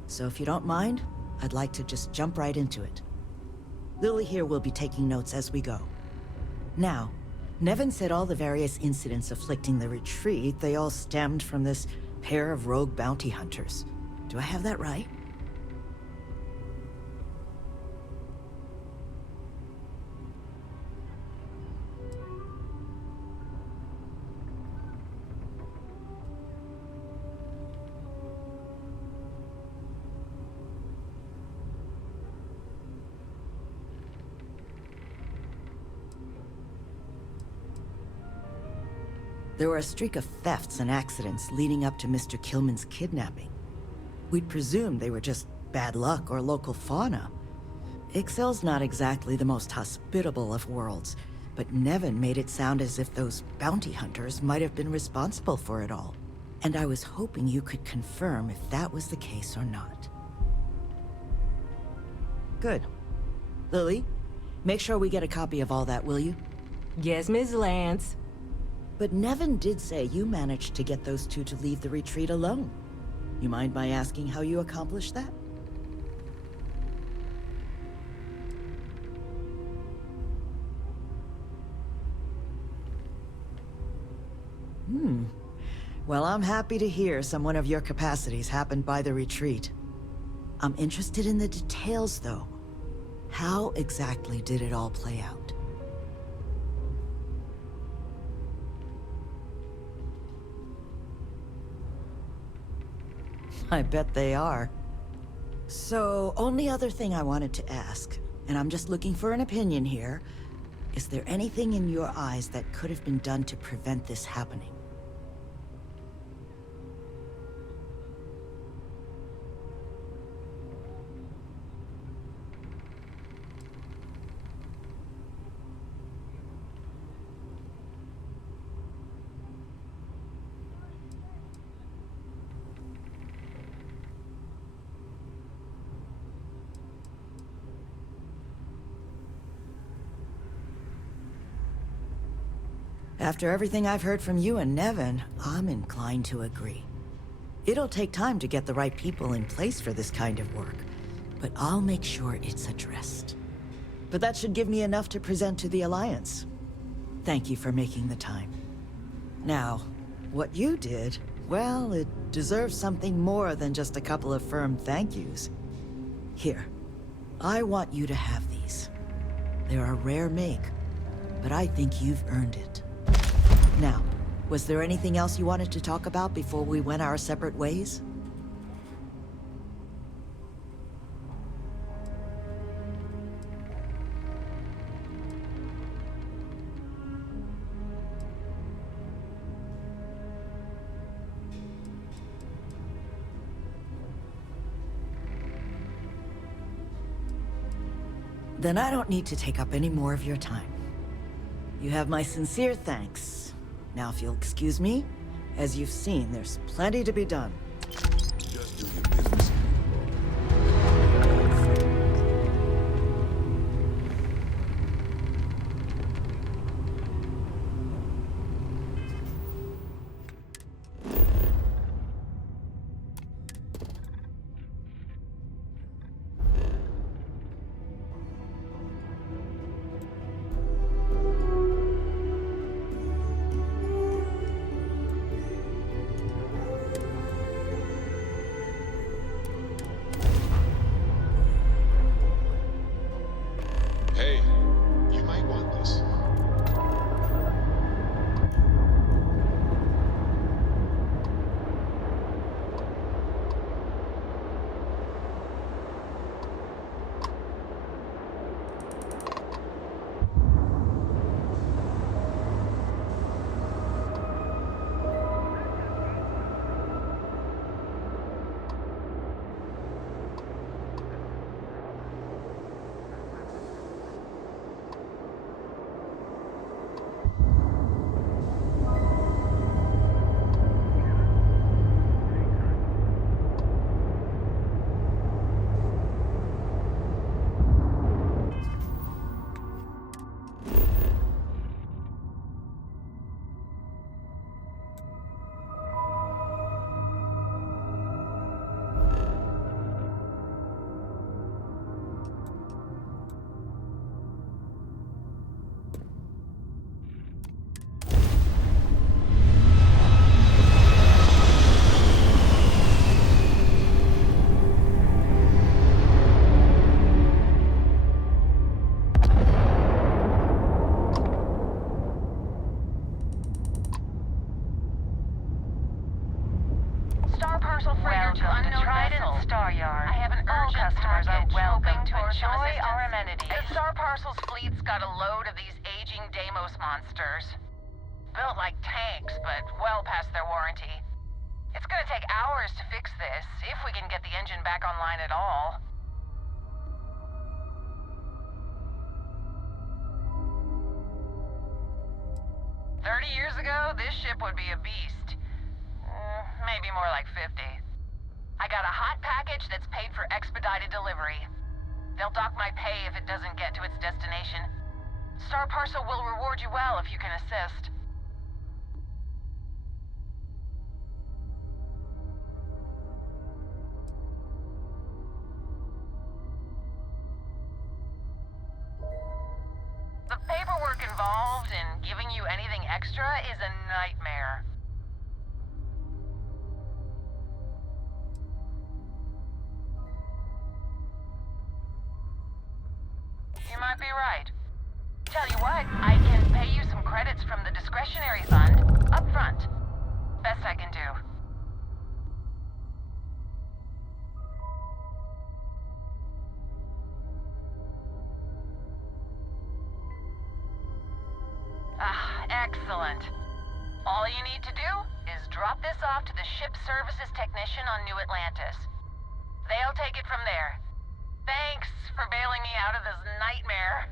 So if you don't mind, I'd like to just jump right into it. Lily here will be taking notes as we go. Now, Nevin said all the various incidents afflicting the retreat, they all stemmed from this pair of rogue bounty hunters. Do I have that right? There were a streak of thefts and accidents leading up to Mr. Kilman's kidnapping. We'd presumed they were just bad luck or local fauna. Ixel's not exactly the most hospitable of worlds, but Nevin made it sound as if those bounty hunters might have been responsible for it all. And I was hoping you could confirm if that was the case or not. Good. Lily, make sure we get a copy of all that, will you? Yes, Ms. Lance. But Nevin did say you managed to get those 2 to leave the retreat alone. You mind my asking how you accomplished that? Well, I'm happy to hear someone of your capacities happened by the retreat. I'm interested in the details, though. How exactly did it all play out? I bet they are. So, only other thing I wanted to ask, and I'm just looking for an opinion here, is there anything in your eyes that could have been done to prevent this happening? After everything I've heard from you and Nevin, I'm inclined to agree. It'll take time to get the right people in place for this kind of work, but I'll make sure it's addressed. But that should give me enough to present to the Alliance. Thank you for making the time. Now, what you did, well, it deserves something more than just a couple of firm thank yous. Here, I want you to have these. They're a rare make, but I think you've earned it. Now, was there anything else you wanted to talk about before we went our separate ways? Then I don't need to take up any more of your time. You have my sincere thanks. Now if you'll excuse me, as you've seen, there's plenty to be done. Just do your business. Hey, you might want this. Built like tanks, but well past their warranty. It's gonna take hours to fix this, if we can get the engine back online at all. Years ago, this ship would be a beast. Maybe more like 50. I got a hot package that's paid for expedited delivery. They'll dock my pay if it doesn't get to its destination. Star Parcel will reward you well if you can assist. The paperwork involved in giving you anything extra is a nightmare. You might be right. Tell you what, I can pay you some credits from the discretionary fund up front. Best I can do. Excellent. All you need to do is drop this off to the ship services technician on New Atlantis. They'll take it from there. Thanks for bailing me out of this nightmare.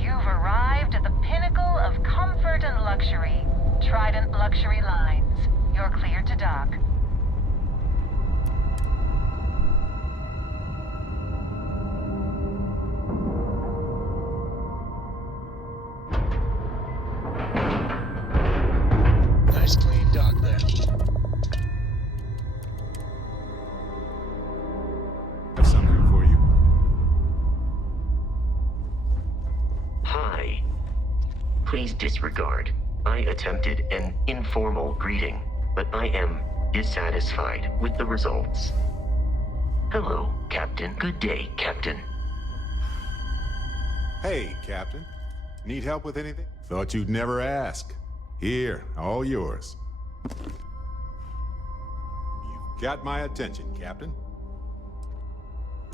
You've arrived at the pinnacle of comfort and luxury. Trident Luxury Lines. You're cleared to dock. Nice clean dock there. Have something for you. Hi. Please disregard. I attempted an informal greeting, but I am dissatisfied with the results. Hello, Captain. Good day, Captain. Hey, Captain. Need help with anything? Thought you'd never ask. Here, all yours. You've got my attention, Captain.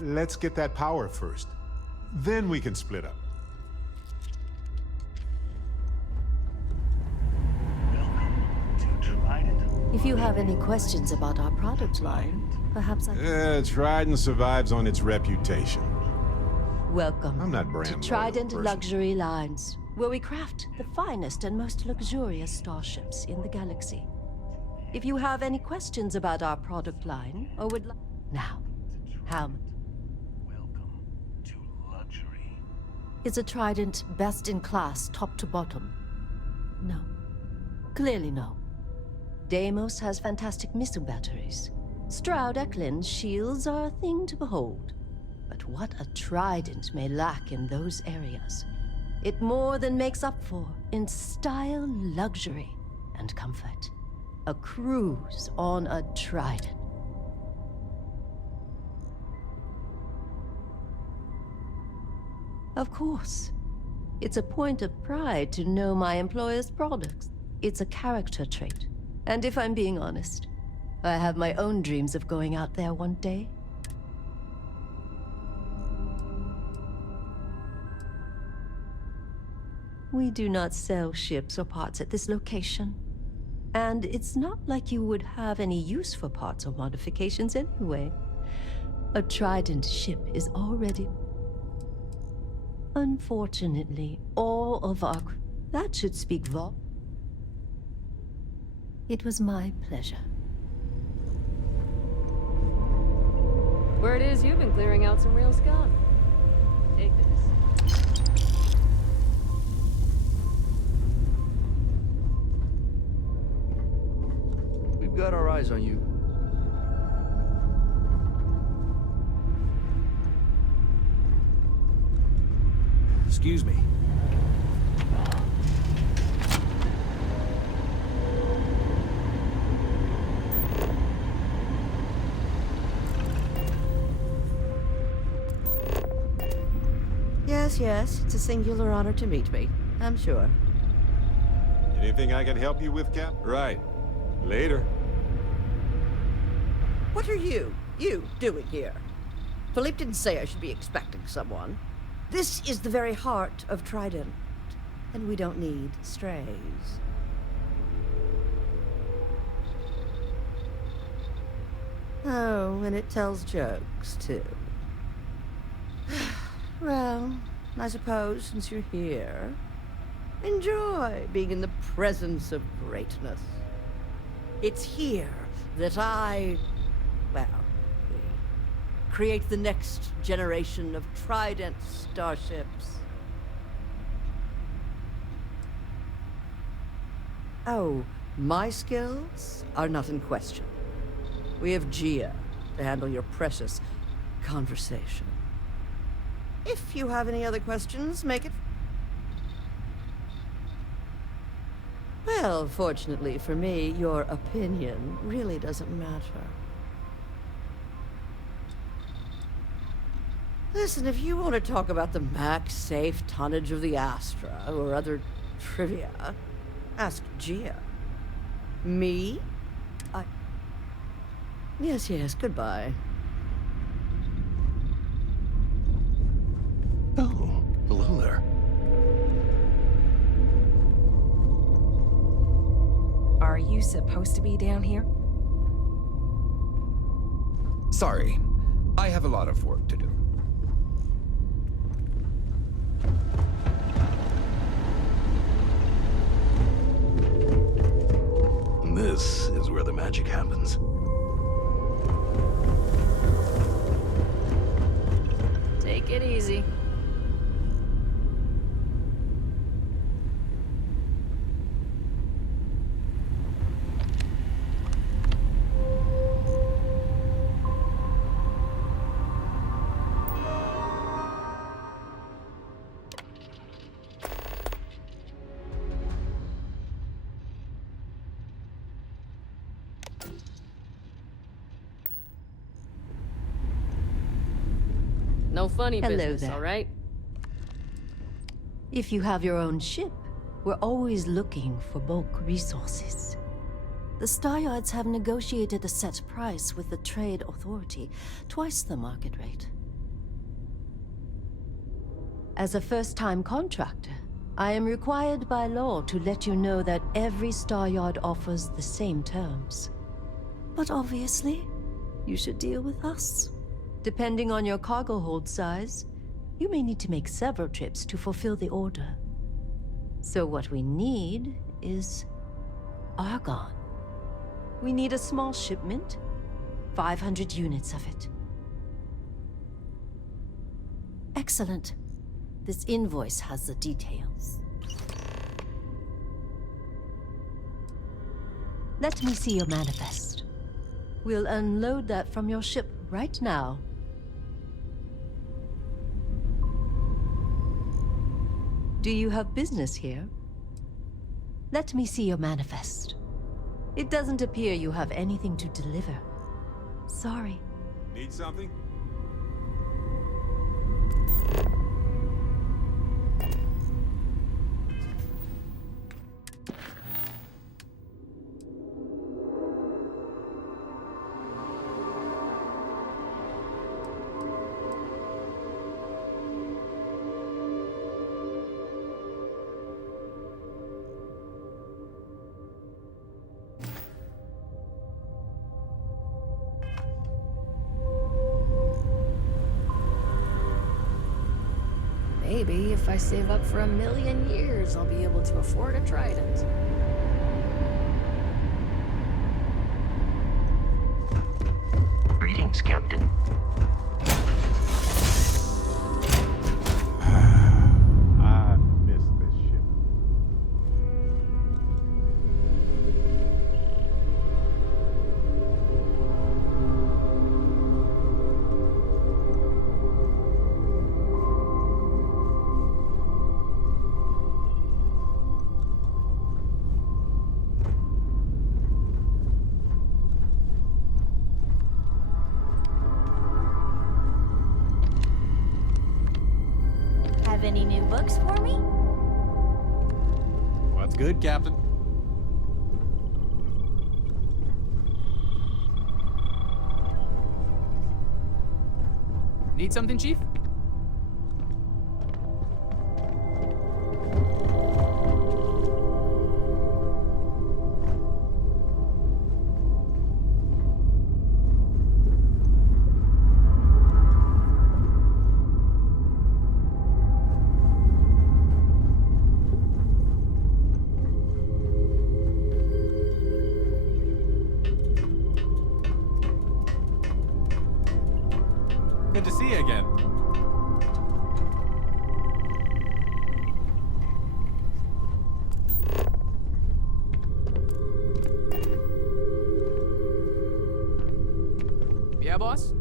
Let's get that power first. Then we can split up. If you have any questions about our product line, perhaps I can... Trident survives on its reputation. Welcome I'm not to Bram Trident person. Luxury Lines, where we craft the finest and most luxurious starships in the galaxy. If you have any questions about our product line, or would like... Now, how... Is a Trident best in class, top to bottom? No. Clearly no. Deimos has fantastic missile batteries. Stroud Eklund's shields are a thing to behold. But what a Trident may lack in those areas, it more than makes up for in style, luxury, and comfort. A cruise on a Trident. Of course. It's a point of pride to know my employer's products. It's a character trait. And if I'm being honest, I have my own dreams of going out there one day. We do not sell ships or parts at this location. And it's not like you would have any use for parts or modifications anyway. A Trident ship is already... Unfortunately, all of our... That should speak vol... It was my pleasure. Word is you've been clearing out some real scum. Take this. We've got our eyes on you. Excuse me. Yes, it's a singular honor to meet me, I'm sure. Anything I can help you with, Cap? Right. Later. What are you doing here? Philippe didn't say I should be expecting someone. This is the very heart of Trident, and we don't need strays. Oh, and it tells jokes, too. Well, I suppose since you're here, enjoy being in the presence of greatness. It's here that we create the next generation of Trident starships. Oh, my skills are not in question. We have Gia to handle your precious conversation. If you have any other questions, make it... Well, fortunately for me, your opinion really doesn't matter. Listen, if you want to talk about the max safe tonnage of the Astra or other trivia, ask Gia. Me? Yes, goodbye. Oh, hello there. Are you supposed to be down here? Sorry, I have a lot of work to do. This is where the magic happens. Take it easy. No funny Hello business, there. all right? If you have your own ship, we're always looking for bulk resources. The Star Yards have negotiated a set price with the Trade Authority, twice the market rate. As a first-time contractor, I am required by law to let you know that every Star Yard offers the same terms. But obviously, you should deal with us. Depending on your cargo hold size, you may need to make several trips to fulfill the order. So what we need is argon. We need a small shipment, 500 units of it. Excellent. This invoice has the details. Let me see your manifest. We'll unload that from your ship right now. Do you have business here? Let me see your manifest. It doesn't appear you have anything to deliver. Sorry. Need something? Maybe if I save up for 1,000,000 years, I'll be able to afford a trident. Greetings, Captain. I miss this ship. Have any new books for me? What's good, Captain? Need something, Chief? Good to see you again. Yeah, boss?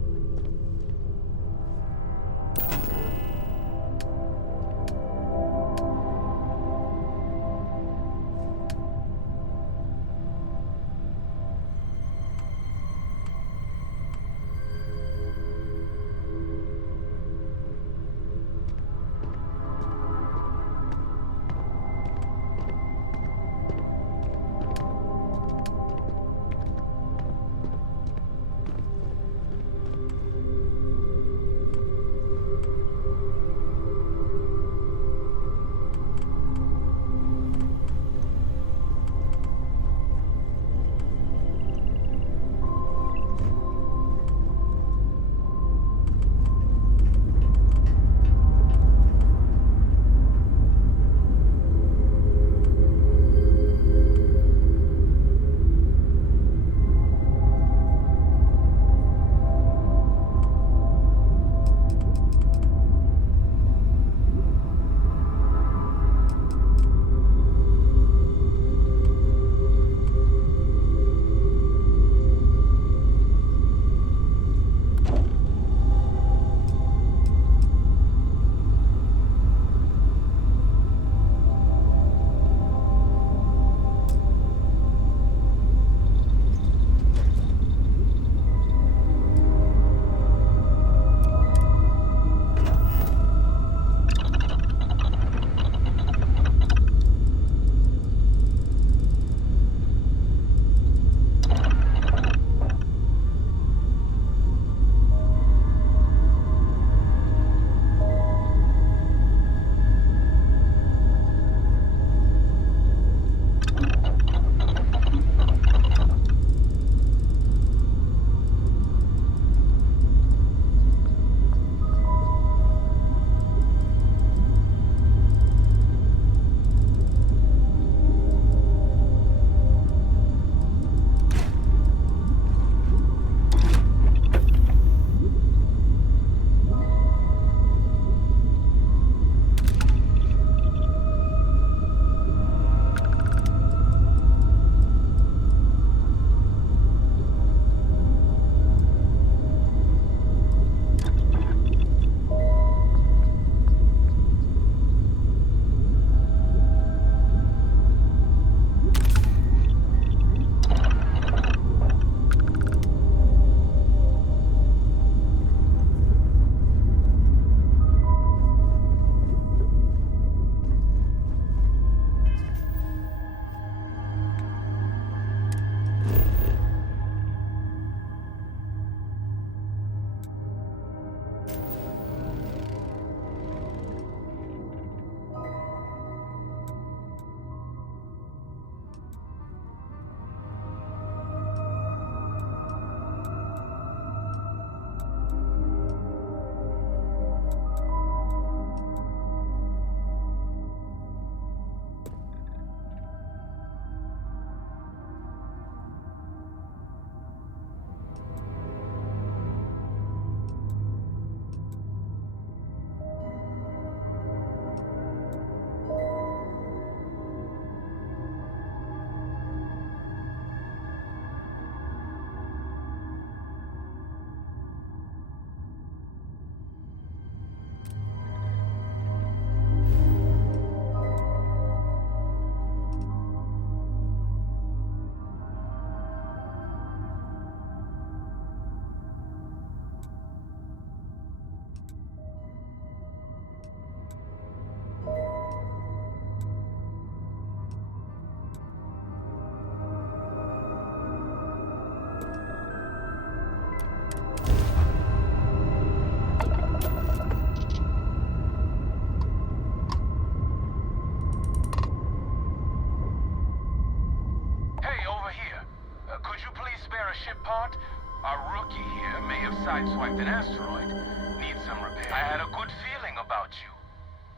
part? Our rookie here may have sideswiped an asteroid. Needs some repair. I had a good feeling about you.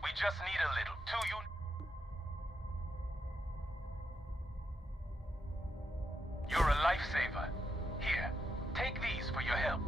We just need a little. You're a lifesaver. Here, take these for your help.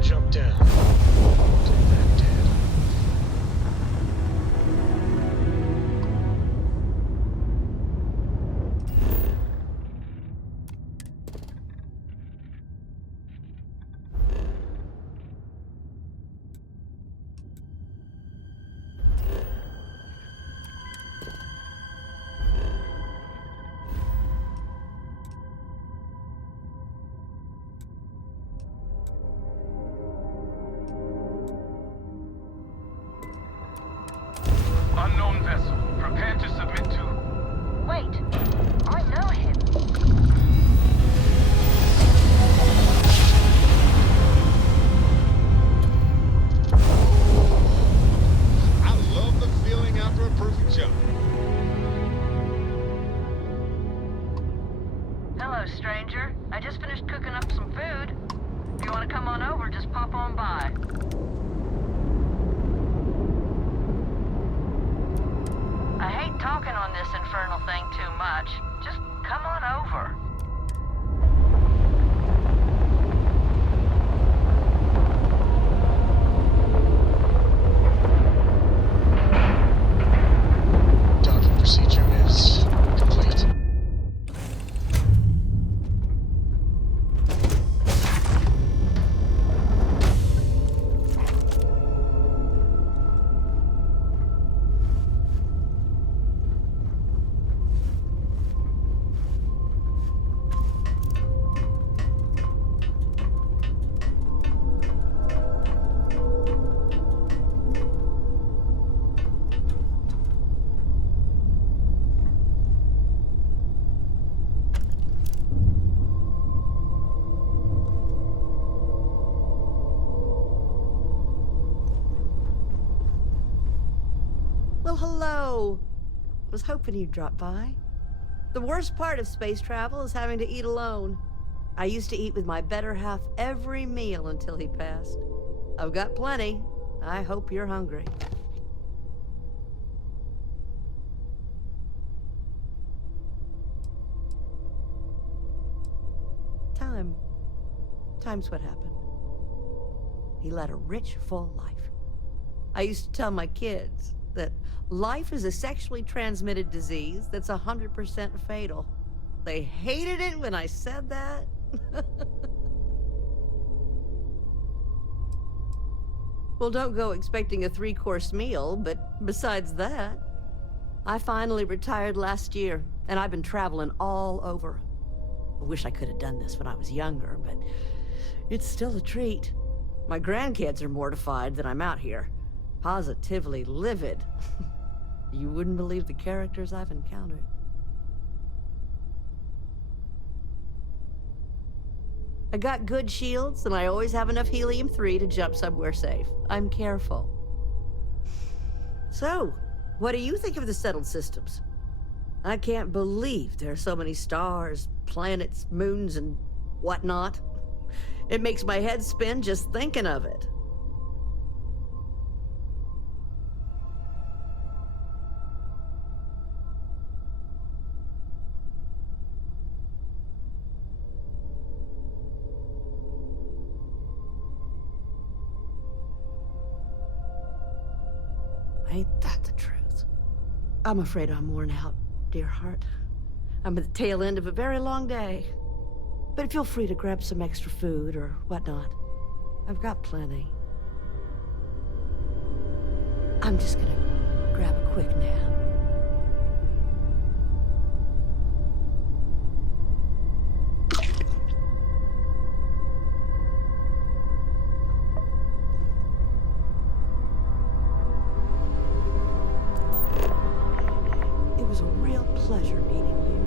Jump down. Take that, Dad. Unknown vessel. Prepare to submit to... Wait, I know him. I love the feeling after a perfect jump. Hello, stranger. I just finished cooking up some food. If you want to come on over, just pop on by. I hate talking on this infernal thing too much. Just come on over. Docking procedure is complete. Well, hello. Was hoping you'd drop by. The worst part of space travel is having to eat alone. I used to eat with my better half every meal until he passed. I've got plenty. I hope you're hungry. Time's what happened. He led a rich, full life. I used to tell my kids that life is a sexually transmitted disease that's 100% fatal. They hated it when I said that. Well, don't go expecting a 3-course meal, but besides that, I finally retired last year, and I've been traveling all over. I wish I could have done this when I was younger, but it's still a treat. My grandkids are mortified that I'm out here. Positively livid. You wouldn't believe the characters I've encountered. I got good shields, and I always have enough helium-3 to jump somewhere safe. I'm careful. So, what do you think of the settled systems? I can't believe there are so many stars, planets, moons, and whatnot. It makes my head spin just thinking of it. Ain't that the truth? I'm afraid I'm worn out, dear heart. I'm at the tail end of a very long day. But feel free to grab some extra food or whatnot. I've got plenty. I'm just gonna grab a quick nap. It was a real pleasure meeting you.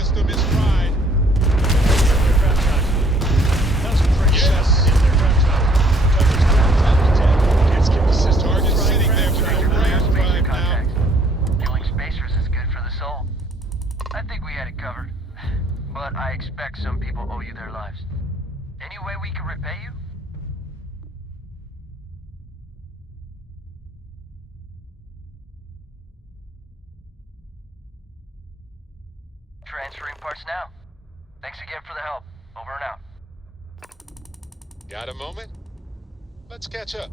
system is fried. Aircraft time. Concentrate shots in aircraft time. Coverage ground top to 10. Can't skip the system. Target sitting there with no brain fried now. Killing spacers is good for the soul. I think we had it covered. But I expect some people owe you their lives. Any way we can repay you? Transferring parts now. Thanks again for the help. Over and out. Got a moment? Let's catch up.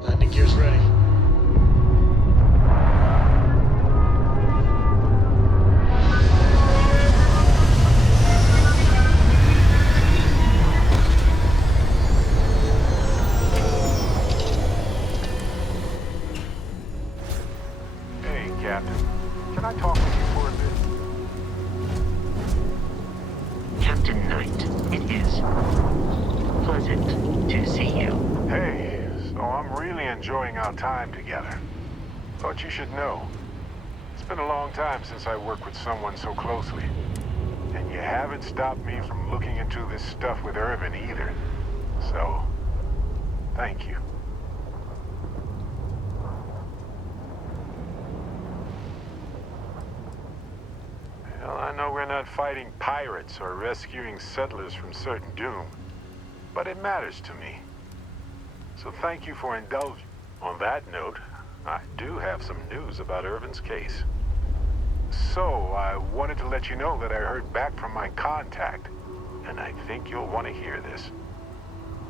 Landing gear's ready. Hey, Captain. Can I talk with you for a bit? Captain Knight, it is pleasant to see you. Hey, so I'm really enjoying our time together. Thought you should know. It's been a long time since I worked with someone so closely. And you haven't stopped me from looking into this stuff with Irvin either. So, thank you. Well, I know we're not fighting pirates or rescuing settlers from certain doom, but it matters to me. So thank you for indulging. On that note, I do have some news about Irvin's case. So, I wanted to let you know that I heard back from my contact, and I think you'll want to hear this.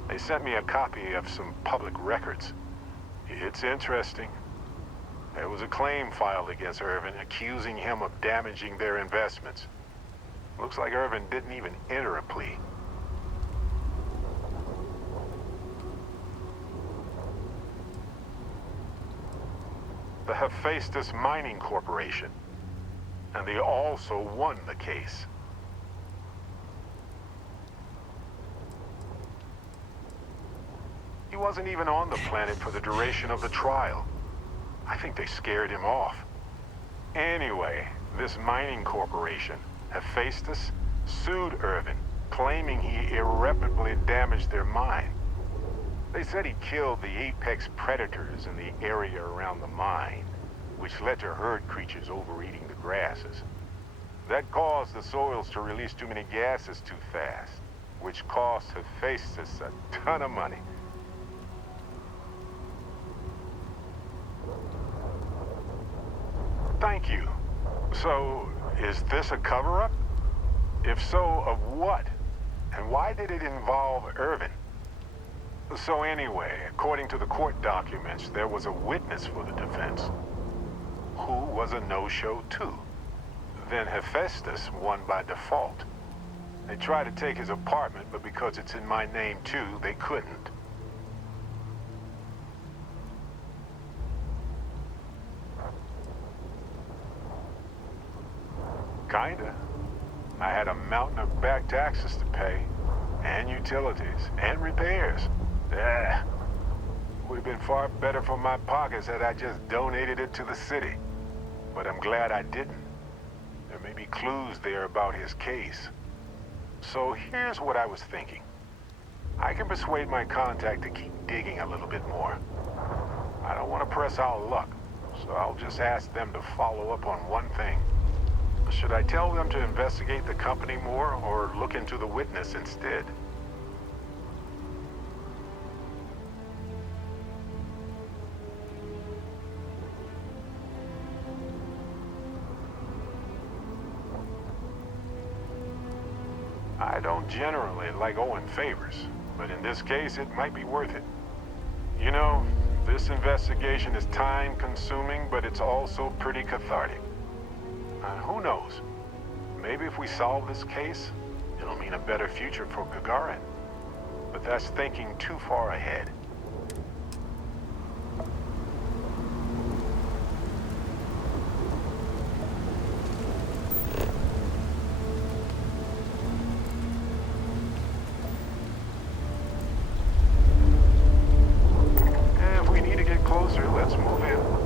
They sent me a copy of some public records. It's interesting. There was a claim filed against Irvin accusing him of damaging their investments. Looks like Irvin didn't even enter a plea. The Hephaestus Mining Corporation. And they also won the case. He wasn't even on the planet for the duration of the trial. I think they scared him off. Anyway, this mining corporation, Hephaestus, sued Irvin, claiming he irreparably damaged their mine. They said he killed the apex predators in the area around the mine, which led to herd creatures overeating the grasses. That caused the soils to release too many gases too fast, which cost Hephaestus a ton of money. Thank you. So, is this a cover-up? If so, of what? And why did it involve Irvin? So anyway, according to the court documents, there was a witness for the defense, who was a no-show too. Then Hephaestus won by default. They tried to take his apartment, but because it's in my name too, they couldn't. Kinda. I had a mountain of back taxes to pay, and utilities, and repairs. Would have been far better for my pockets had I just donated it to the city. But I'm glad I didn't. There may be clues there about his case. So here's what I was thinking. I can persuade my contact to keep digging a little bit more. I don't want to press our luck, so I'll just ask them to follow up on one thing. Should I tell them to investigate the company more, or look into the witness instead? generally like owing favors, but in this case, it might be worth it. You know, this investigation is time-consuming, but it's also pretty cathartic. Who knows? Maybe if we solve this case, it'll mean a better future for Gagarin. But that's thinking too far ahead. If we need to get closer, let's move in.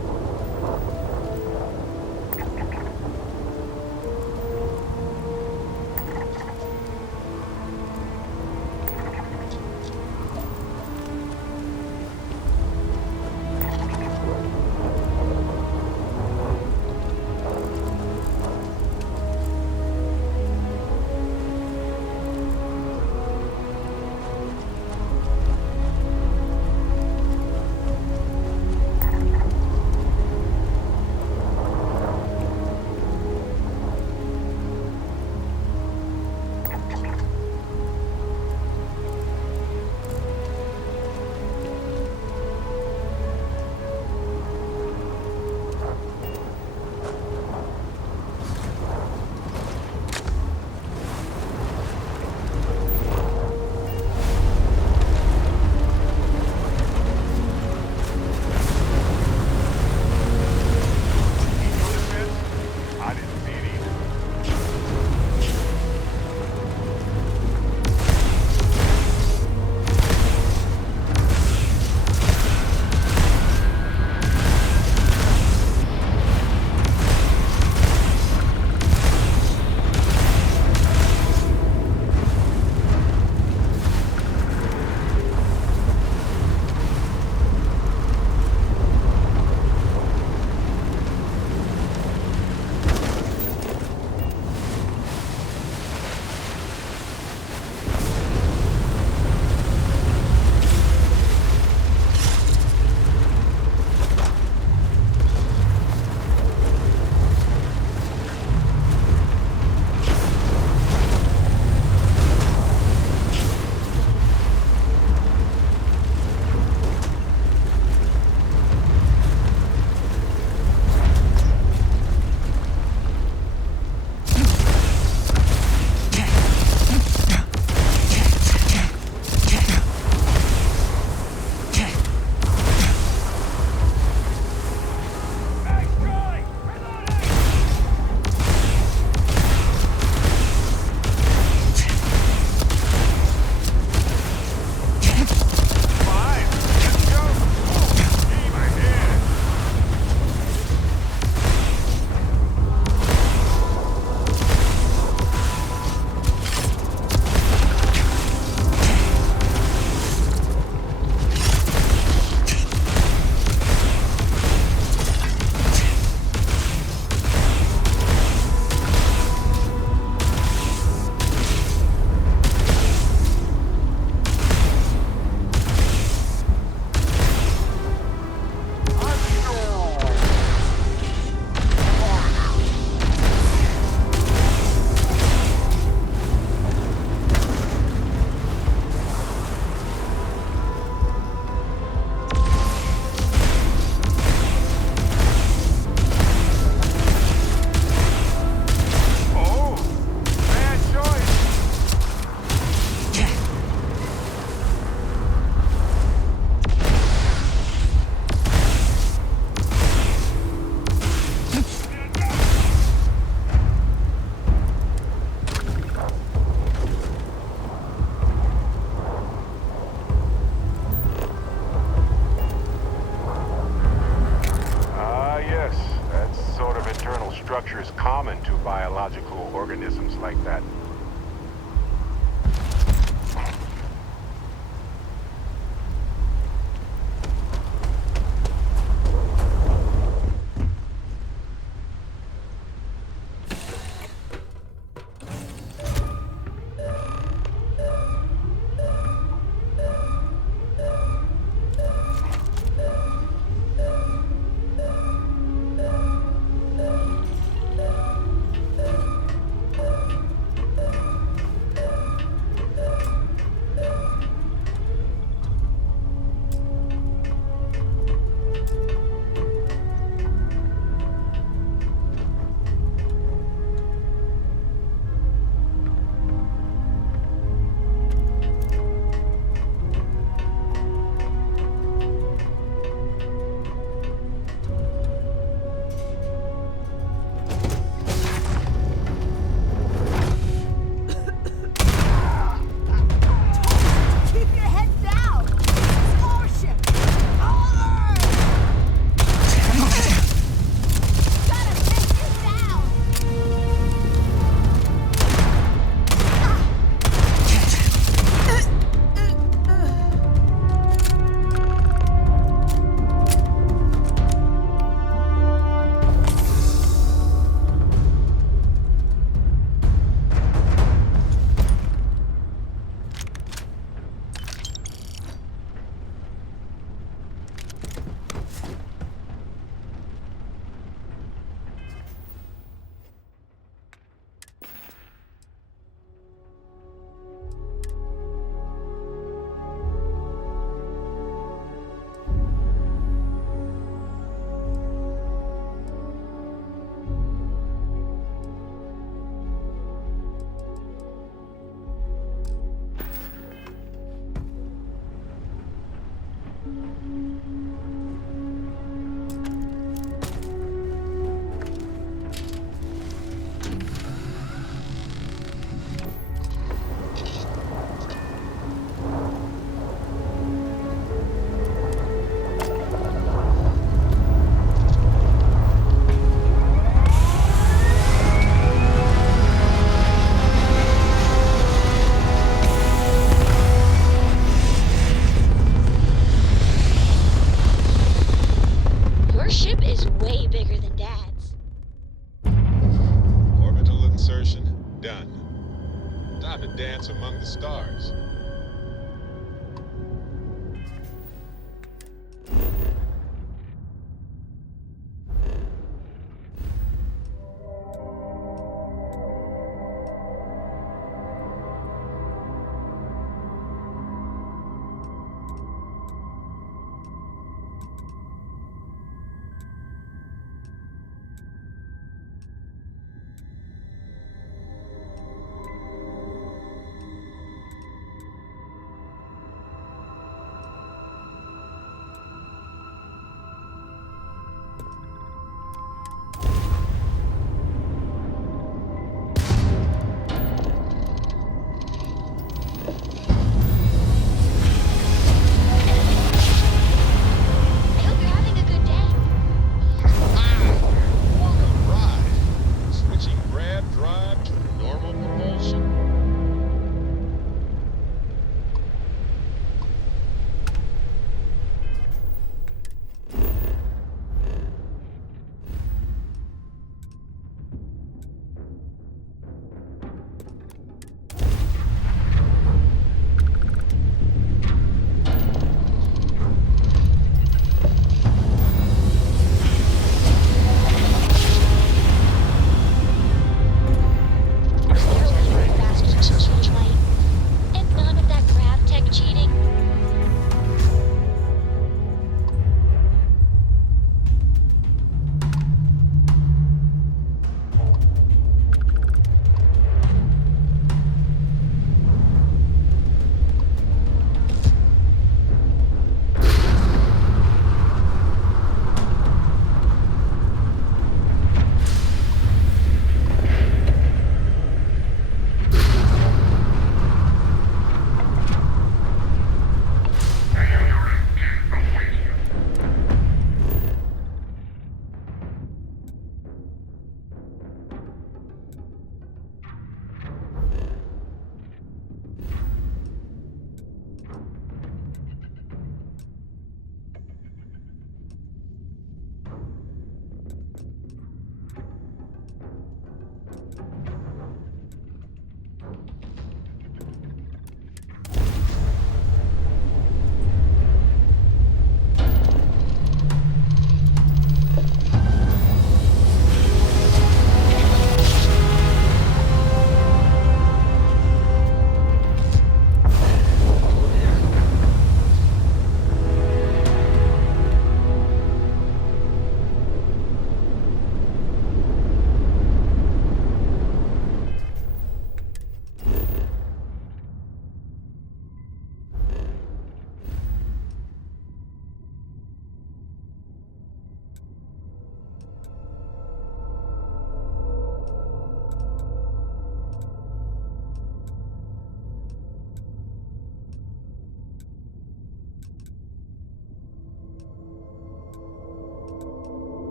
structures common to biological organisms like that.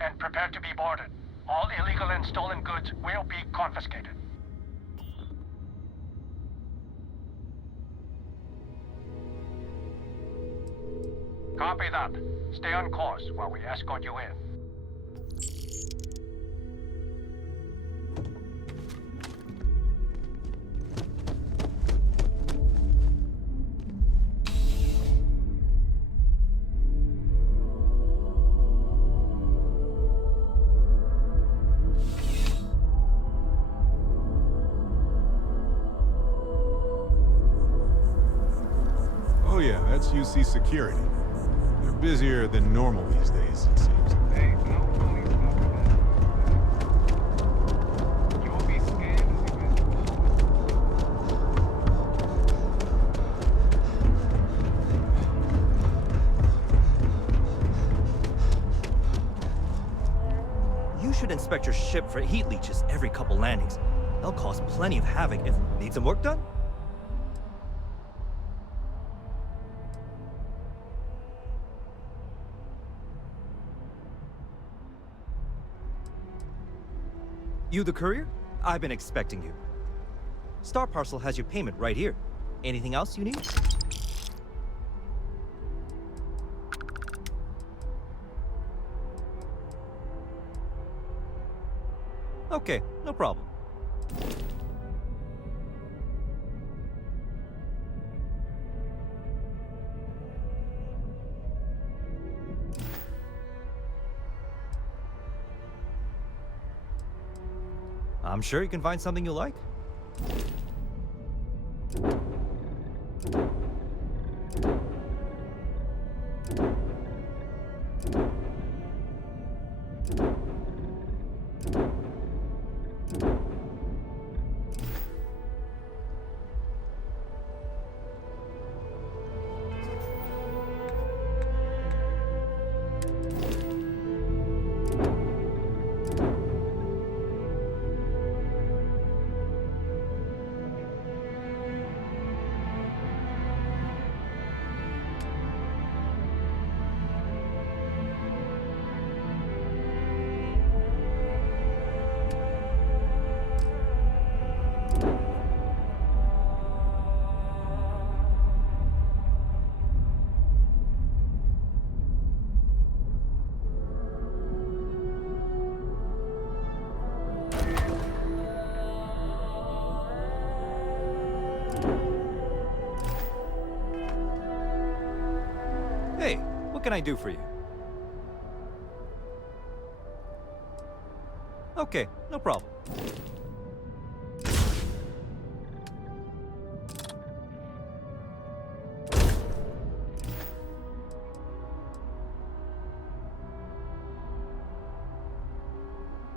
and prepare to be boarded. All illegal and stolen goods will be confiscated. Copy that. Stay on course while we escort you in. Oh yeah, that's UC security. They're busier than normal these days, it seems. Hey, no police You'll be scanned You should inspect your ship for heat leeches every couple landings. They'll cause plenty of havoc if need some work done. You the courier? I've been expecting you. Star Parcel has your payment right here. Anything else you need? Okay, no problem. I'm sure you can find something you like. Hey, what can I do for you? Okay, no problem.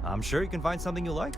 I'm sure you can find something you like.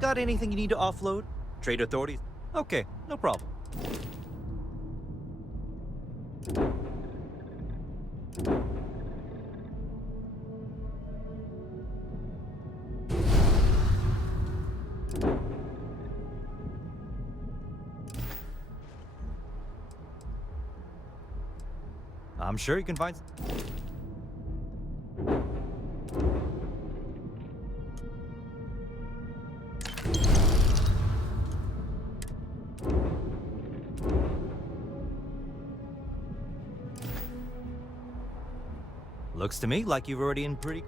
Got anything you need to offload? Trade authorities? Okay, no problem. I'm sure you can find... Looks to me like you've already in pretty...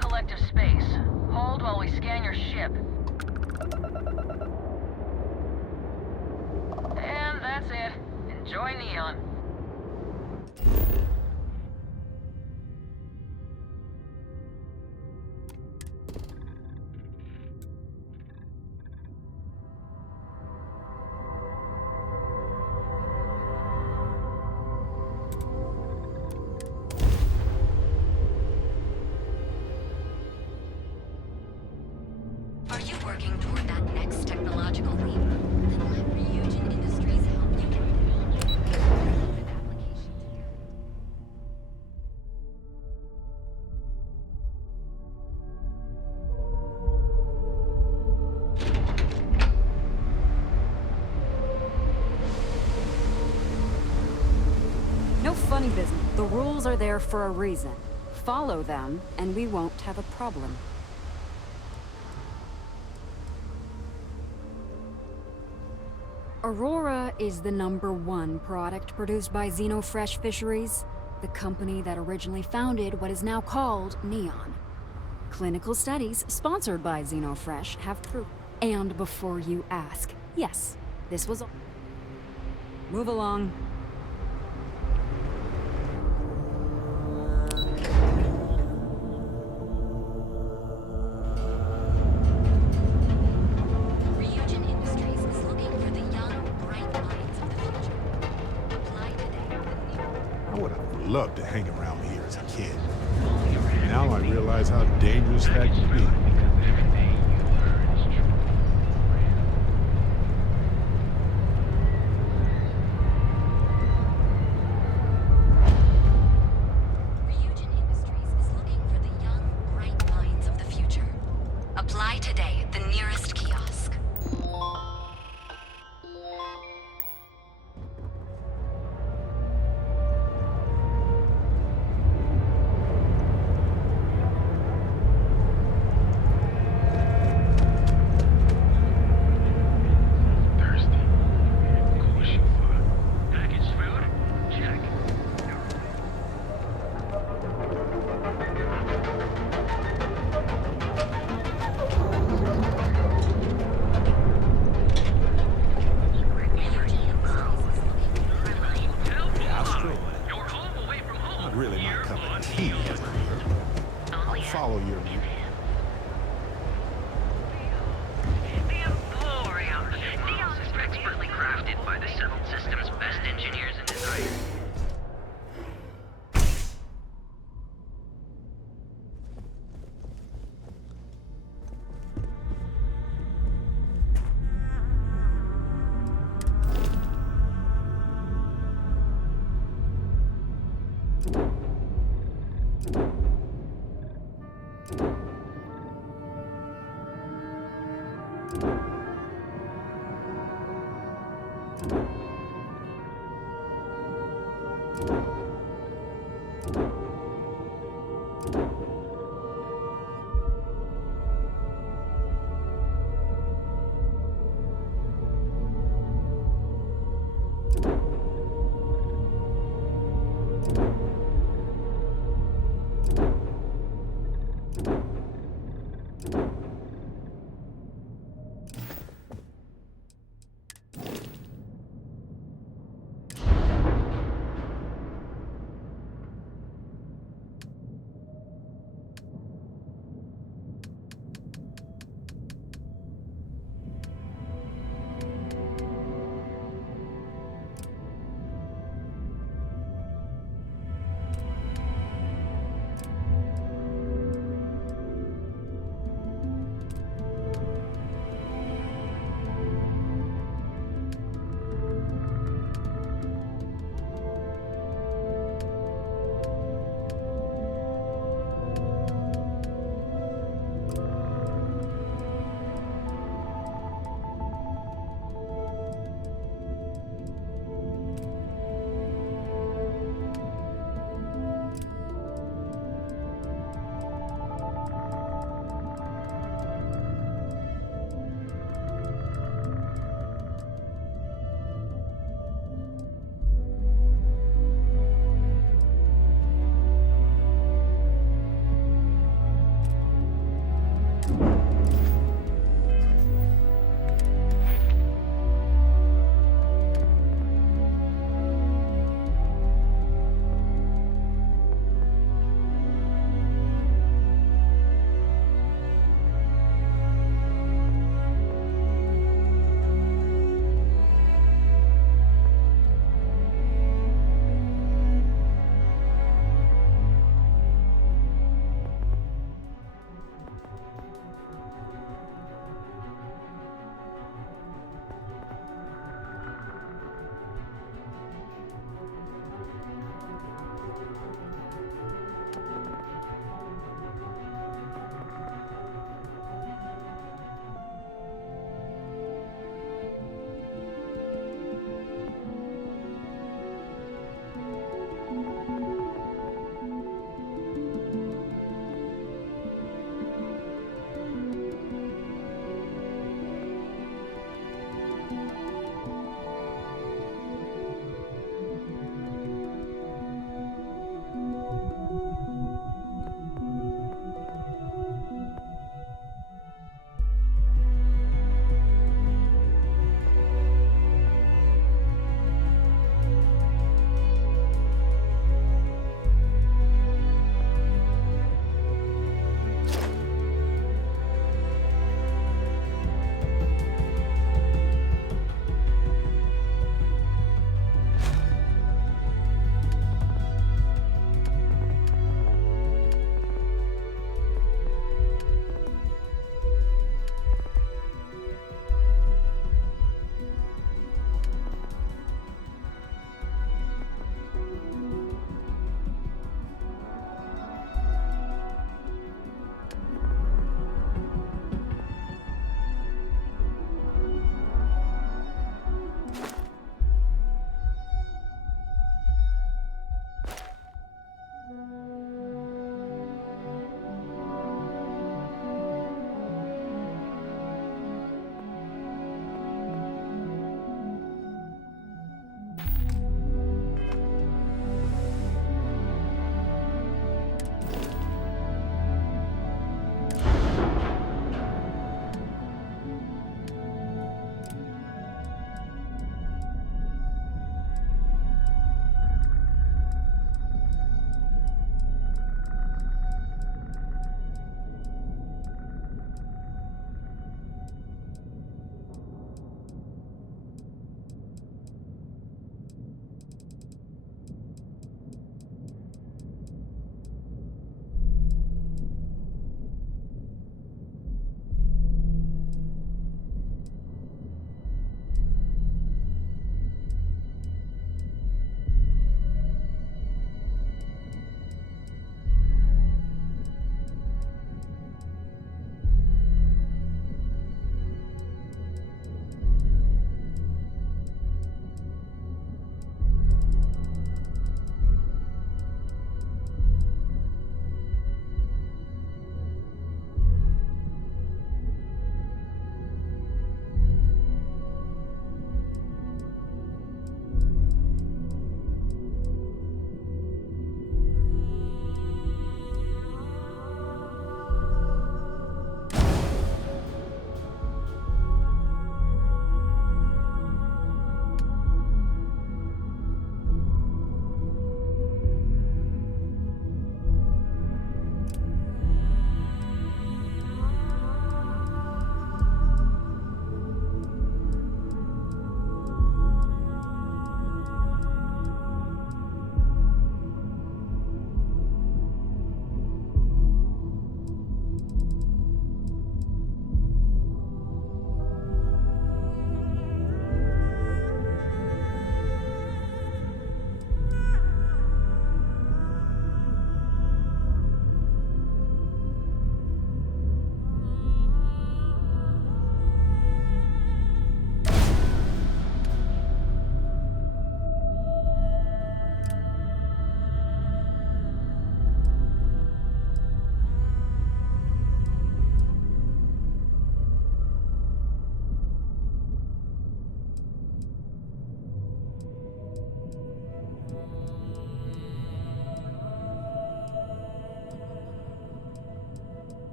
Collective space. Hold while we scan your ship. And that's it. Enjoy Neon. Are you working toward that next technological leap? Then let Ryujin Industries help you get there. No funny business. The rules are there for a reason. Follow them, and we won't have a problem. Aurora is the #1 product produced by Xenofresh Fisheries, the company that originally founded what is now called Neon. Clinical studies sponsored by Xenofresh have proof. And before you ask, yes, this was... Move along. Loved to hang around here as a kid. Now I realize how dangerous that could be. Ryujin Industries is looking for the young, bright minds of the future. Apply today at the nearest kiosk. Follow your lead. The Emporium. Neon is expertly crafted by the settled system's best engineers and designers.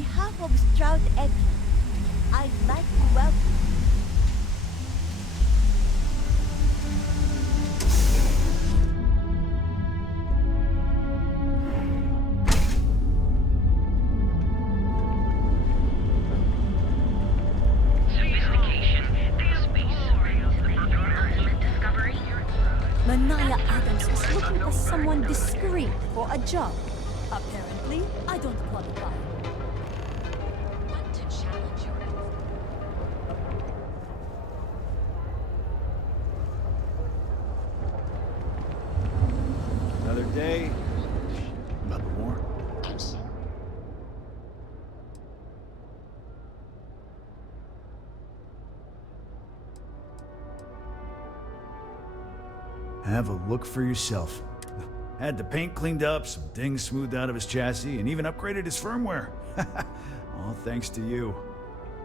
behalf of Stroud Edge, I'd like to welcome. Manaya Adams is looking for someone discreet for a job. Apparently, I don't qualify. Want to challenge your Another day. About the war. Have a look for yourself. Had the paint cleaned up, some dings smoothed out of his chassis, and even upgraded his firmware. All thanks to you.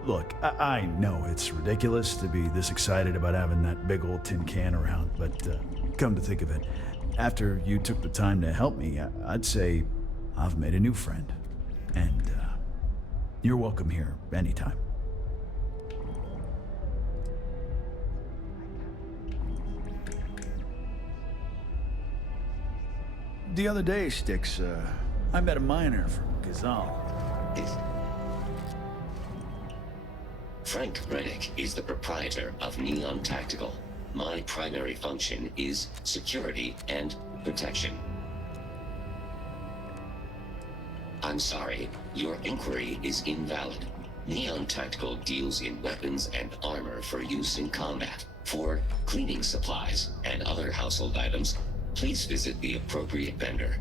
Look, I know it's ridiculous to be this excited about having that big old tin can around, but come to think of it, after you took the time to help me, I'd say I've made a new friend. And you're welcome here anytime. The other day, Styx, I met a miner from Gazal. Frank Reddick is the proprietor of Neon Tactical. My primary function is security and protection. I'm sorry, your inquiry is invalid. Neon Tactical deals in weapons and armor for use in combat. For cleaning supplies and other household items, please visit the appropriate vendor.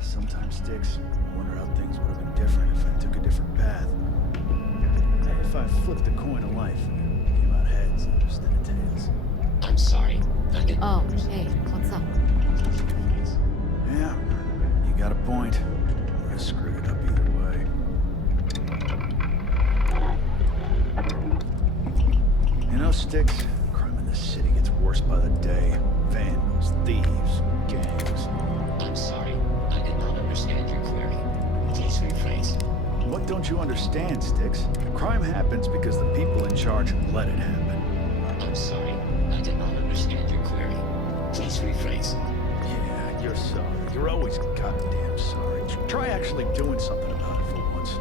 Sometimes, Styx, I wonder how things would have been different if I took a different path. If I flipped a coin of life and it came out heads instead of tails. I'm sorry, I didn't. Oh, hey, what's up? Yeah, you got a point. Would have screwed it up either way. You know, Styx, crime in this city gets worse by the day. Vandals, thieves, gangs. I'm sorry, I did not understand your query. Please rephrase. What don't you understand, Styx? Crime happens because the people in charge let it happen. I'm sorry, I did not understand your query. Please rephrase. Yeah, you're sorry. You're always goddamn sorry. Try actually doing something about it for once.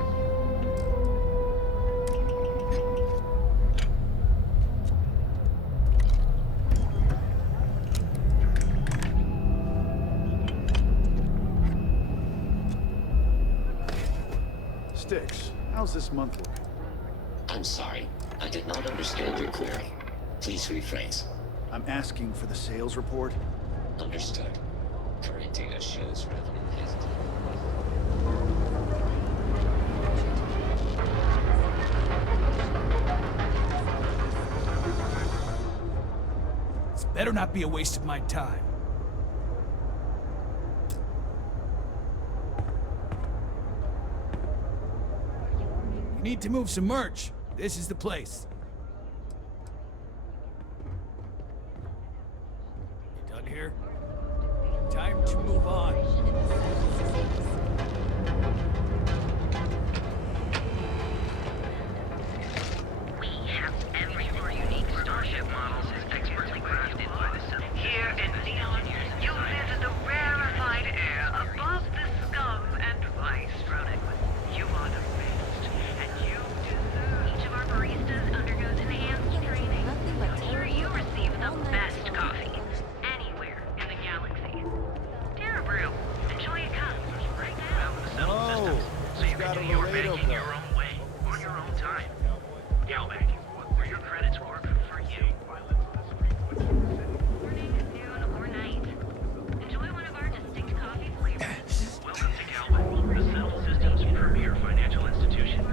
Styx, how's this month looking? I'm sorry, I did not understand your query. Please rephrase. I'm asking for the sales report. Understood. Current data shows revenue has This better not be a waste of my time. You need to move some merch. This is the place. You done here? Time to move on. We have every more unique starship models expertly crafted by the Sun. Here in Neon, you live in the rarefied air above the scum and vice running. You are the best, and you deserve. Each of our baristas undergoes enhanced training. Here you receive the best coffee anywhere in the galaxy. Terra Brew, enjoy a cup right now. Oh, So you can do your banking your own way, on your own time. Galbank, where your credits work for you. Morning, noon, or night. Enjoy one of our distinct coffee flavors. Welcome to Galbank, the Settle System's premier financial institution.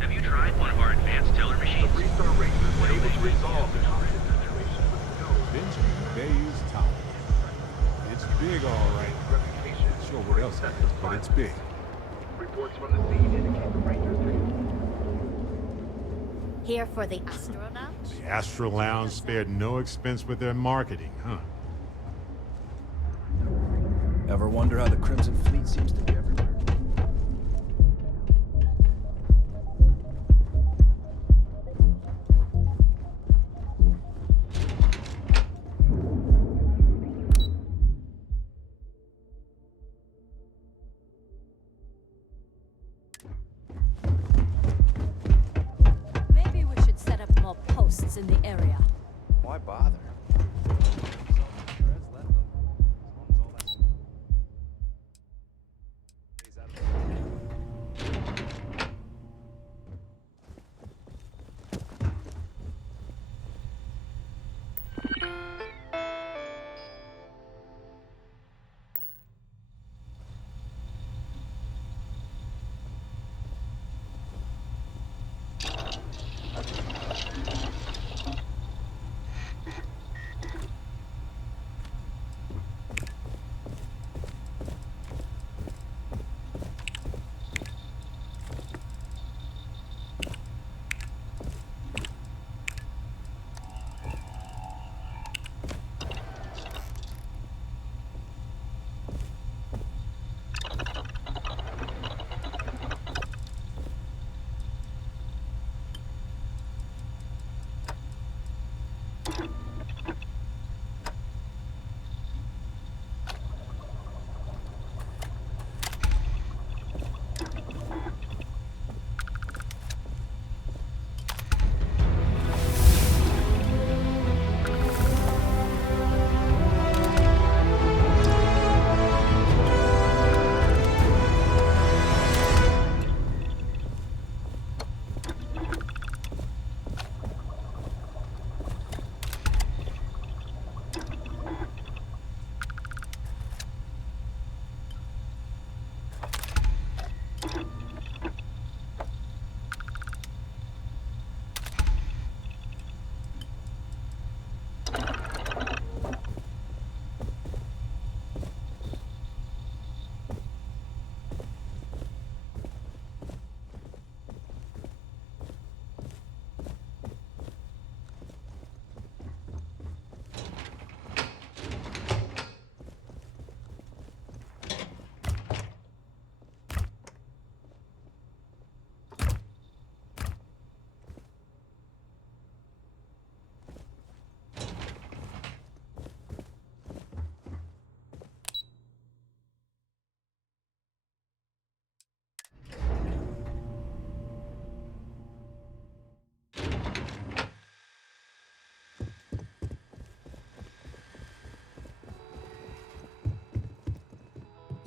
Have you tried one of our advanced teller machines? The restart rate was able to resolve the Benjamin Bay's Tower. It's big, all right. Not sure what else it is, but it's big. Reports from the scene indicate the Rangers Here for the astronauts? The Astro Lounge spared no expense with their marketing, huh? Ever wonder how the Crimson Fleet seems to be everywhere? why bother?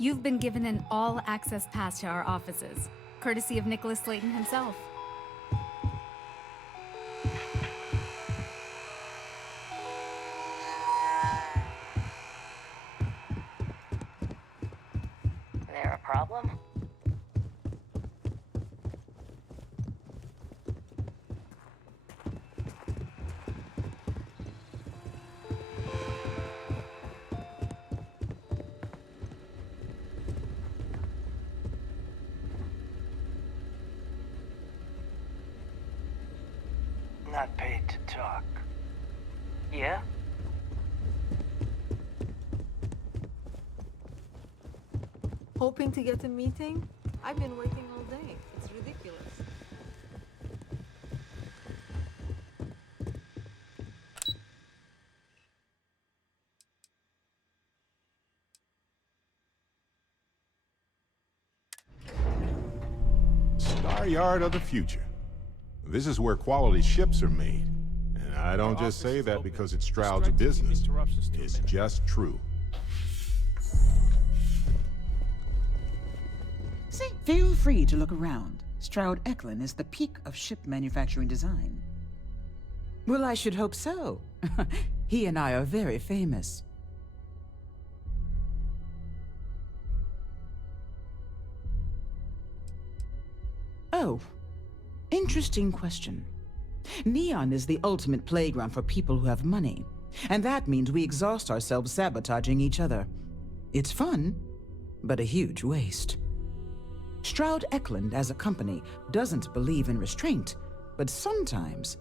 You've been given an all-access pass to our offices, courtesy of Nicholas Slayton himself. There a problem? Not paid to talk. Yeah? Hoping to get a meeting? I've been waiting all day. It's ridiculous. Star Yard of the future. This is where quality ships are made. And I don't just say that because it Stroud's business. It's just true. Feel free to look around. Stroud Eklund is the peak of ship manufacturing design. Well, I should hope so. He and I are very famous. Oh, interesting question. Neon is the ultimate playground for people who have money, and that means we exhaust ourselves sabotaging each other. It's fun, but a huge waste. Stroud Eklund, as a company, doesn't believe in restraint, but sometimes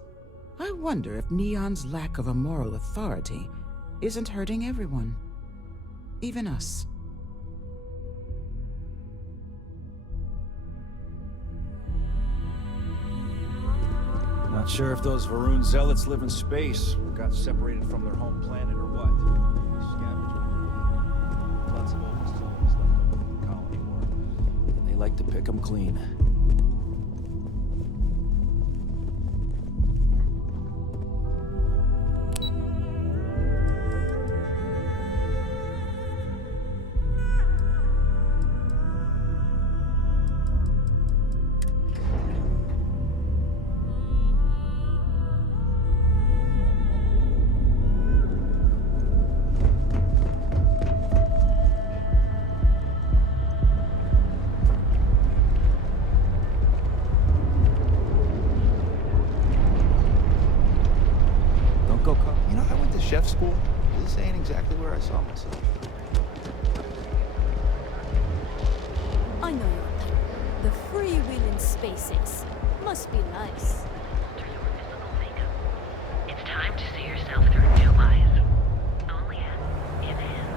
I wonder if Neon's lack of a moral authority isn't hurting everyone, even us. Not sure if those Varun zealots live in space or got separated from their home planet or what. Lots of old facilities left over from the colony war, and they like to pick them clean. chef school? This ain't exactly where I saw myself. I know your type. The free-wheeling spaces. Must be nice. It's time to see yourself through new eyes. Only at in-hand.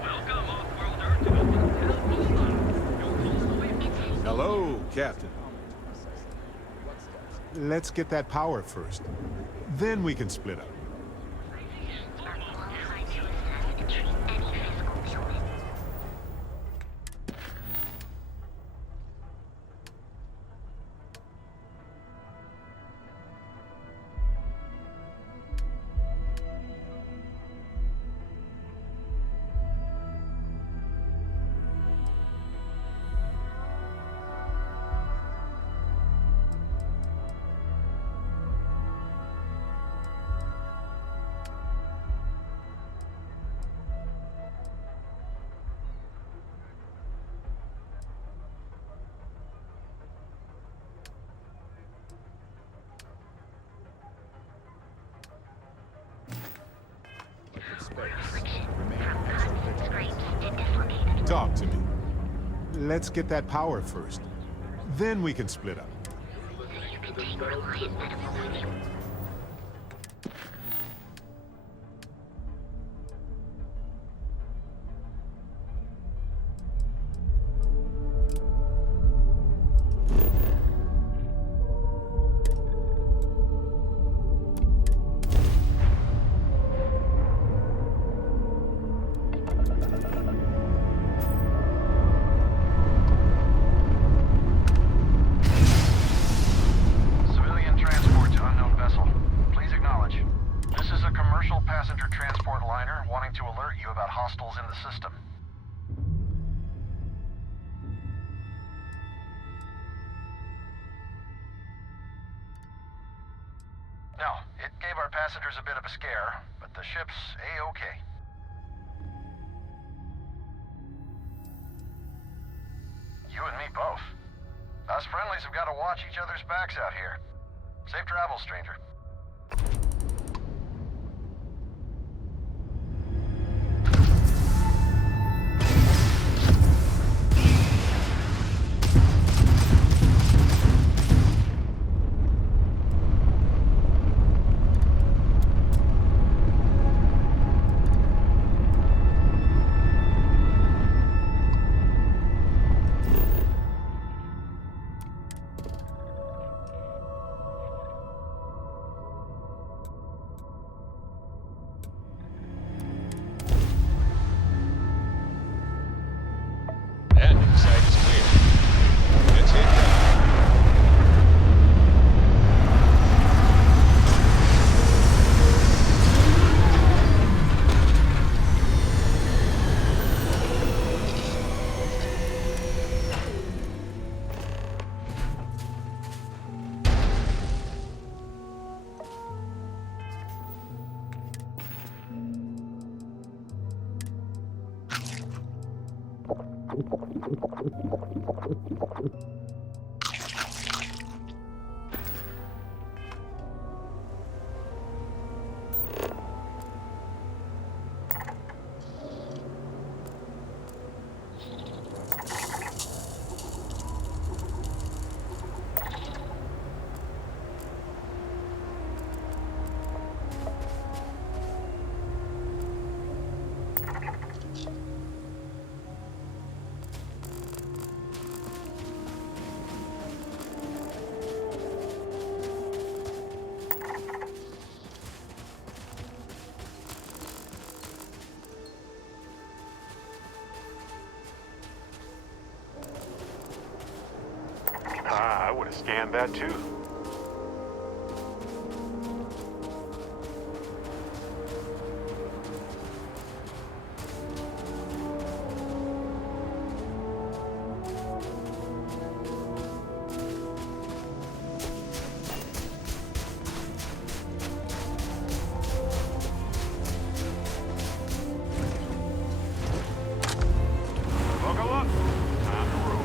Welcome, off-worlder, to Neon. Hello, Captain. Let's get that power first. Then we can split up. Talk to me. Let's get that power first. Then we can split up. No, it gave our passengers a bit of a scare, but the ship's A-okay. You and me both. Us friendlies have got to watch each other's backs out here. Safe travels, stranger. I would have scanned that too. Buckle up. Time to roll.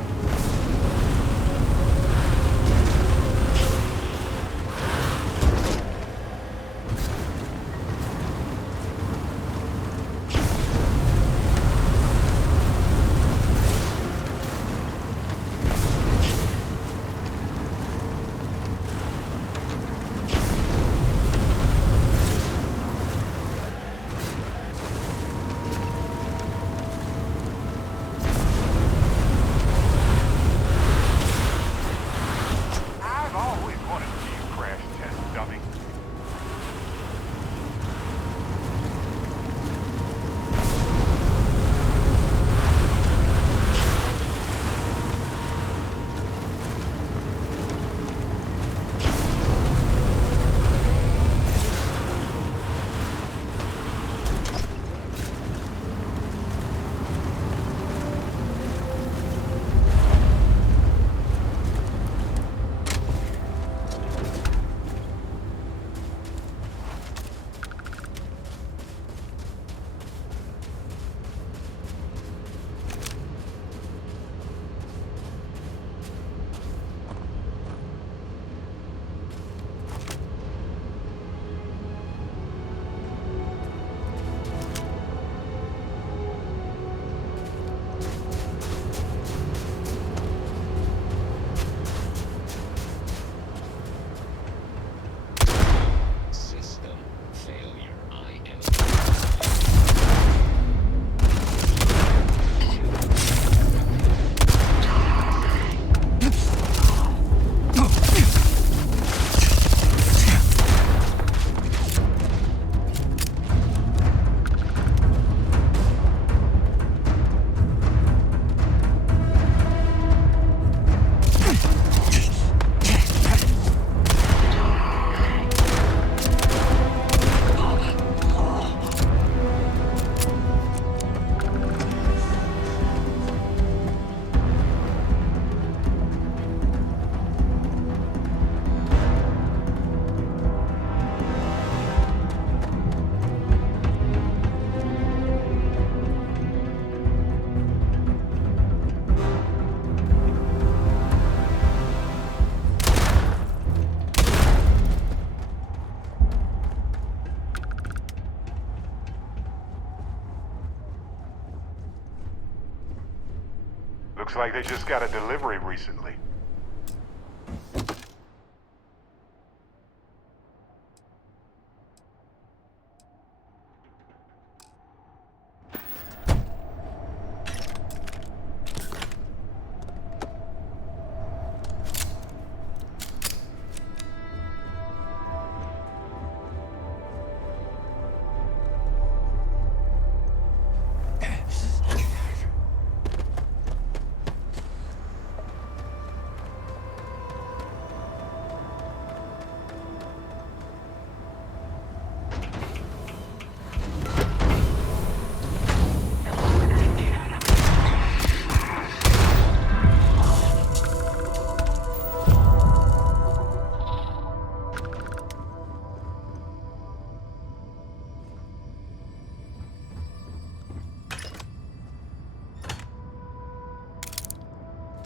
Looks like they just got a delivery recently.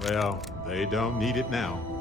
Well, they don't need it now.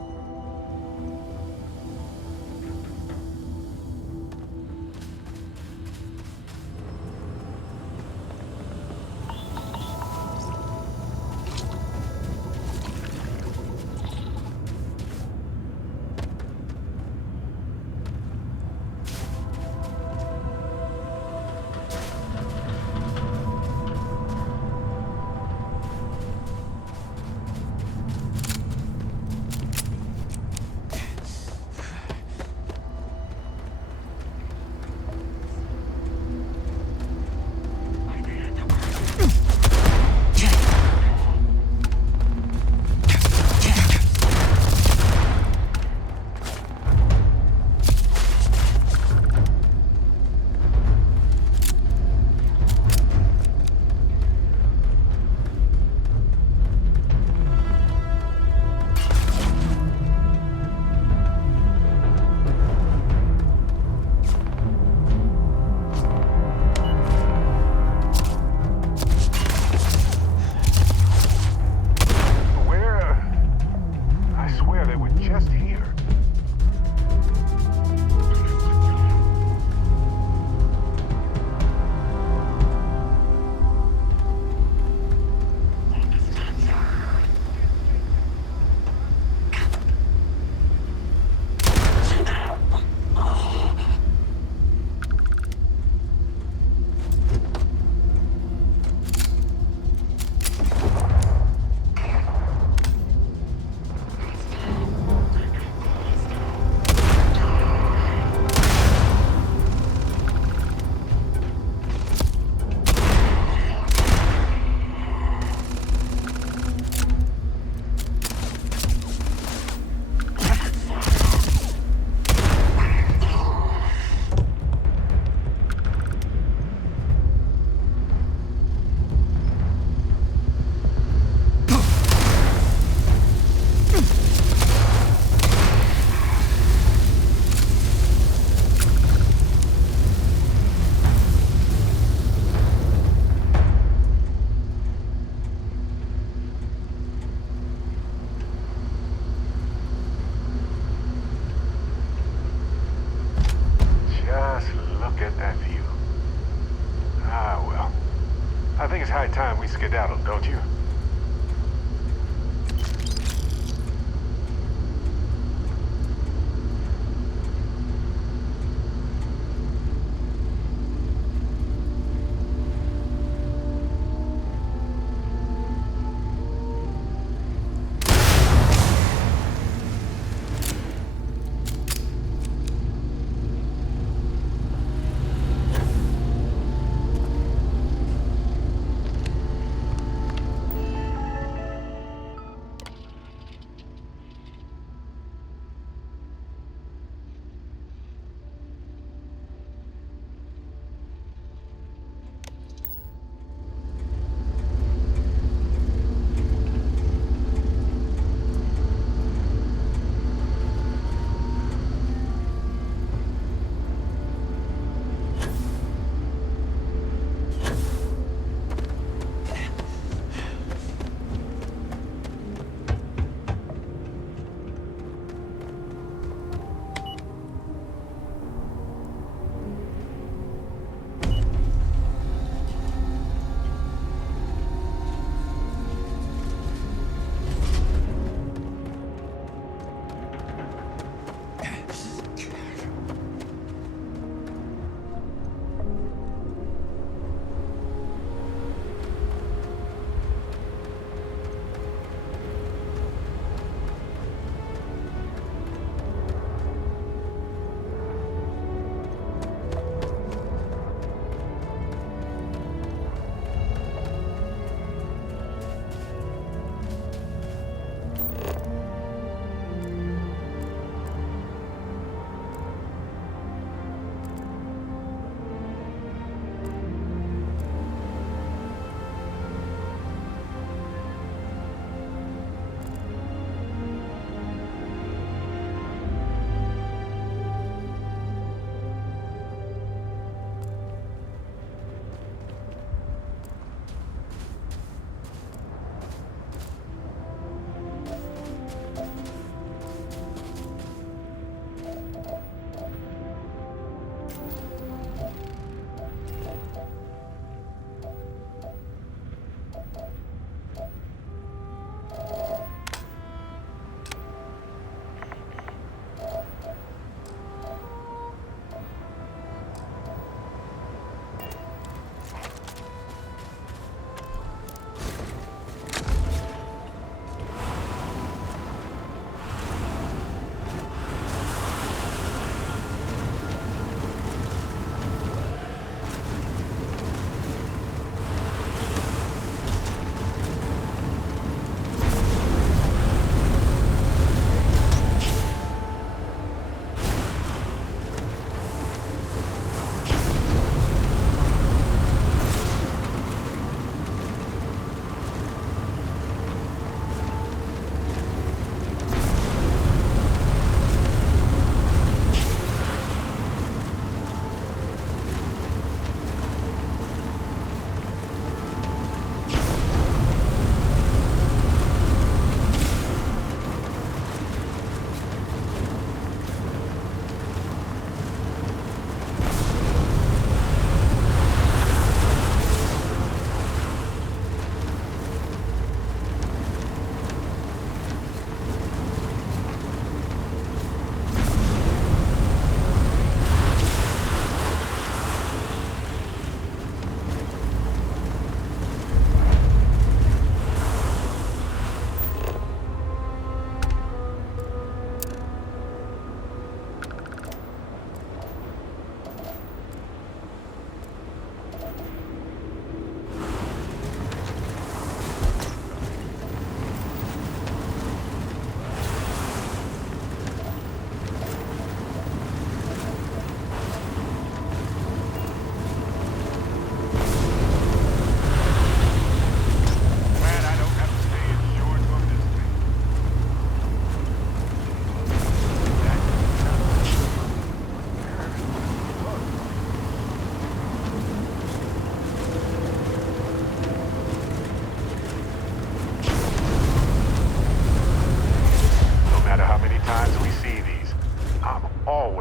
Skedaddle, don't you?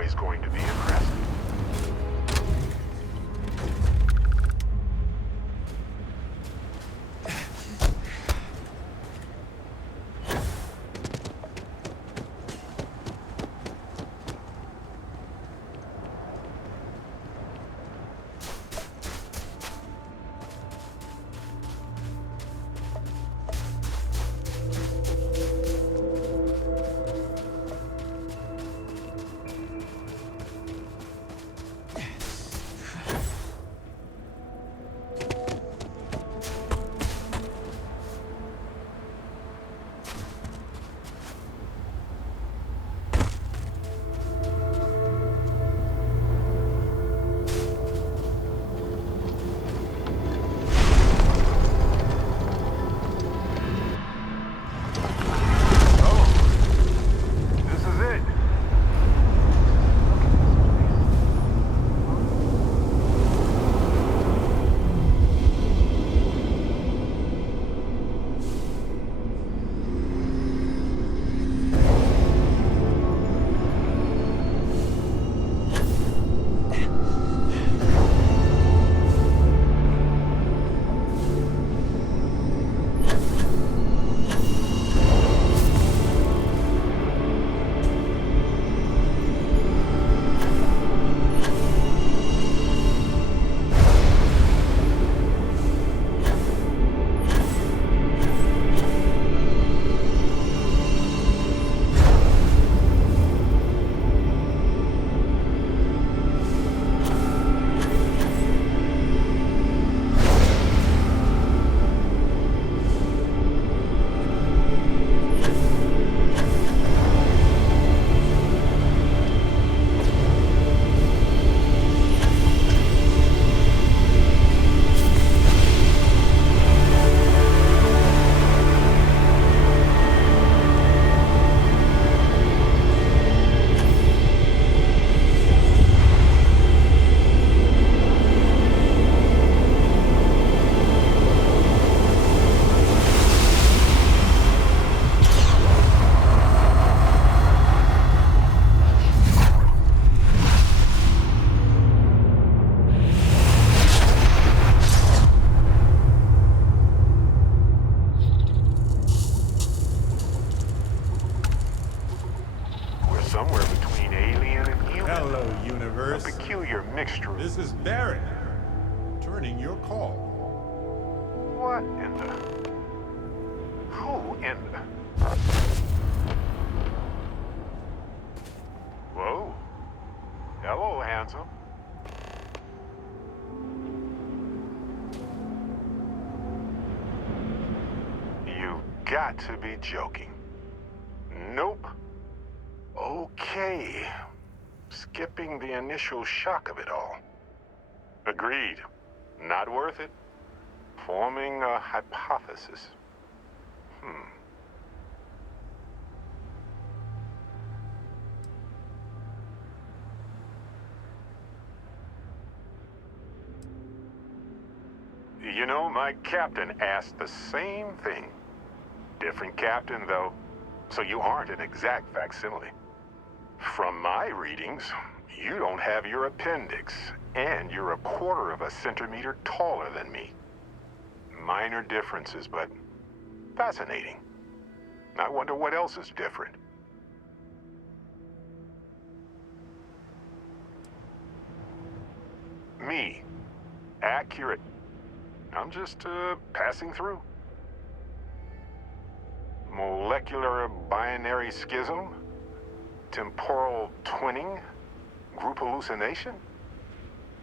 always going to be impressed. Somewhere between alien and human. Hello, universe. A peculiar mixture. This is Barrett, turning your call. What in the... Who in the... Whoa. Hello, handsome. You've got to be joking. Nope. Okay. Skipping the initial shock of it all. Agreed. Not worth it. Forming a hypothesis. You know, my captain asked the same thing. Different captain, though. So you aren't an exact facsimile. From my readings, you don't have your appendix, and you're a quarter of a centimeter taller than me. Minor differences, but fascinating. I wonder what else is different. Me. Accurate. I'm just, passing through. Molecular binary schism? Temporal twinning? Group hallucination?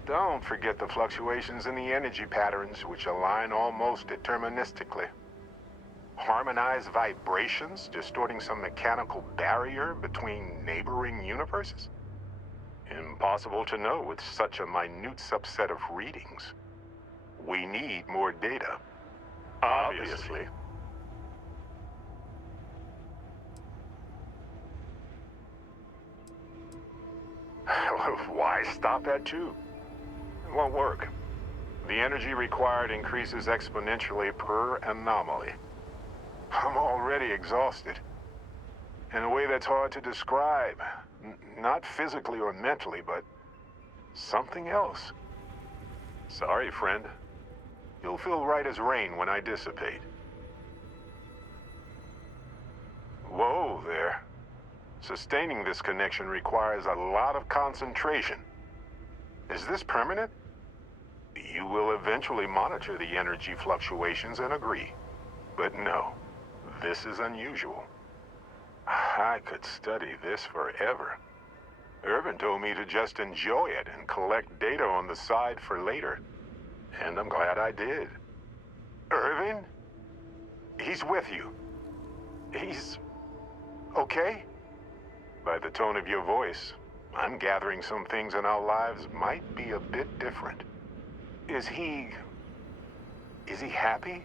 Don't forget the fluctuations in the energy patterns, which align almost deterministically. Harmonized vibrations, distorting some mechanical barrier between neighboring universes? Impossible to know with such a minute subset of readings. We need more data. Obviously. Why stop at 2? It won't work. The energy required increases exponentially per anomaly. I'm already exhausted. In a way that's hard to describe. Not physically or mentally, but something else. Sorry, friend. You'll feel right as rain when I dissipate. Whoa there. Sustaining this connection requires a lot of concentration. Is this permanent? You will eventually monitor the energy fluctuations and agree. But no, this is unusual. I could study this forever. Irvin told me to just enjoy it and collect data on the side for later. And I'm glad I did. Irvin? He's with you. He's okay? By the tone of your voice, I'm gathering some things in our lives might be a bit different. Is he happy?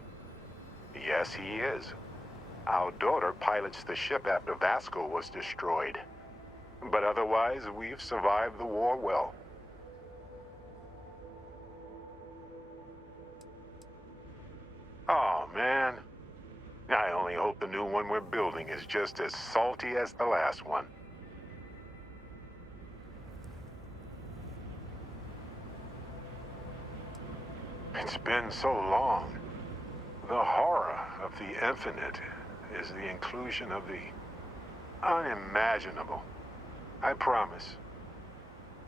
Yes, he is. Our daughter pilots the ship after Vasco was destroyed. But otherwise, we've survived the war well. Oh, man. I only hope the new one we're building is just as salty as the last one. It's been so long. The horror of the infinite is the inclusion of the unimaginable. I promise.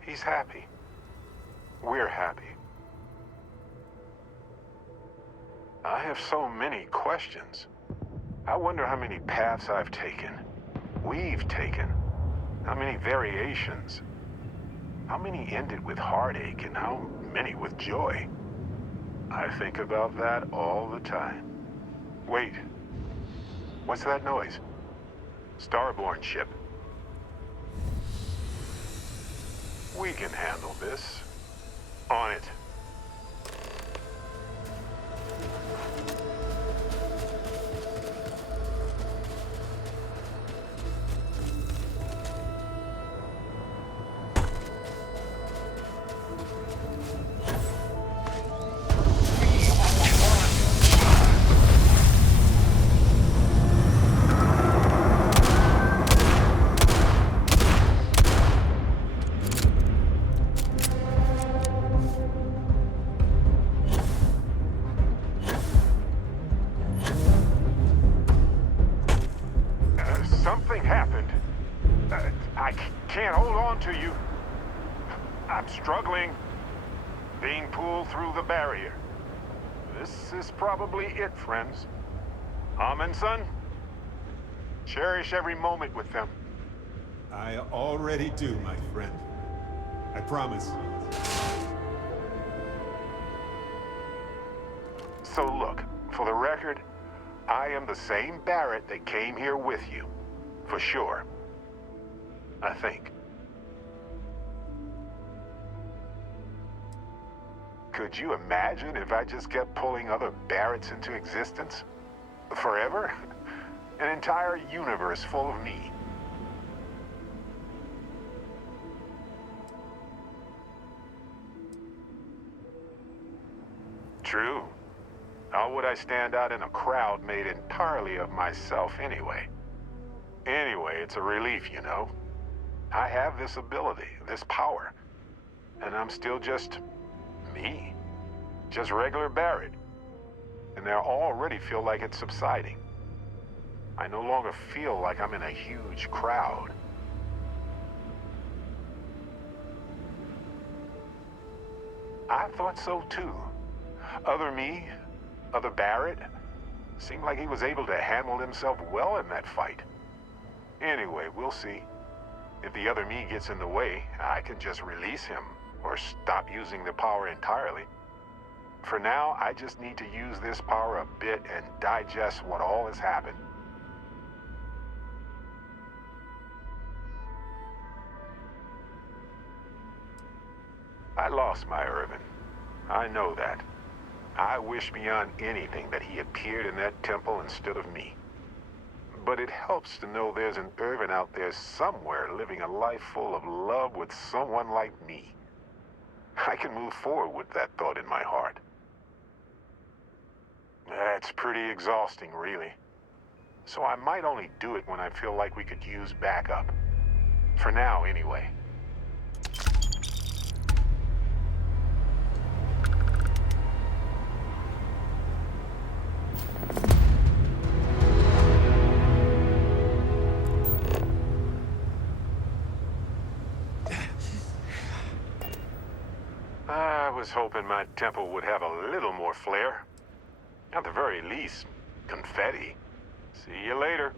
He's happy. We're happy. I have so many questions. I wonder how many paths I've taken. We've taken. How many variations. How many ended with heartache and how many with joy. I think about that all the time. Wait. What's that noise? Starborn ship. We can handle this. On it. Something happened. I can't hold on to you. I'm struggling. Being pulled through the barrier. This is probably it, friends. Amundsen, cherish every moment with them. I already do, my friend. I promise. So look, for the record, I am the same Barrett that came here with you. For sure. I think. Could you imagine if I just kept pulling other Barretts into existence? Forever? An entire universe full of me. True. How would I stand out in a crowd made entirely of myself anyway? Anyway, it's a relief, you know. I have this ability, this power. And I'm still just me. Just regular Barrett. And I already feel like it's subsiding. I no longer feel like I'm in a huge crowd. I thought so too. Other me, other Barrett, seemed like he was able to handle himself well in that fight. Anyway, we'll see. If the other me gets in the way, I can just release him or stop using the power entirely. For now, I just need to use this power a bit and digest what all has happened. I lost my Irvin. I know that. I wish beyond anything that he appeared in that temple instead of me. But it helps to know there's an Irvin out there somewhere living a life full of love with someone like me. I can move forward with that thought in my heart. That's pretty exhausting, really. So I might only do it when I feel like we could use backup. For now, anyway. I was hoping my temple would have a little more flair. At the very least, confetti. See you later.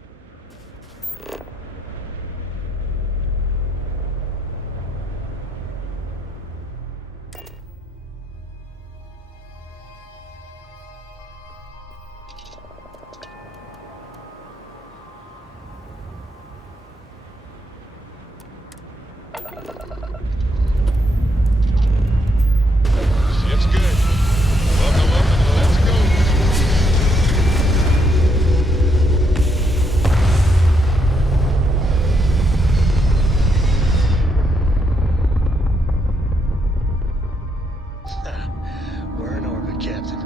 Ship's good. Welcome up and let's go. We're in orbit, Captain.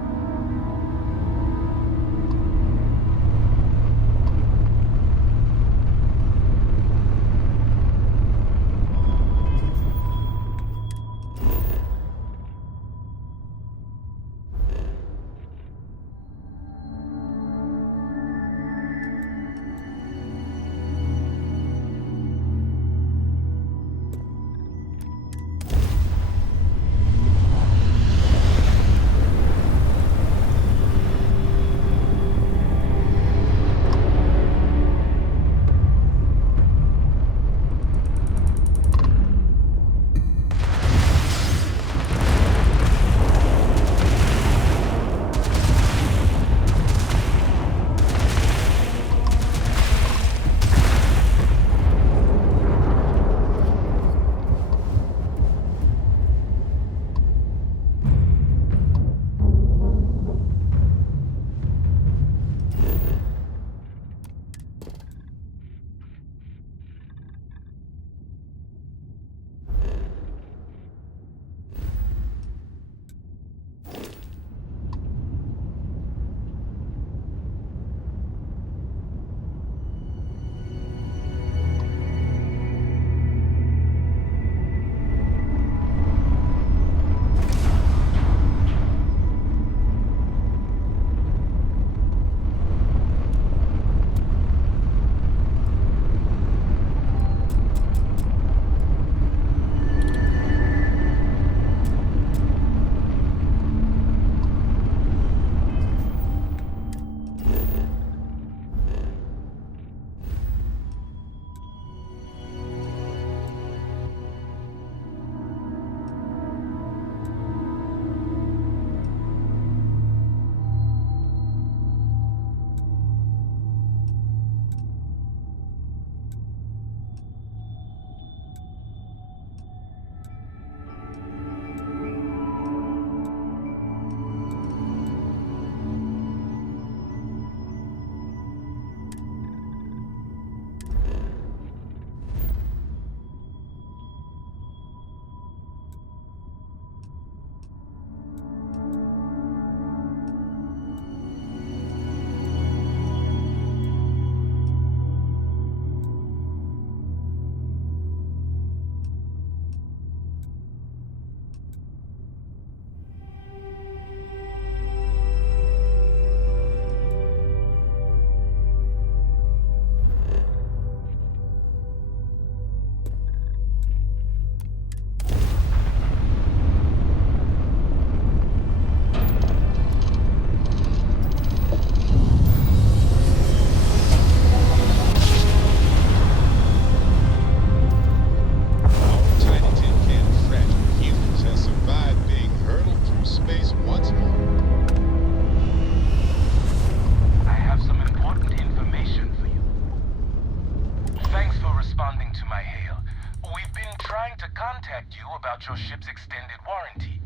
about your ship's extended warranty.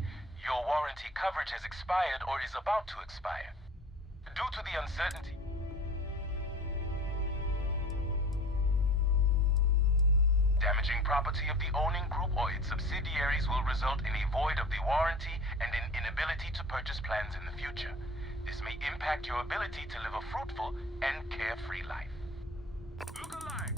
Your warranty coverage has expired or is about to expire. Due to the uncertainty... Damaging property of the owning group or its subsidiaries will result in a void of the warranty and an inability to purchase plans in the future. This may impact your ability to live a fruitful and carefree life. Look alive!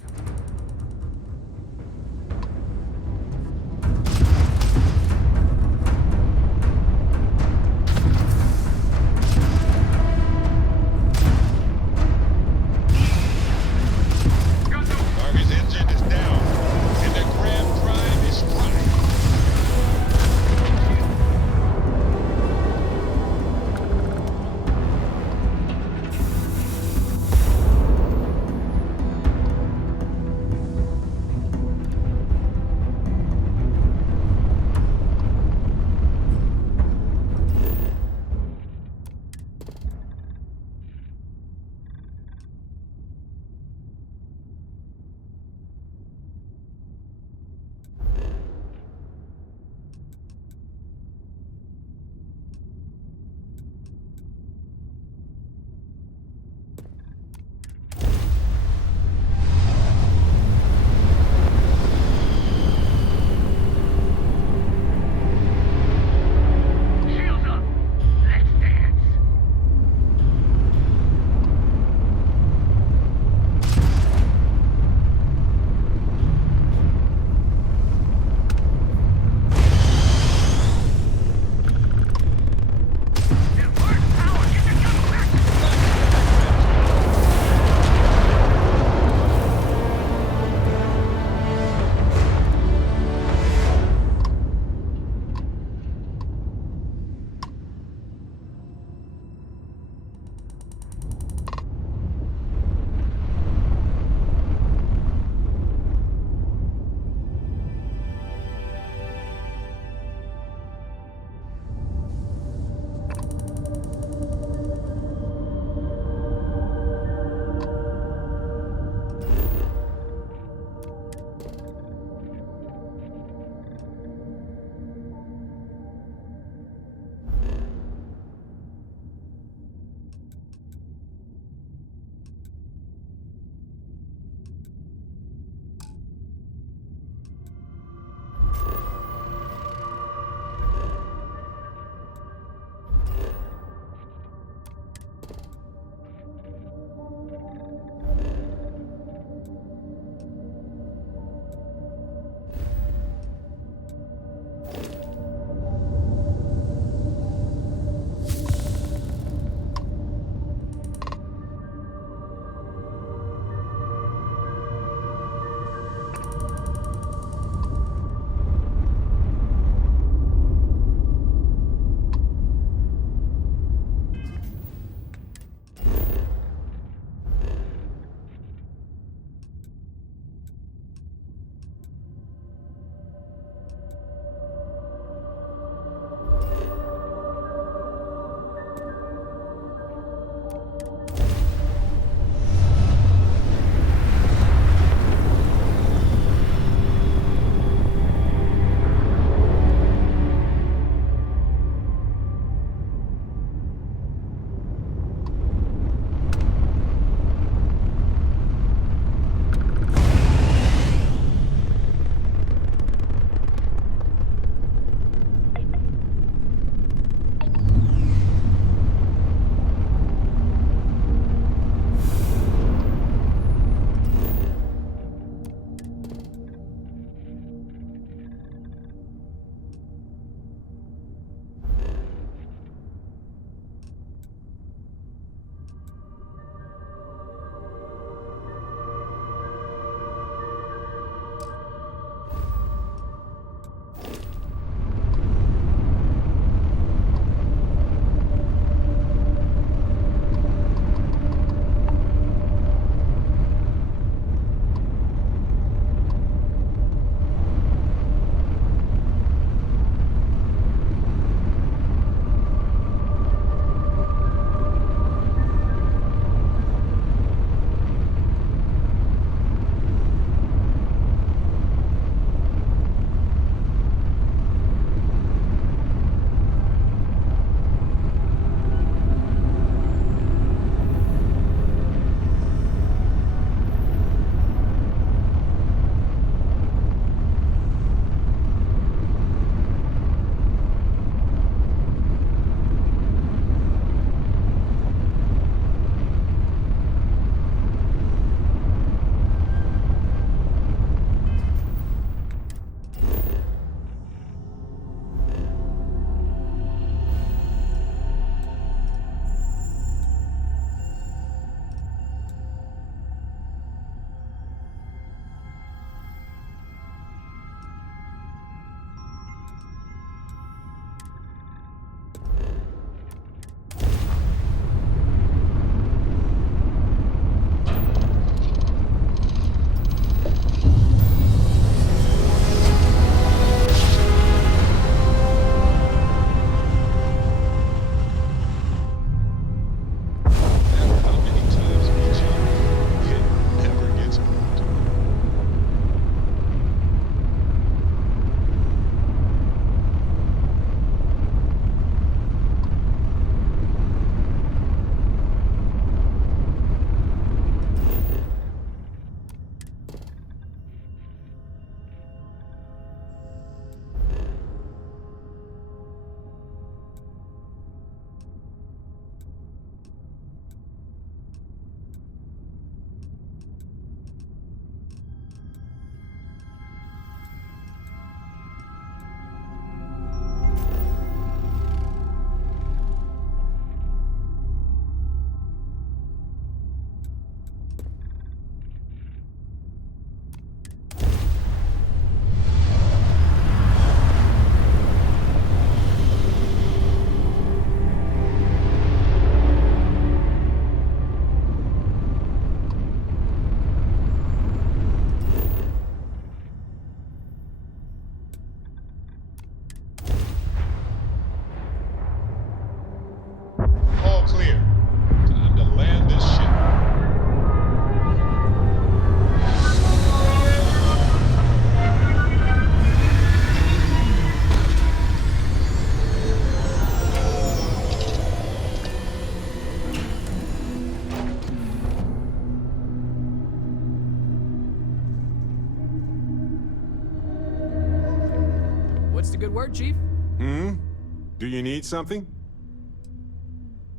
What's the good word, Chief? Do you need something?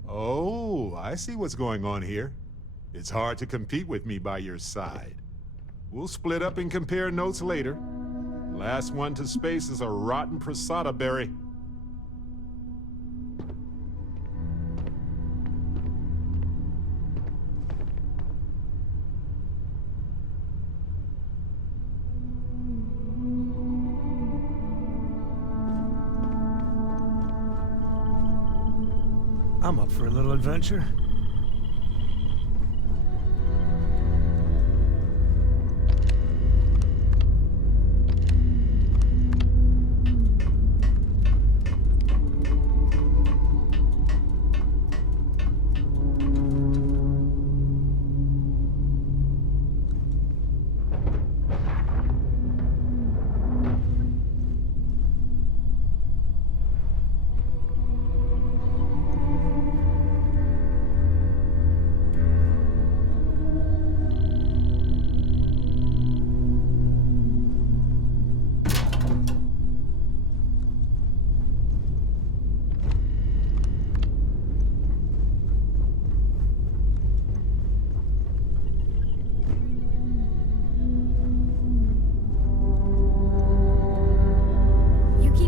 Oh, I see what's going on here. It's hard to compete with me by your side. We'll split up and compare notes later. Last one to space is a rotten prasada berry. I'm up for a little adventure.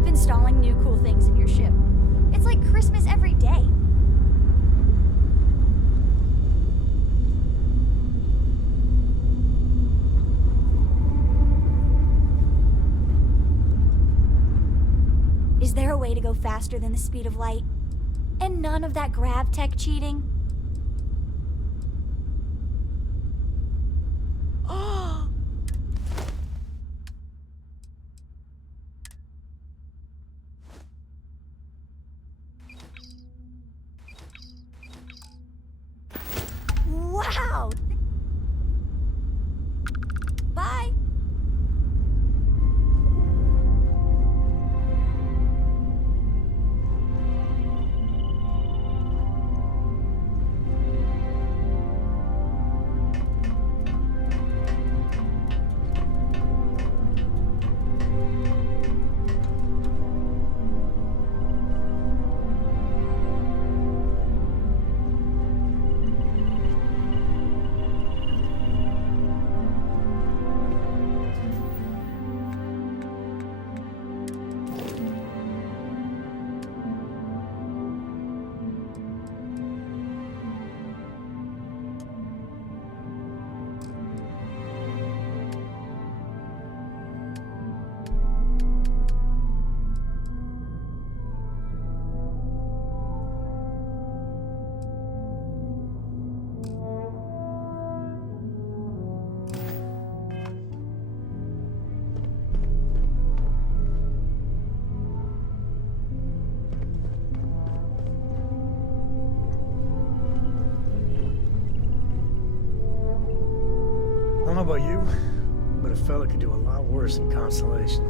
Installing new cool things in your ship. It's like Christmas every day. Is there a way to go faster than the speed of light? And none of that grav tech cheating? Wow! Bye! I don't know about you, but a fella could do a lot worse in Constellation.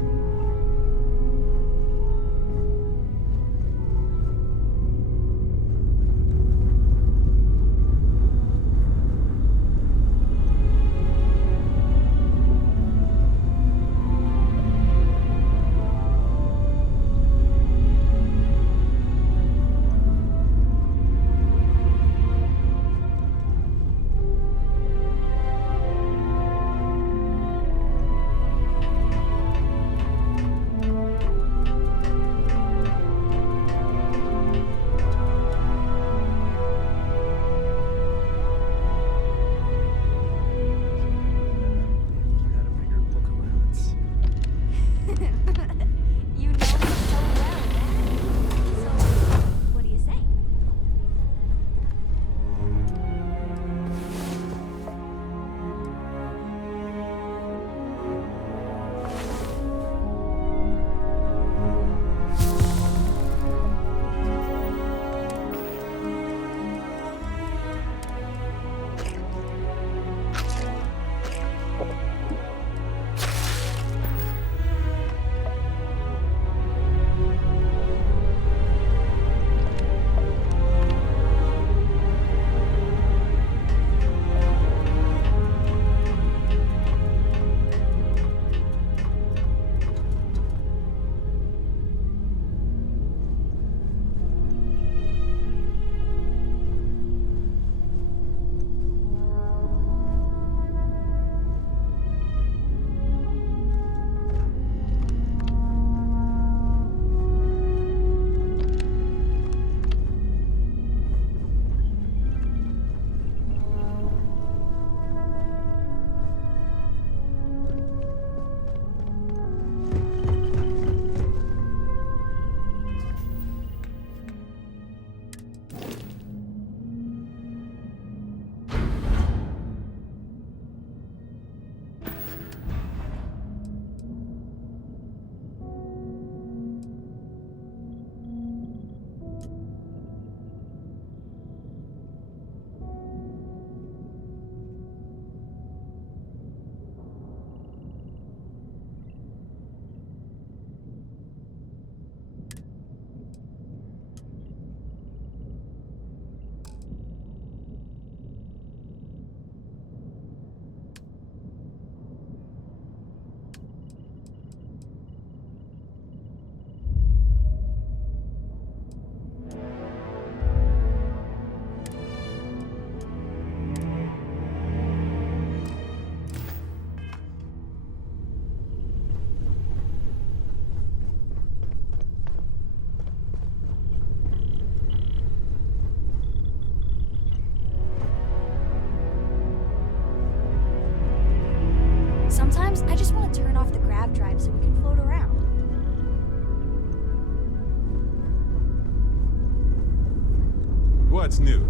Sometimes I just want to turn off the grav drive so we can float around. What's new?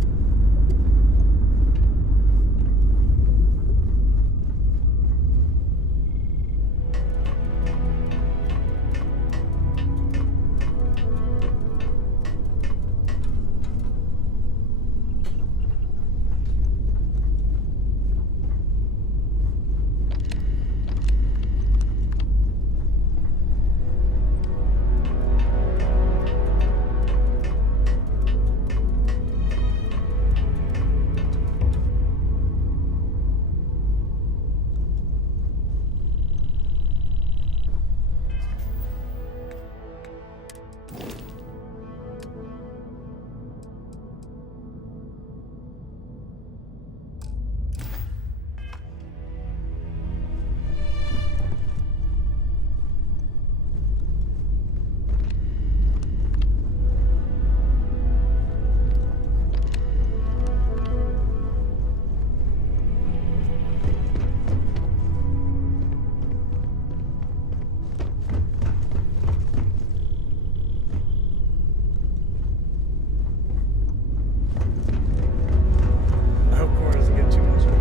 I hope Cora doesn't get too much of it.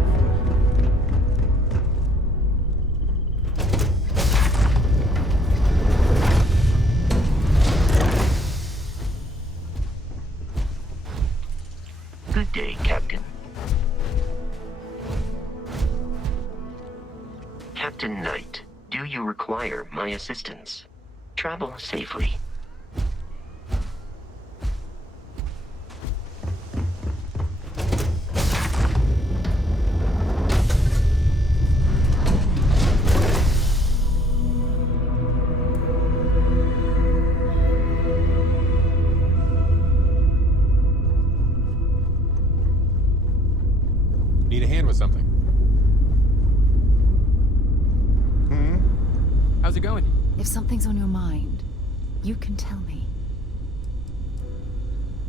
Good day, Captain. Captain Knight, do you require my assistance? Travel safely. Need a hand with something? How's it going? If something's on your mind, you can tell me.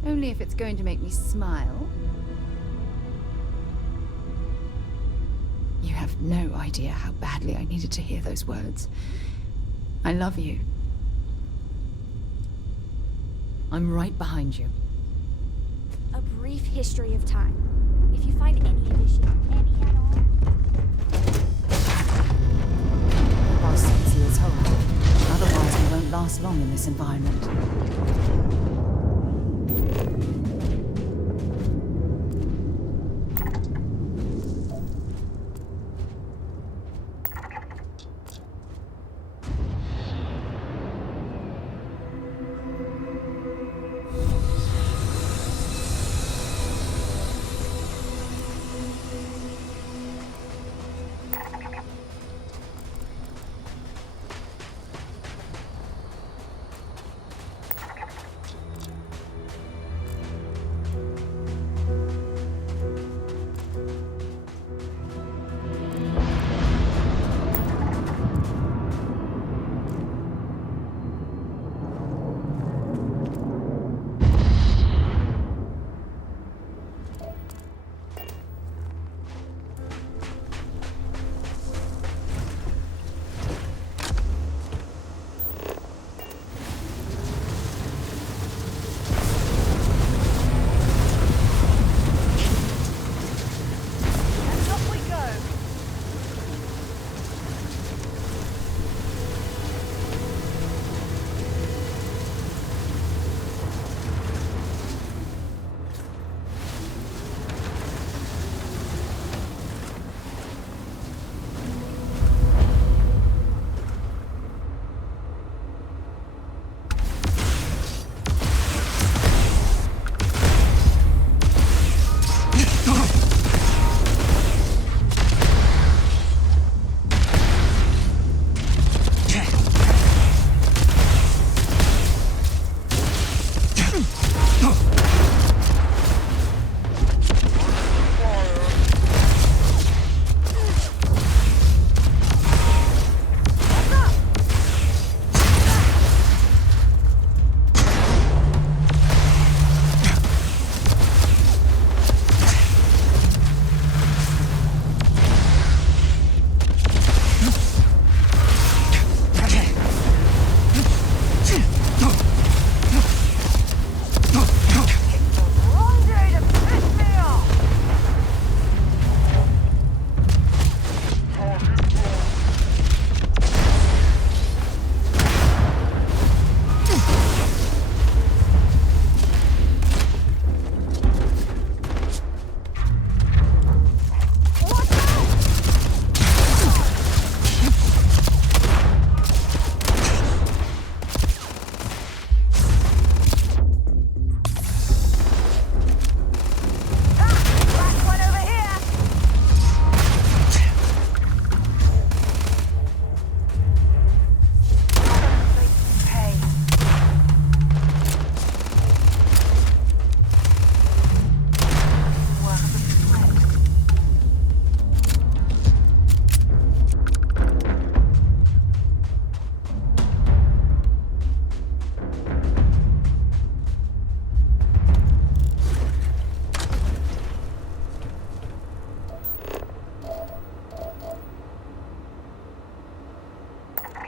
Only if it's going to make me smile. You have no idea how badly I needed to hear those words. I love you. I'm right behind you. A brief history of time. If you find any addition, any at all. The boss says you is home. Otherwise, we won't last long in this environment.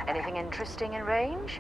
Anything interesting in range?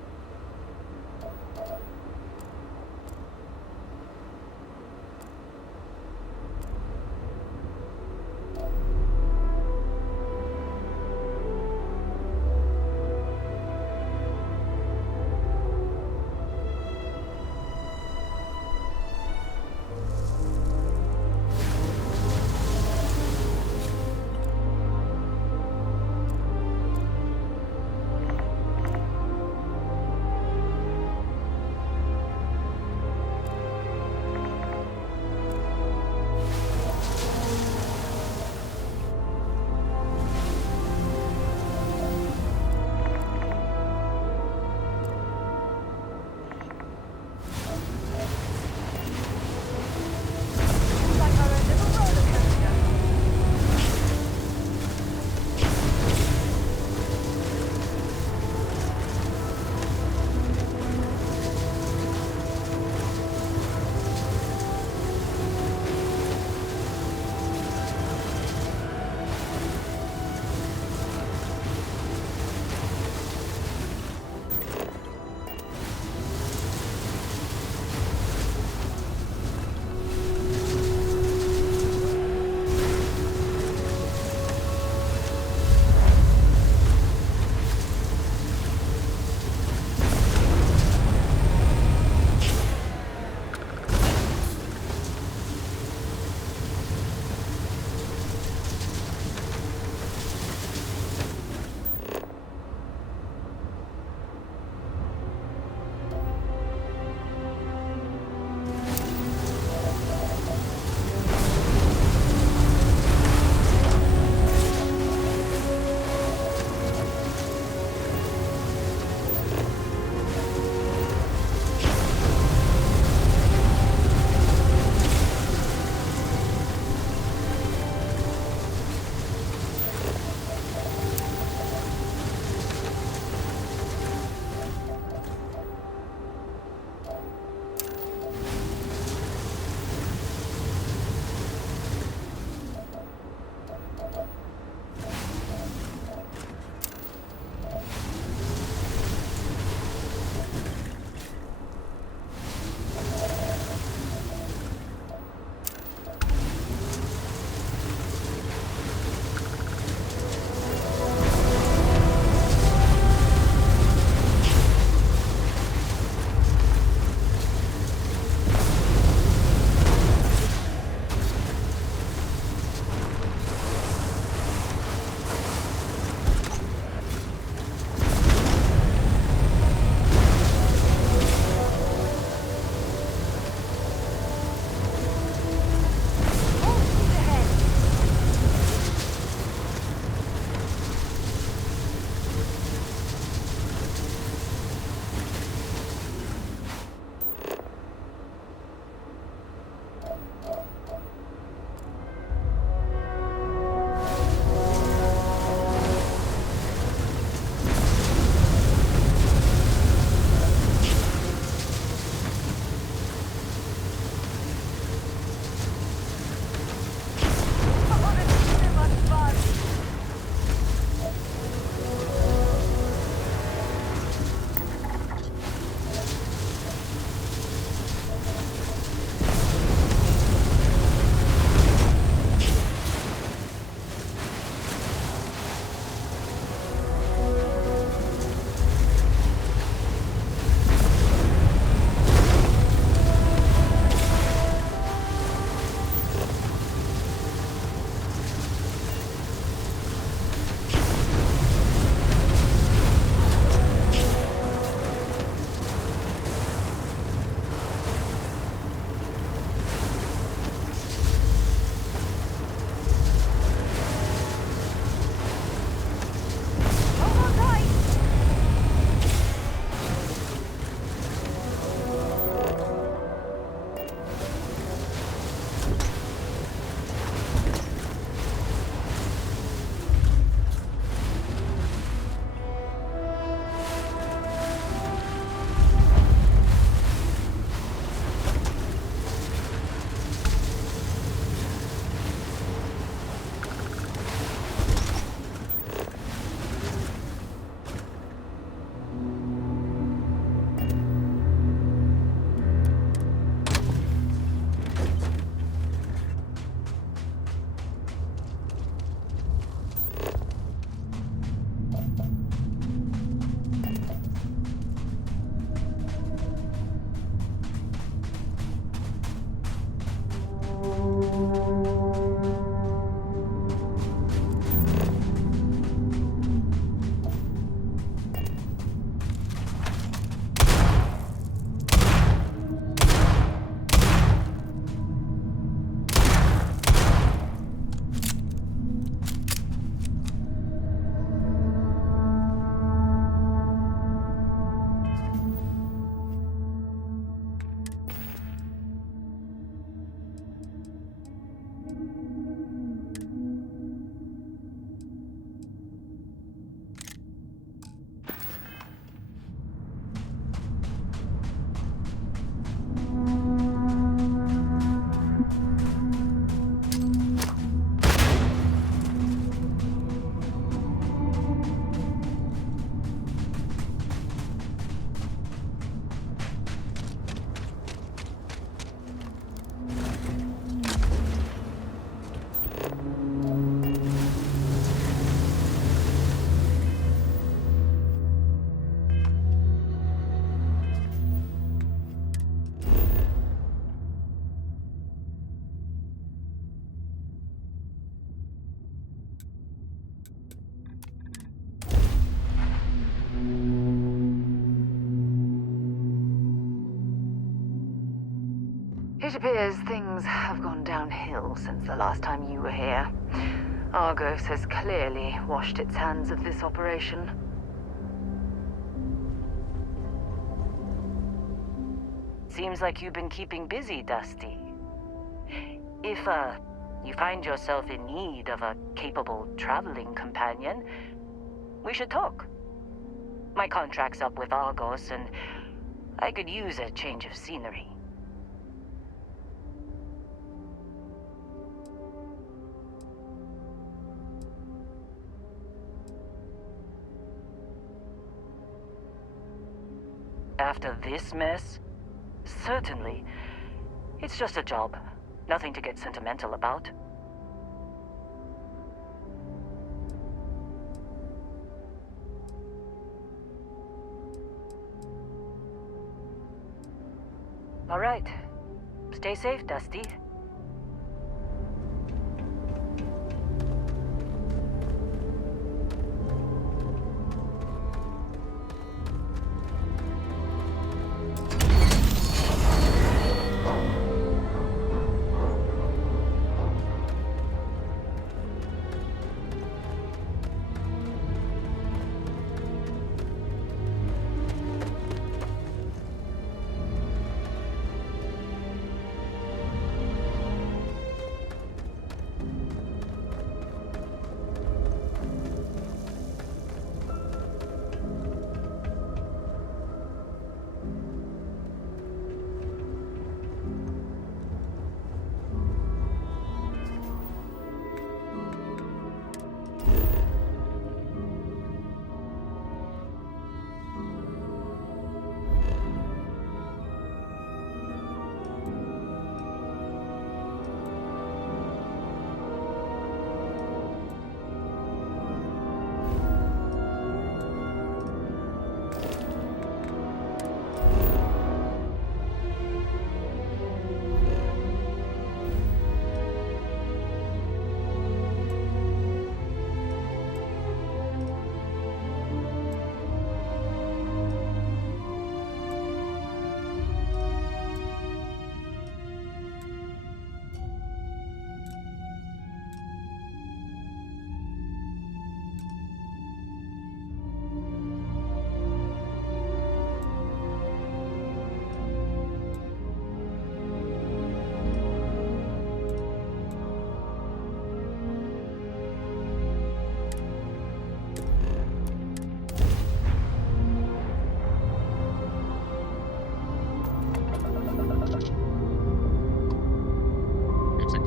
It appears things have gone downhill since the last time you were here. Argos has clearly washed its hands of this operation. Seems like you've been keeping busy, Dusty. If, you find yourself in need of a capable traveling companion, we should talk. My contract's up with Argos, and I could use a change of scenery. After this mess? Certainly. It's just a job. Nothing to get sentimental about. All right. Stay safe, Dusty.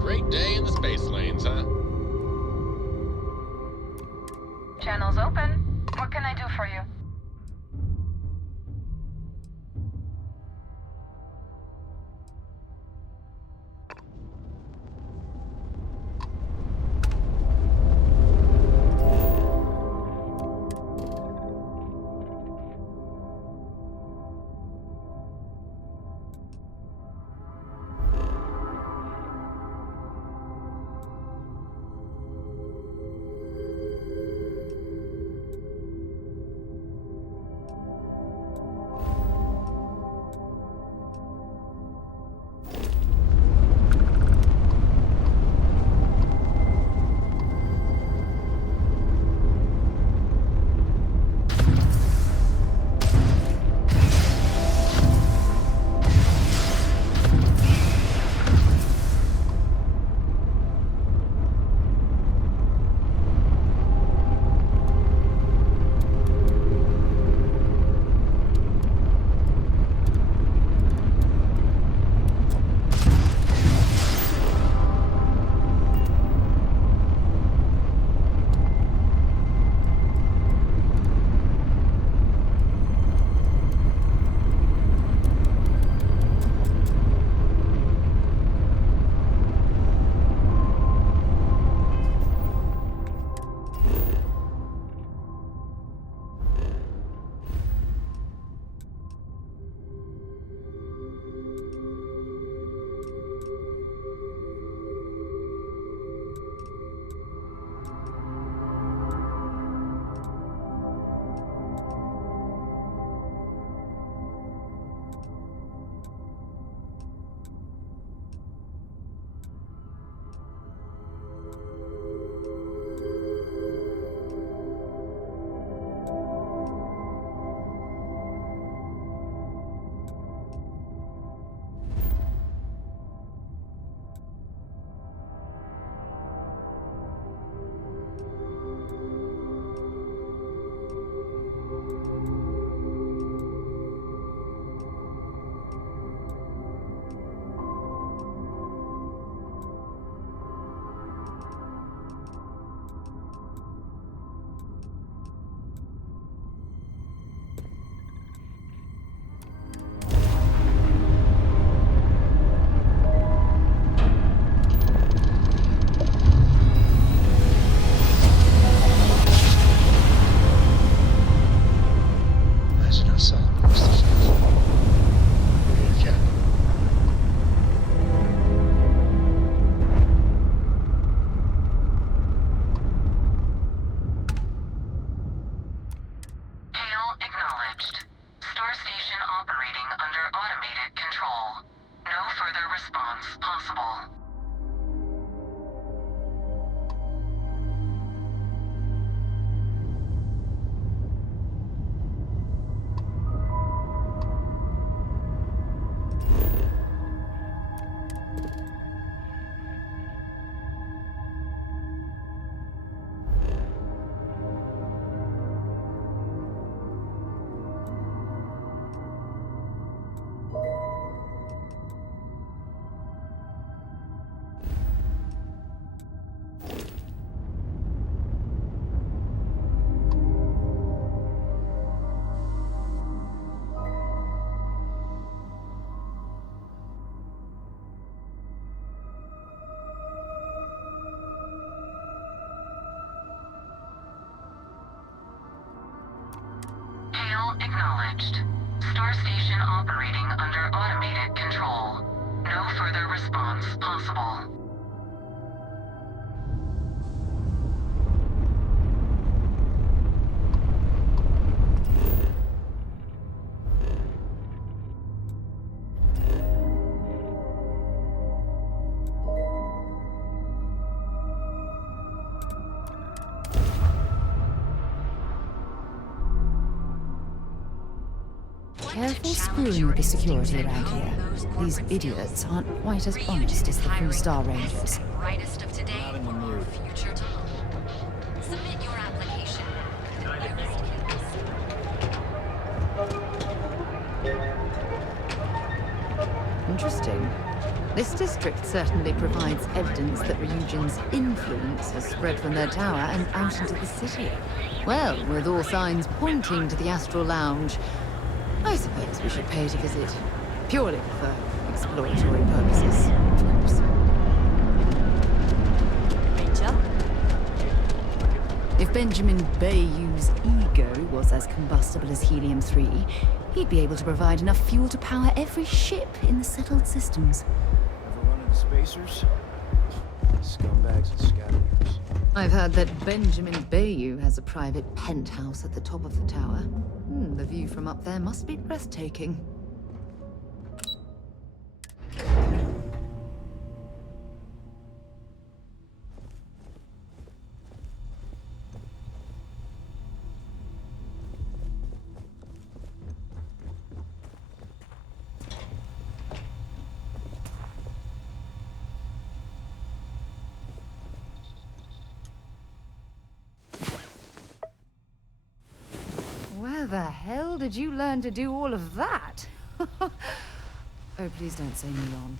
Great day in the space lanes, huh? Channel's open. What can I do for you? Acknowledged. Star station operating under automated control. No further response possible. Careful screwing with the security around here. These idiots aren't quite as honest as the few Star Rangers. Brightest of today or future tomorrow. Submit your application. Interesting. This district certainly provides evidence that Ryujin's influence has spread from their tower and out into the city. Well, with all signs pointing to the Astral Lounge, I suppose we should pay it a visit. Purely for exploratory purposes, of course. Ranger? If Benjamin Bayou's ego was as combustible as helium-3, he'd be able to provide enough fuel to power every ship in the settled systems. Ever run into spacers? Scumbags and scavengers. I've heard that Benjamin Bayou has a private penthouse at the top of the tower. The view from up there must be breathtaking. Where the hell did you learn to do all of that? Oh, please don't say Neon.